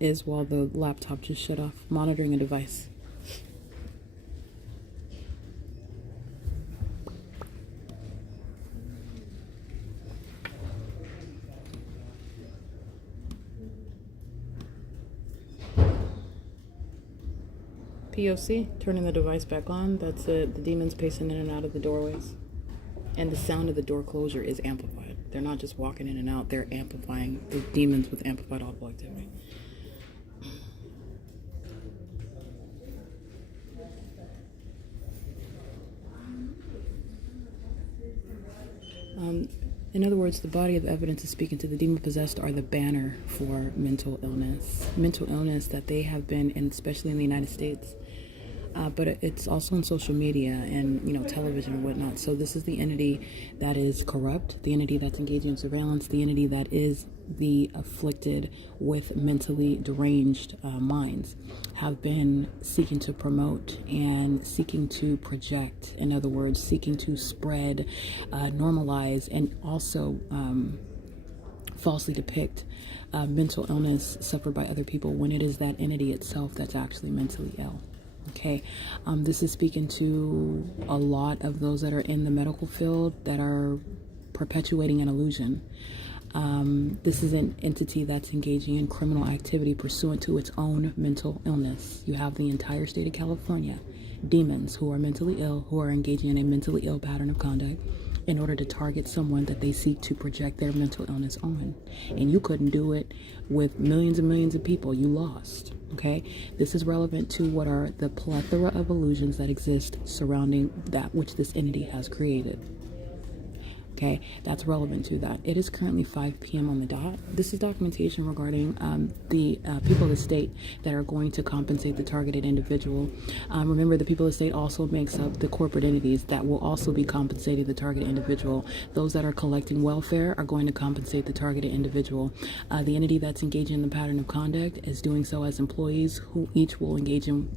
is while the laptop just shut off, monitoring a device. P.O.C. turning the device back on. That's it. The demons pacing in and out of the doorways. And the sound of the door closure is amplified. They're not just walking in and out, they're amplifying the demons with amplified audible activity. In other words, the body of evidence is speaking to the demon-possessed are the banner for mental illness. Mental illness that they have been, and especially in the United States, but it's also on social media and, television and whatnot. So this is the entity that is corrupt, the entity that's engaging in surveillance, the entity that is the afflicted with mentally deranged minds, have been seeking to promote and seeking to project. In other words, seeking to spread, normalize, and also falsely depict mental illness suffered by other people when it is that entity itself that's actually mentally ill. Okay, this is speaking to a lot of those that are in the medical field that are perpetuating an illusion. This is an entity that's engaging in criminal activity pursuant to its own mental illness. You have the entire state of California, demons who are mentally ill, who are engaging in a mentally ill pattern of conduct, in order to target someone that they seek to project their mental illness on. And you couldn't do it with millions and millions of people. You lost. Okay, this is relevant to what are the plethora of illusions that exist surrounding that which this entity has created. Okay, that's relevant to that. It is currently 5 p.m. on the dot. This is documentation regarding the people of the state that are going to compensate the targeted individual. Remember, the people of the state also makes up the corporate entities that will also be compensating the targeted individual. Those that are collecting welfare are going to compensate the targeted individual. The entity that's engaging in the pattern of conduct is doing so as employees who each will engage in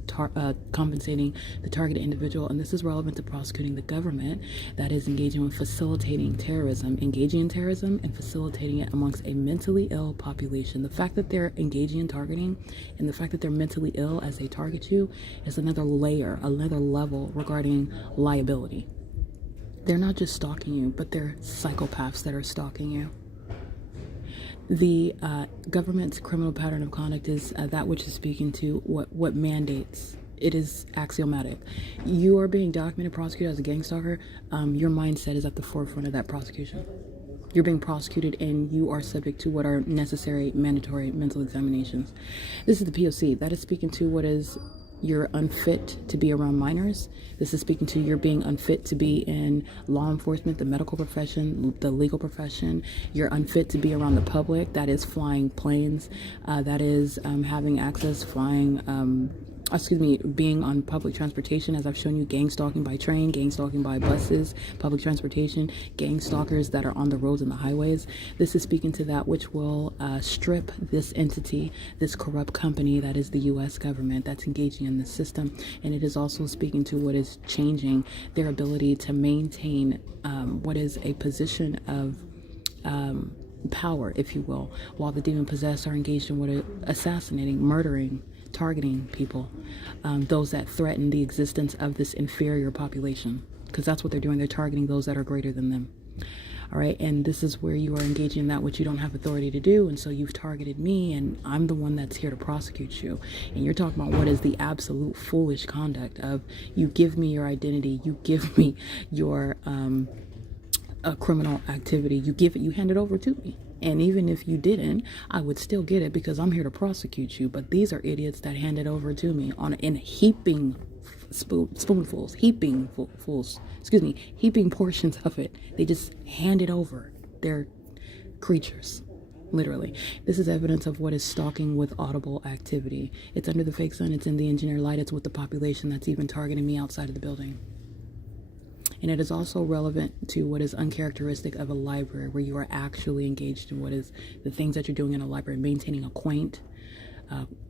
compensating the targeted individual. And this is relevant to prosecuting the government that is engaging with facilitating terrorism, engaging in terrorism and facilitating it amongst a mentally ill population. The fact that they're engaging in targeting and the fact that they're mentally ill as they target you is another layer, another level regarding liability. They're not just stalking you, but they're psychopaths that are stalking you. The government's criminal pattern of conduct is that which is speaking to what mandates. It is axiomatic. You are being documented, prosecuted as a gang stalker. Your mindset is at the forefront of that prosecution. You're being prosecuted and you are subject to what are necessary, mandatory mental examinations. This is the P.O.C. That is speaking to what is you're unfit to be around minors. This is speaking to you're being unfit to be in law enforcement, the medical profession, the legal profession. You're unfit to be around the public. That is flying planes. That is having access, being on public transportation, as I've shown you, gang stalking by train, gang stalking by buses, public transportation, gang stalkers that are on the roads and the highways. This is speaking to that which will strip this entity, this corrupt company that is the U.S. government that's engaging in the system. And it is also speaking to what is changing their ability to maintain what is a position of power, if you will, while the demon possessed are engaged in what are assassinating, murdering, targeting people, those that threaten the existence of this inferior population, because that's what they're doing. They're targeting those that are greater than them. All right, and this is where you are engaging in that which you don't have authority to do, and so you've targeted me, and I'm the one that's here to prosecute you. And you're talking about what is the absolute foolish conduct of you give me your identity, you give me your criminal activity, you hand it over to me. And even if you didn't, I would still get it because I'm here to prosecute you. But these are idiots that hand it over to me in heaping spoonfuls, heaping portions of it. They just hand it over. They're creatures, literally. This is evidence of what is stalking with audible activity. It's under the fake sun. It's in the engineered light. It's with the population that's even targeting me outside of the building. And it is also relevant to what is uncharacteristic of a library, where you are actually engaged in what is the things that you're doing in a library, maintaining a quaint,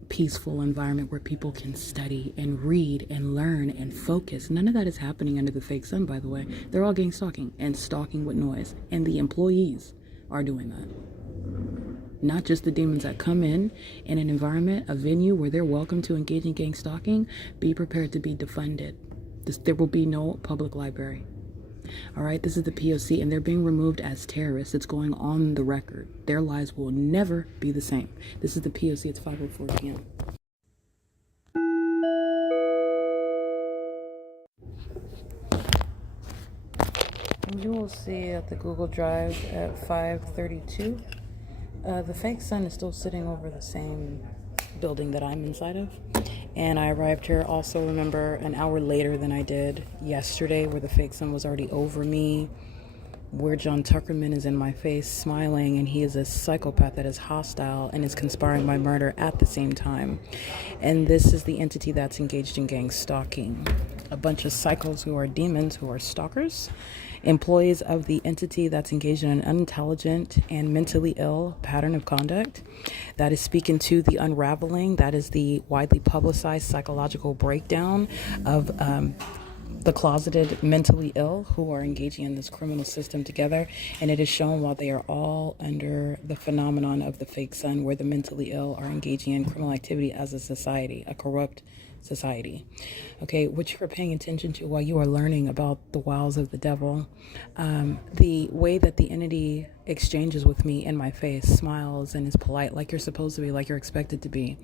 peaceful environment where people can study and read and learn and focus. None of that is happening under the fake sun, by the way. They're all gang stalking and stalking with noise. And the employees are doing that. Not just the demons that come in an environment, a venue where they're welcome to engage in gang stalking. Be prepared to be defunded. There will be no public library. All right, this is the P.O.C. and they're being removed as terrorists. It's going on the record. Their lives will never be the same. This is the P.O.C. It's 5:04 p.m. And you will see at the Google Drive at 5:32, the fake sun is still sitting over the same building that I'm inside of. And I arrived here also, remember, an hour later than I did yesterday, where the fake sun was already over me, where John Tuckerman is in my face smiling, and he is a psychopath that is hostile and is conspiring my murder at the same time. And this is the entity that's engaged in gang stalking. A bunch of psychos who are demons, who are stalkers, employees of the entity that's engaged in an unintelligent and mentally ill pattern of conduct that is speaking to the unraveling, that is the widely publicized psychological breakdown of the closeted mentally ill who are engaging in this criminal system together. And it is shown while they are all under the phenomenon of the fake sun, where the mentally ill are engaging in criminal activity as a society, a corrupt society. Okay, what you are paying attention to while you are learning about the wiles of the devil, the way that the entity exchanges with me in my face, smiles and is polite like you're supposed to be, like you're expected to be,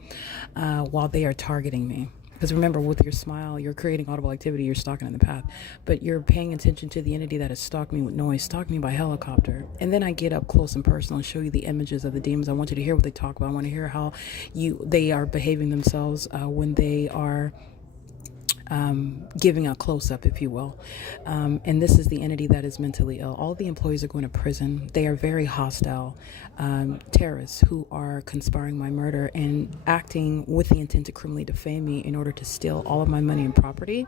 while they are targeting me. Because remember, with your smile, you're creating audible activity, you're stalking in the path. But you're paying attention to the entity that has stalked me with noise, stalked me by helicopter. And then I get up close and personal and show you the images of the demons. I want you to hear what they talk about. I want to hear how they are behaving themselves when they are giving a close-up, if you will. And this is the entity that is mentally ill. All the employees are going to prison. They are very hostile terrorists who are conspiring my murder and acting with the intent to criminally defame me in order to steal all of my money and property,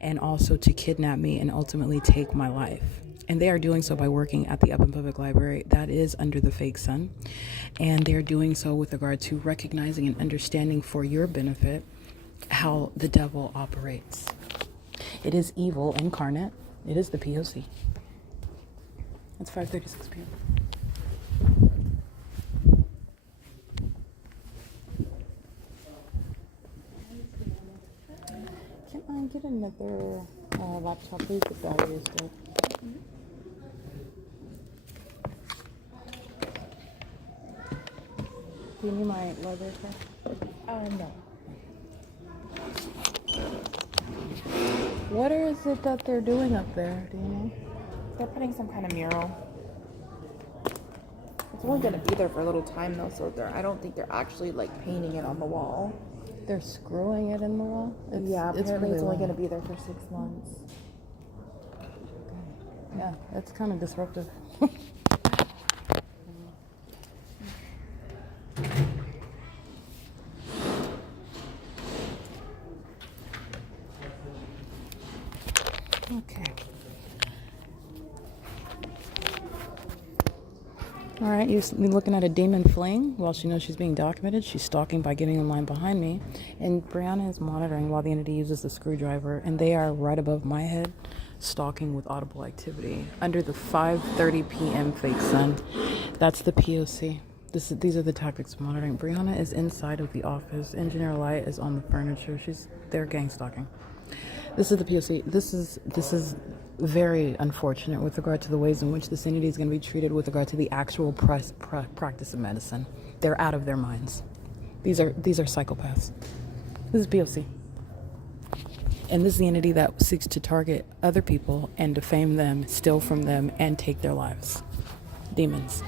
and also to kidnap me and ultimately take my life. And they are doing so by working at the Upland Public Library that is under the fake sun. And they're doing so with regard to recognizing and understanding for your benefit how the devil operates. It is evil incarnate. It is the P.O.C. It's 5:36 p.m. Can I get another laptop, please? The battery is dead. Do you need my library card? No. What is it that they're doing up there? Do you know? They're putting some kind of mural. It's only gonna be there for a little time though, so I don't think they're actually like painting it on the wall. They're screwing it in the wall? Apparently it's only long. gonna be there for 6 months. Yeah, it's kind of disruptive. Okay. All right, you're looking at a demon fleeing while she knows she's being documented. She's stalking by getting in line behind me. And Brianna is monitoring while the entity uses the screwdriver. And they are right above my head, stalking with audible activity. Under the 5:30 p.m. fake sun. That's the P.O.C. These are the tactics of monitoring. Brianna is inside of the office. Engineer Light is on the furniture. They're gang stalking. This is the P.O.C. This is very unfortunate with regard to the ways in which this entity is going to be treated with regard to the actual practice of medicine. They're out of their minds. These are psychopaths. This is P.O.C. And this is the entity that seeks to target other people and defame them, steal from them, and take their lives. Demons.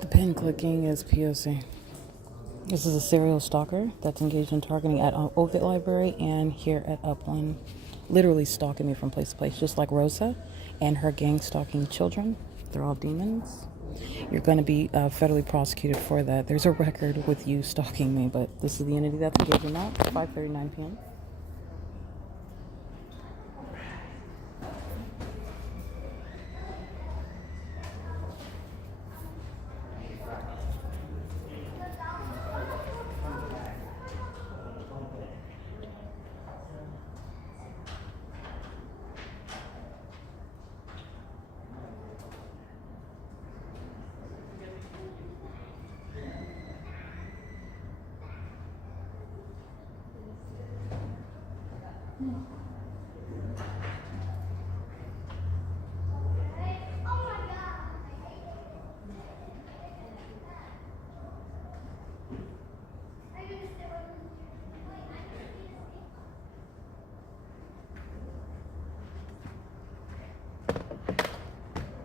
The pin clicking is P.O.C. This is a serial stalker that's engaged in targeting at Ovid Library and here at Upland. Literally stalking me from place to place, just like Rosa and her gang stalking children. They're all demons. You're going to be federally prosecuted for that. There's a record with you stalking me, but this is the entity that's engaged in that. 5:39 p.m.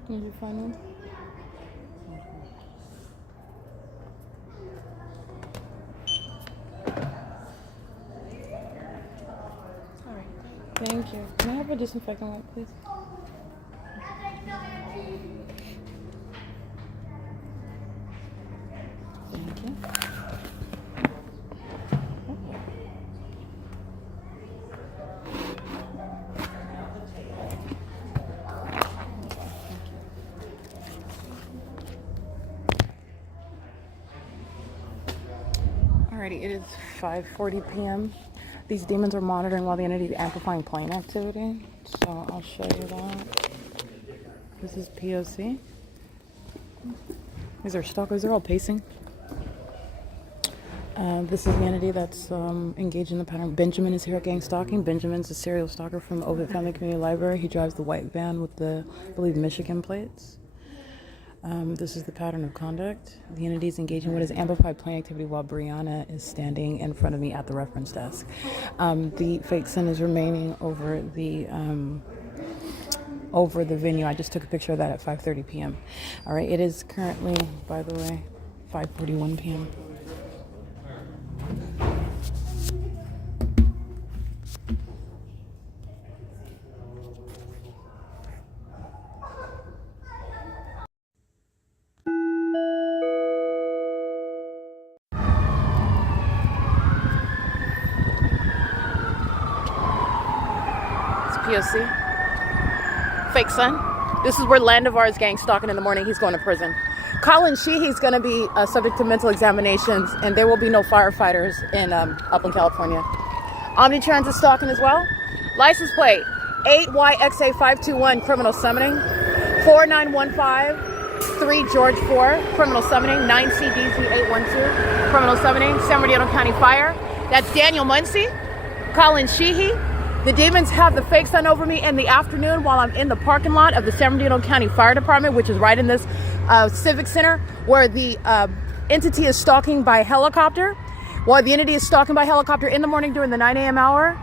Did you find one? All right. Thank you. Can I have a disinfectant wipe, please? Thank you. Alrighty, it is 5:40 p.m. These demons are monitoring while the entity is amplifying plane activity. So I'll show you that. This is P.O.C. These are stalkers. They're all pacing. This is the entity that's engaged in the pattern. Benjamin is here at gang stalking. Benjamin's a serial stalker from the Ovid Family Community Library. He drives the white van with the, I believe, Michigan plates. This is the pattern of conduct. The entity is engaging what is amplified plane activity while Brianna is standing in front of me at the reference desk. The fake sun is remaining over the venue. I just took a picture of that at 5:30 p.m. All right, it is currently, by the way, 5:41 p.m. P.O.C. Fake son. This is where Landivar's gang stalking in the morning. He's going to prison. Colin Sheehy's going to be subject to mental examinations, and there will be no firefighters in Upland, California. Omnitransit stalking as well. License plate 8YXA521, criminal summoning. 4915 3 George 4, criminal summoning. 9CDZ812, criminal summoning. San Bernardino County Fire. That's Daniel Muncie. Colin Sheehy. The demons have the fake sun over me in the afternoon while I'm in the parking lot of the San Bernardino County Fire Department, which is right in this civic center, where the entity is stalking by helicopter. While the entity is stalking by helicopter in the morning during the 9 a.m. hour,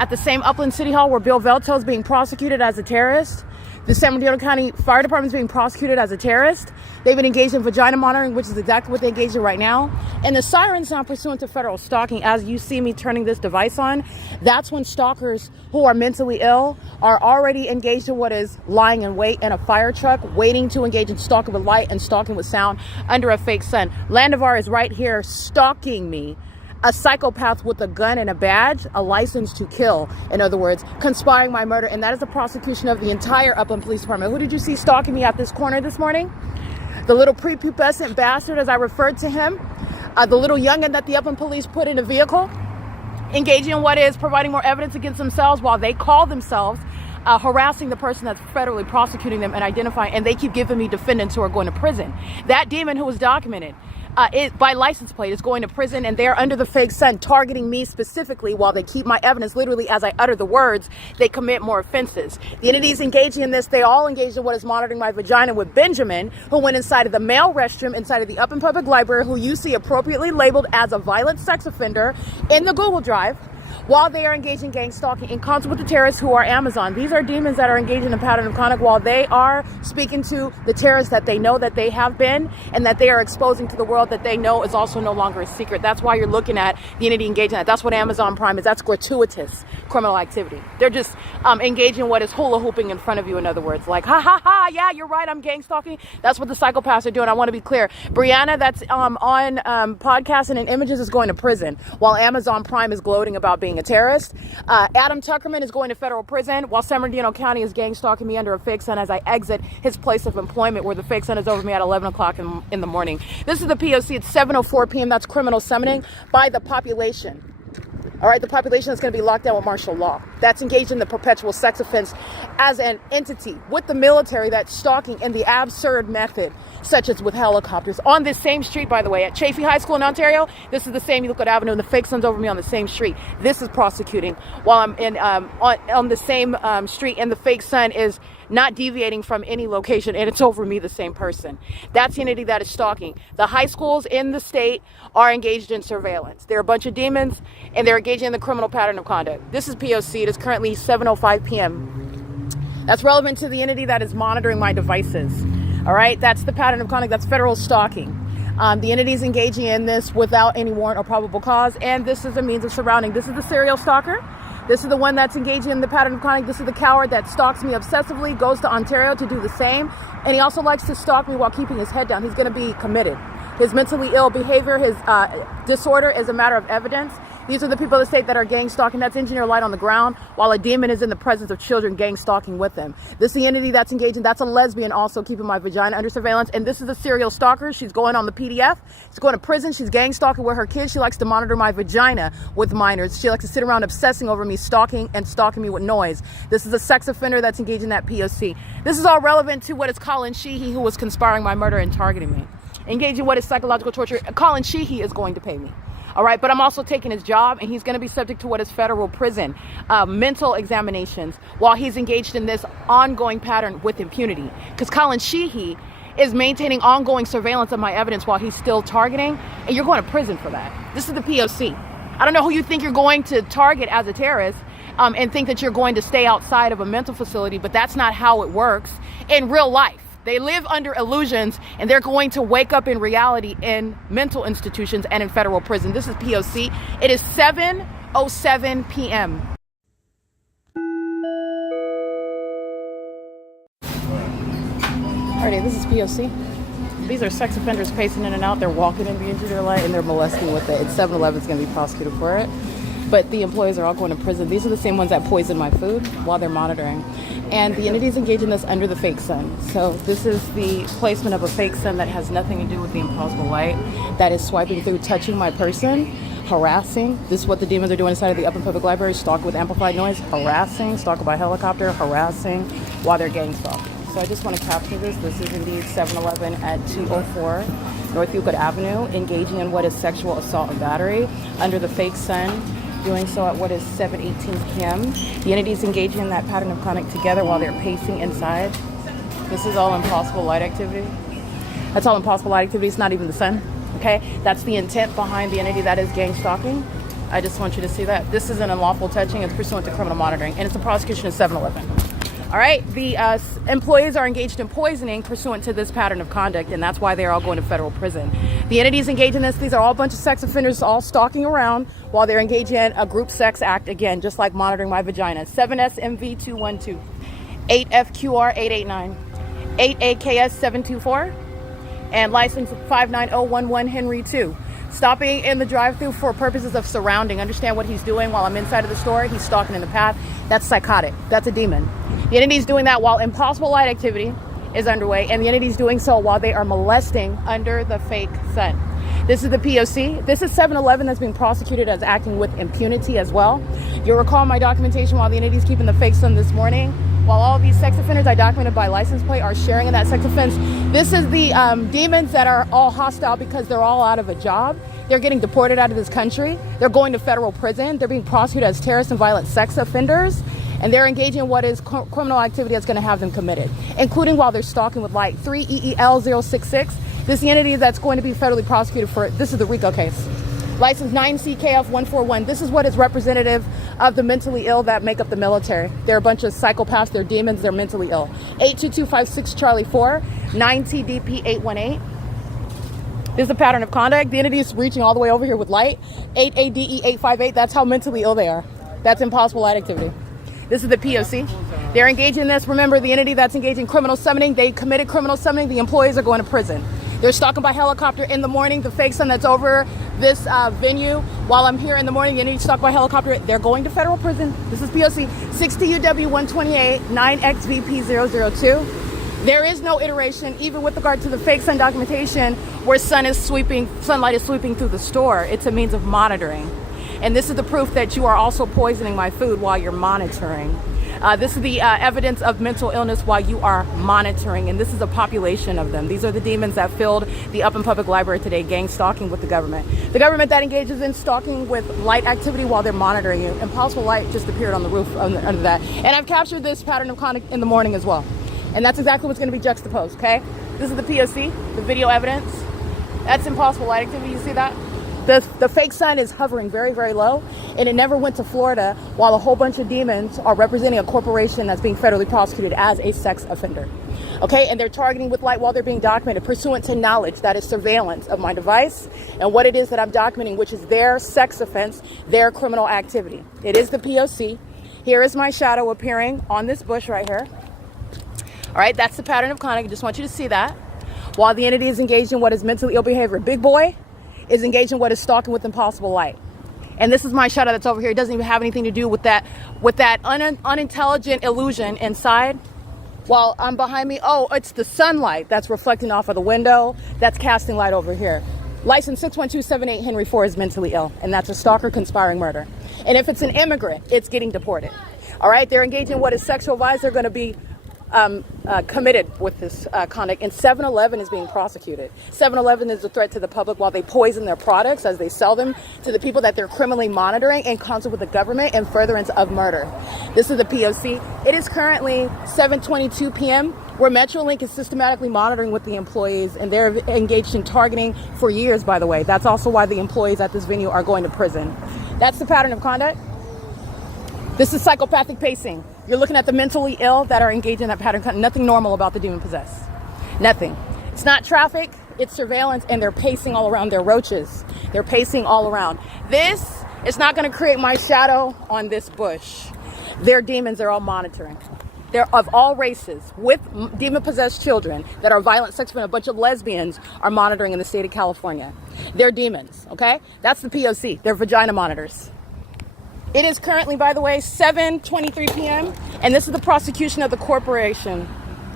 at the same Upland City Hall where Bill Velto is being prosecuted as a terrorist. The San Bernardino County Fire Department is being prosecuted as a terrorist. They've been engaged in vagina monitoring, which is exactly what they engaged in right now. And the siren's not pursuant to federal stalking. As you see me turning this device on, that's when stalkers who are mentally ill are already engaged in what is lying in wait in a fire truck, waiting to engage in stalking with light and stalking with sound under a fake sun. Landivar is right here stalking me. A psychopath with a gun and a badge, a license to kill, in other words, conspiring my murder. And that is the prosecution of the entire Upland Police Department. Who did you see stalking me at this corner this morning? The little prepubescent bastard, as I referred to him, the little youngin' that the Upland Police put in a vehicle, engaging in what is providing more evidence against themselves while they call themselves harassing the person that's federally prosecuting them and identifying, and they keep giving me defendants who are going to prison. That demon who was documented by license plate is going to prison, and they're under the fake sun targeting me specifically while they keep my evidence. Literally, as I utter the words, they commit more offenses. The entities engaging in this, they all engaged in what is monitoring my vagina with Benjamin, who went inside of the male restroom inside of the Upland Public Library, who you see appropriately labeled as a violent sex offender in the Google Drive, while they are engaging in gang stalking in concert with the terrorists who are Amazon. These are demons that are engaged in a pattern of conduct while they are speaking to the terrorists that they know that they have been and that they are exposing to the world that they know is also no longer a secret. That's why you're looking at the entity engaging in that. That's what Amazon Prime is. That's gratuitous criminal activity. They're just engaging in what is hula hooping in front of you, in other words. Like, ha ha ha, yeah, you're right, I'm gang stalking. That's what the psychopaths are doing. I want to be clear. Brianna, that's on podcasting and images, is going to prison while Amazon Prime is gloating about being a terrorist. Adam Tuckerman is going to federal prison while San Bernardino County is gang stalking me under a fake sun as I exit his place of employment where the fake sun is over me at 11 o'clock in the morning. This is the P.O.C. It's 7:04 p.m. That's criminal summoning by the population. All right, the population is going to be locked down with martial law. That's engaged in the perpetual sex offense as an entity with the military that's stalking in the absurd method, such as with helicopters. On this same street, by the way, at Chafee High School in Ontario, this is the same Euclid Avenue, and the fake sun's over me on the same street. This is prosecuting while I'm in on the same street, and the fake sun is not deviating from any location, and it's over me, the same person. That's the entity that is stalking. The high schools in the state are engaged in surveillance. They're a bunch of demons, and they're engaging in the criminal pattern of conduct. This is P.O.C. It is currently 7:05 p.m. That's relevant to the entity that is monitoring my devices. All right, that's the pattern of conduct. That's federal stalking. The entity is engaging in this without any warrant or probable cause, and this is a means of surrounding. This is the serial stalker. This is the one that's engaging in the pattern of conduct. This is the coward that stalks me obsessively, goes to Ontario to do the same, and he also likes to stalk me while keeping his head down. He's going to be committed. His mentally ill behavior, his disorder is a matter of evidence. These are the people of the state that are gang stalking. That's engineer light on the ground, while a demon is in the presence of children gang stalking with them. This is the entity that's engaging. That's a lesbian also keeping my vagina under surveillance. And this is a serial stalker. She's going on the PDF. She's going to prison. She's gang stalking with her kids. She likes to monitor my vagina with minors. She likes to sit around obsessing over me, stalking me with noise. This is a sex offender that's engaging that P.O.C. This is all relevant to what is COLLIN SHEEHY, who was conspiring my murder and targeting me. Engaging what is psychological torture. COLLIN SHEEHY is going to pay me. All right, but I'm also taking his job, and he's going to be subject to what is federal prison, mental examinations, while he's engaged in this ongoing pattern with impunity. Because COLLIN SHEEHY is maintaining ongoing surveillance of my evidence while he's still targeting, and you're going to prison for that. This is the P.O.C. I don't know who you think you're going to target as a terrorist, and think that you're going to stay outside of a mental facility, but that's not how it works in real life. They live under illusions, and they're going to wake up in reality in mental institutions and in federal prison. This is P.O.C. It is 7:07 p.m. Alrighty, this is P.O.C. These are sex offenders pacing in and out. They're walking in the engineer light, and they're molesting with it. It's 7-Eleven is going to be prosecuted for it. But the employees are all going to prison. These are the same ones that poison my food while they're monitoring. And the entity is engaging us under the fake sun. So this is the placement of a fake sun that has nothing to do with the impossible light, that is swiping through, touching my person, harassing. This is what the demons are doing inside of the Upland Public Library, stalking with amplified noise, harassing, stalking by helicopter, harassing while they're gang stalking. So I just want to capture this. This is indeed 7-Eleven at 204 North Euclid Avenue, engaging in what is sexual assault and battery under the fake sun. Doing so at what is 7:18 p.m. The entities engaging in that pattern of conduct together while they're pacing inside. This is all impossible light activity. That's all impossible light activity. It's not even the sun. Okay? That's the intent behind the entity that is gang stalking. I just want you to see that. This is an unlawful touching. It's pursuant to criminal monitoring. And it's a prosecution of 7-Eleven. All right? The employees are engaged in poisoning pursuant to this pattern of conduct, and that's why they're all going to federal prison. The entities engaged in this, these are all a bunch of sex offenders all stalking around while they're engaged in a group sex act, again, just like monitoring my vagina. 7SMV212, 8FQR889, 8AKS724, and license 59011 Henry 2. Stopping in the drive-thru for purposes of surrounding. Understand what he's doing while I'm inside of the store. He's stalking in the path. That's psychotic. That's a demon. The entity's doing that while impossible light activity is underway, and the entity's doing so while they are molesting under the fake sun. This is the P.O.C. This is 7-Eleven that's being prosecuted as acting with impunity as well. You'll recall my documentation while the entity's keeping the fake sun this morning. While all of these sex offenders I documented by license plate are sharing in that sex offense. This is the demons that are all hostile because they're all out of a job. They're getting deported out of this country. They're going to federal prison. They're being prosecuted as terrorist and violent sex offenders. And they're engaging in what is criminal activity that's going to have them committed, including while they're stalking with light. 3EEL066. This is the entity that's going to be federally prosecuted for it. This is the RICO case. License 9CKF141. This is what is representative of the mentally ill that make up the military. They're a bunch of psychopaths. They're demons. They're mentally ill. 82256 Charlie 4, 9TDP 818. This is a pattern of conduct. The entity is reaching all the way over here with light. 8ADE 858. That's how mentally ill they are. That's impossible light activity. This is the P.O.C. They're engaging in this. Remember, the entity that's engaging criminal summoning, they committed criminal summoning. The employees are going to prison. They're stalking by helicopter in the morning. The fake sun that's over this venue. While I'm here in the morning, the entity stalked by helicopter. They're going to federal prison. This is P.O.C. 6TUW128, 9XVP002. There is no iteration, even with regard to the fake sun documentation, where sunlight is sweeping through the store. It's a means of monitoring. And this is the proof that you are also poisoning my food while you're monitoring. This is the evidence of mental illness while you are monitoring, and this is a population of them. These are the demons that filled the Upland Public Library today, gang stalking with the government. The government that engages in stalking with light activity while they're monitoring you. Impossible light just appeared on the roof under that. And I've captured this pattern of conduct in the morning as well. And that's exactly what's going to be juxtaposed, okay? This is the P.O.C., the video evidence. That's impossible light activity, you see that? The fake sign is hovering very, very low, and it never went to Florida while a whole bunch of demons are representing a corporation that's being federally prosecuted as a sex offender. Okay, and they're targeting with light while they're being documented pursuant to knowledge, that is surveillance of my device and what it is that I'm documenting, which is their sex offense, their criminal activity. It is the P.O.C. Here is my shadow appearing on this bush right here. All right, that's the pattern of conduct. I just want you to see that. While the entity is engaged in what is mentally ill behavior, big boy is engaged in what is stalking with impossible light. And this is my shadow that's over here. It doesn't even have anything to do with that unintelligent illusion inside. While I'm behind me, oh, it's the sunlight that's reflecting off of the window that's casting light over here. License 61278 Henry 4 is mentally ill, and that's a stalker conspiring murder. And if it's an immigrant, it's getting deported. All right, they're engaged in what is sexual violence. They're going to be committed with this conduct, and 7-Eleven is being prosecuted. 7-Eleven is a threat to the public while they poison their products as they sell them to the people that they're criminally monitoring in concert with the government in furtherance of murder. This is the P.O.C. It is currently 7:22 p.m. where Metrolink is systematically monitoring with the employees, and they're engaged in targeting for years, by the way. That's also why the employees at this venue are going to prison. That's the pattern of conduct. This is psychopathic pacing. You're looking at the mentally ill that are engaged in that pattern. Nothing normal about the demon possessed. Nothing. It's not traffic, it's surveillance, and they're pacing all around. They're roaches. They're pacing all around. This is not going to create my shadow on this bush. They're demons. They're all monitoring. They're of all races with demon-possessed children that are violent sex offenders. A bunch of lesbians are monitoring in the state of California. They're demons, okay? That's the P.O.C. They're vagina monitors. It is currently, by the way, 7:23 p.m., and this is the prosecution of the corporation.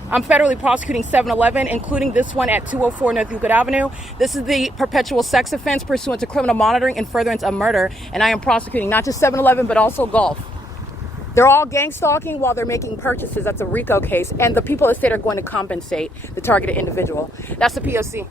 I'm federally prosecuting 7-Eleven, including this one at 204 North Euclid Avenue. This is the perpetual sex offense pursuant to criminal monitoring and furtherance of murder, and I am prosecuting not just 7-Eleven, but also golf. They're all gang stalking while they're making purchases. That's a RICO case, and the people of the state are going to compensate the targeted individual. That's the P.O.C.